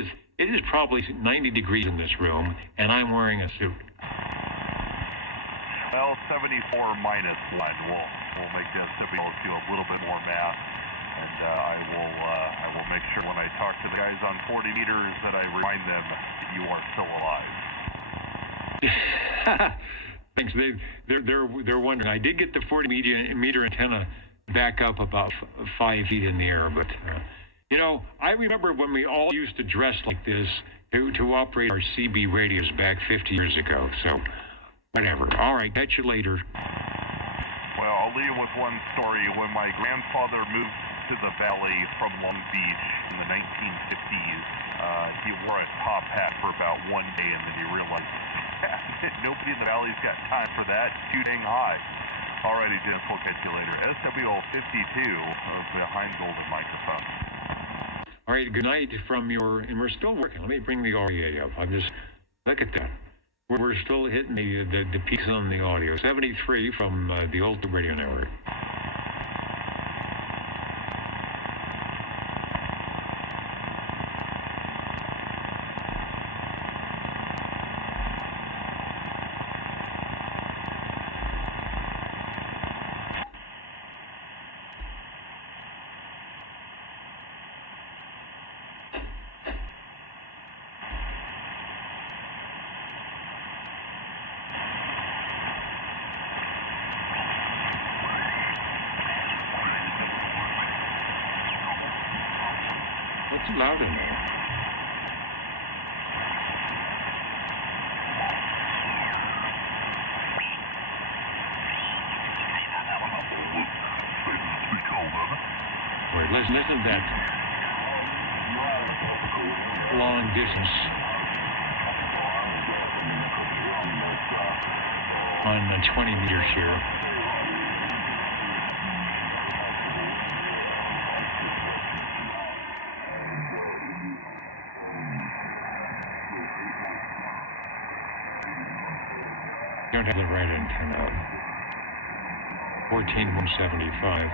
is probably 90 degrees in this room, and I'm wearing a suit. Well, 74 minus 1. We'll make that SWO feel a little bit more math. And I will make sure when I talk to the guys on 40 meters that I remind them that you are still alive. Thanks. They're wondering. I did get the 40 meter antenna back up about 5 feet in the air, but I remember when we all used to dress like this to operate our CB radios back 50 years ago. So whatever. All right. Catch you later. Well, I'll leave with one story. When my grandfather moved to the valley from Long Beach in the 1950s, he wore a top hat for about one day, and then he realized nobody in the valley's got time for that. It's too dang high. Alrighty, Dennis, we'll catch you later. SWO 52 behind Golden Microphone. All right, good night from and we're still working. Let me bring the REA up. Look at that. We're still hitting the peaks on the audio. 73 from the old radio network. What's loud in there? Wait, listen to that long distance on 20 meters here. Don't have the right antenna up. 14175.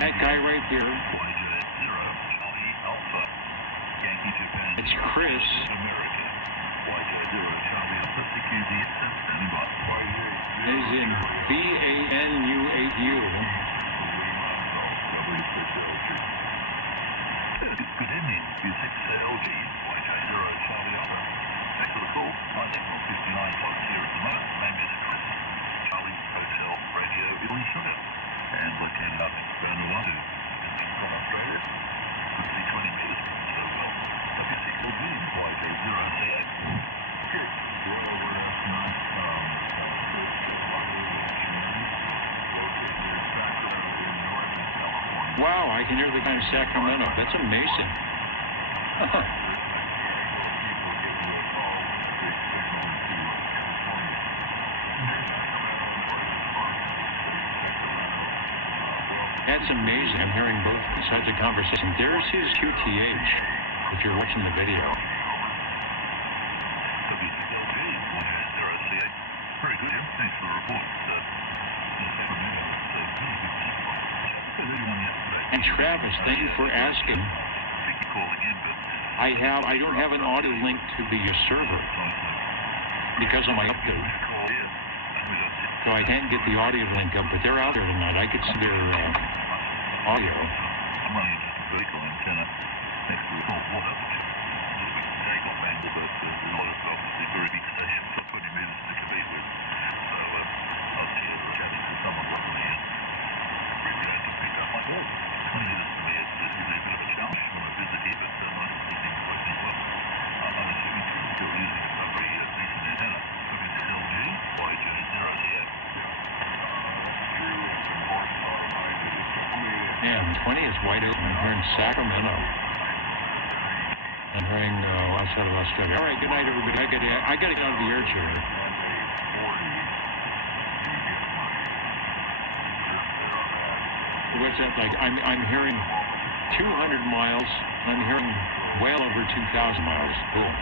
That guy right there. It's Chris. Is in VANU8U. Good evening, Q6LG, YJ0 Charlie Alpha. Thanks for the call. My signal 59 close here at the moment. Name is Chris. Charlie Hotel Radio Italy Sugar. And located up in Vanuatu. From Australia. Could see 20 meters from so well. W6LG, YJ0CA. Okay, right over tonight. Wow, I can hear the guy in Sacramento. That's amazing. That's amazing. I'm hearing both sides of the conversation. There's his QTH, if you're watching the video. Very good, Jim. Thanks for the report. And Travis, thank you for asking. I don't have an audio link to the server because of my update. So I can't get the audio link up, but they're out there tonight. I could see their audio. I'm running a vertical antenna next to the water, which is a little bit takeoff angle, but not as obviously very big station for 20 meters to compete with. So I was here chatting to someone locally and reached out to pick up my call. 20 meters to me is usually a bit of a challenge when I visit here, but I see things working well. I'm assuming you're still using a very decent antenna. WLG, YJ0CA. Yeah, 20 is wide open. I'm here in Sacramento. I'm hearing outside of Australia. All right, good night, everybody. I got to get out of the air chair. What's that like? I'm hearing 200 miles. I'm hearing well over 2,000 miles. Cool.